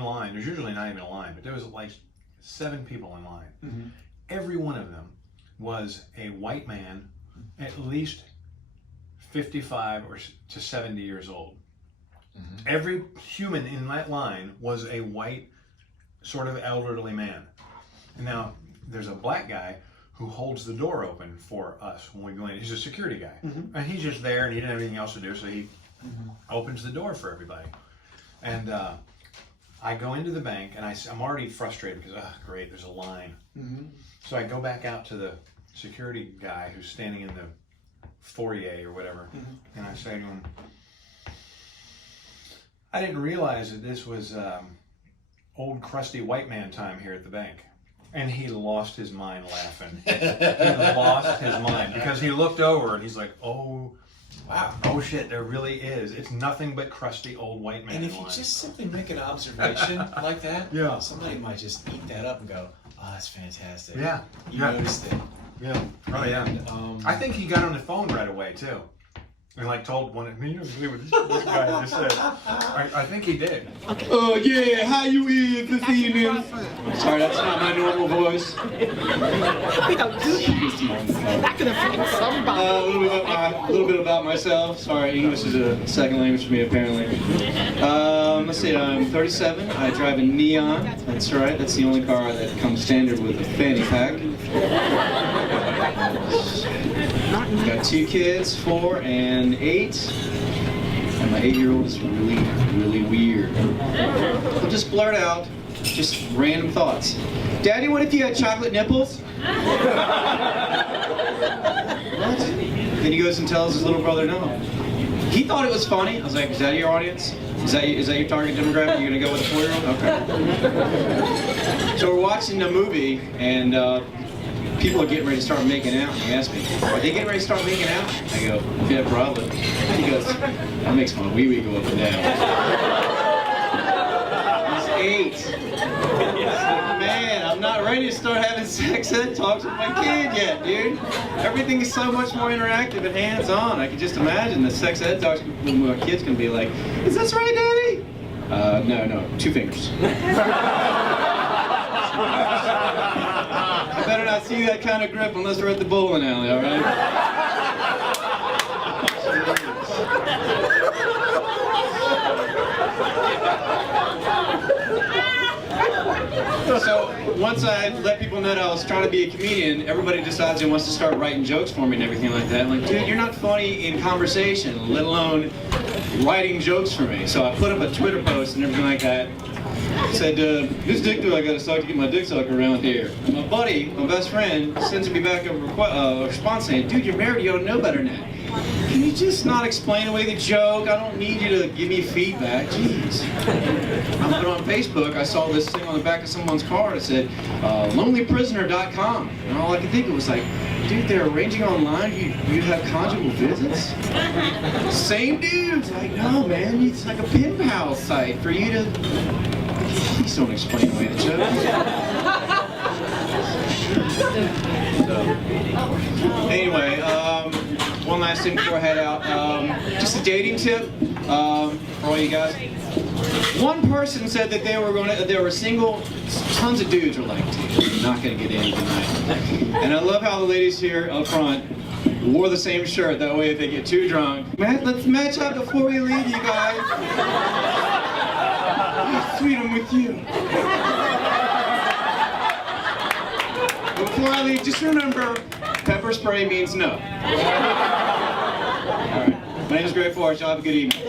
line. There's usually not even a line, but there was like 7 people in line. Every one of them was a white man, at least 55 to 70 years old. Every human in that line was a white, sort of elderly man. And now there's a black guy who holds the door open for us when we go in. He's a security guy. And he's just there, and he didn't have anything else to do, so he opens the door for everybody. And I go into the bank, and I'm already frustrated because, great, there's a line. Mm-hmm. So I go back out to the security guy who's standing in the foyer or whatever, and I say to him, I didn't realize that this was old crusty white man time here at the bank. And he lost his mind laughing. He lost his mind because he looked over and he's like, oh, wow, oh shit, there really is. It's nothing but crusty old white man. And if you line. just simply make an observation like that, yeah, somebody might just eat that up and go, oh, that's fantastic. Yeah. You noticed it. Yeah. Oh, yeah. I think he got on the phone right away, too. And like told one of me, you don't believe what this guy just said. I think he did. Oh yeah, how you is this evening? Sorry, that's not my normal voice. We don't do that. That could offend somebody. A little bit about myself. Sorry, English is a second language for me apparently. Let's see, I'm 37. I drive a Neon. That's right. That's the only car that comes standard with a fanny pack. Got 2 kids, 4 and 8, and my 8-year-old is really, really weird. I'll just blurt out just random thoughts. Daddy, what if you had chocolate nipples? What? Then he goes and tells his little brother no. He thought it was funny. I was like, is that your audience? Is that your target demographic? You're gonna go with a 4-year-old? Okay. So we're watching a movie, and people are getting ready to start making out. And he asked me, are they getting ready to start making out? I go, yeah, probably. He goes, that makes my wee-wee go up and down. He's 8. Man, I'm not ready to start having sex ed talks with my kid yet, dude. Everything is so much more interactive and hands-on. I can just imagine the sex ed talks with my kids can be like, is this right, Daddy? No, 2 fingers. I better not see that kind of grip unless we're at the bowling alley, all right? So once I let people know that I was trying to be a comedian, everybody decides they wants to start writing jokes for me and everything like that. I'm like, dude, you're not funny in conversation, let alone writing jokes for me. So I put up a Twitter post and everything like that. Said, whose dick do I gotta suck to get my dick sucked around here? And my buddy, my best friend, sends me back a response saying, dude, you're married, you ought to know better than that. Can you just not explain away the joke? I don't need you to give me feedback. Jeez. I put on Facebook, I saw this thing on the back of someone's car that said, lonelyprisoner.com. And all I could think of was like, dude, they're arranging online, you have conjugal visits? Same dudes. Like, no, man, it's like a pen pal site for you to... Please don't explain away the joke. Anyway, one last thing before I head out. Just a dating tip for all you guys. One person said that they were single. Tons of dudes were like, dude, I'm not gonna get in tonight. And I love how the ladies here up front wore the same shirt. That way, if they get too drunk, man, let's match up before we leave, you guys. Sweet, I'm with you. Before I leave, just remember, pepper spray means no. All right. My name is Greg Forrest. Y'all have a good evening.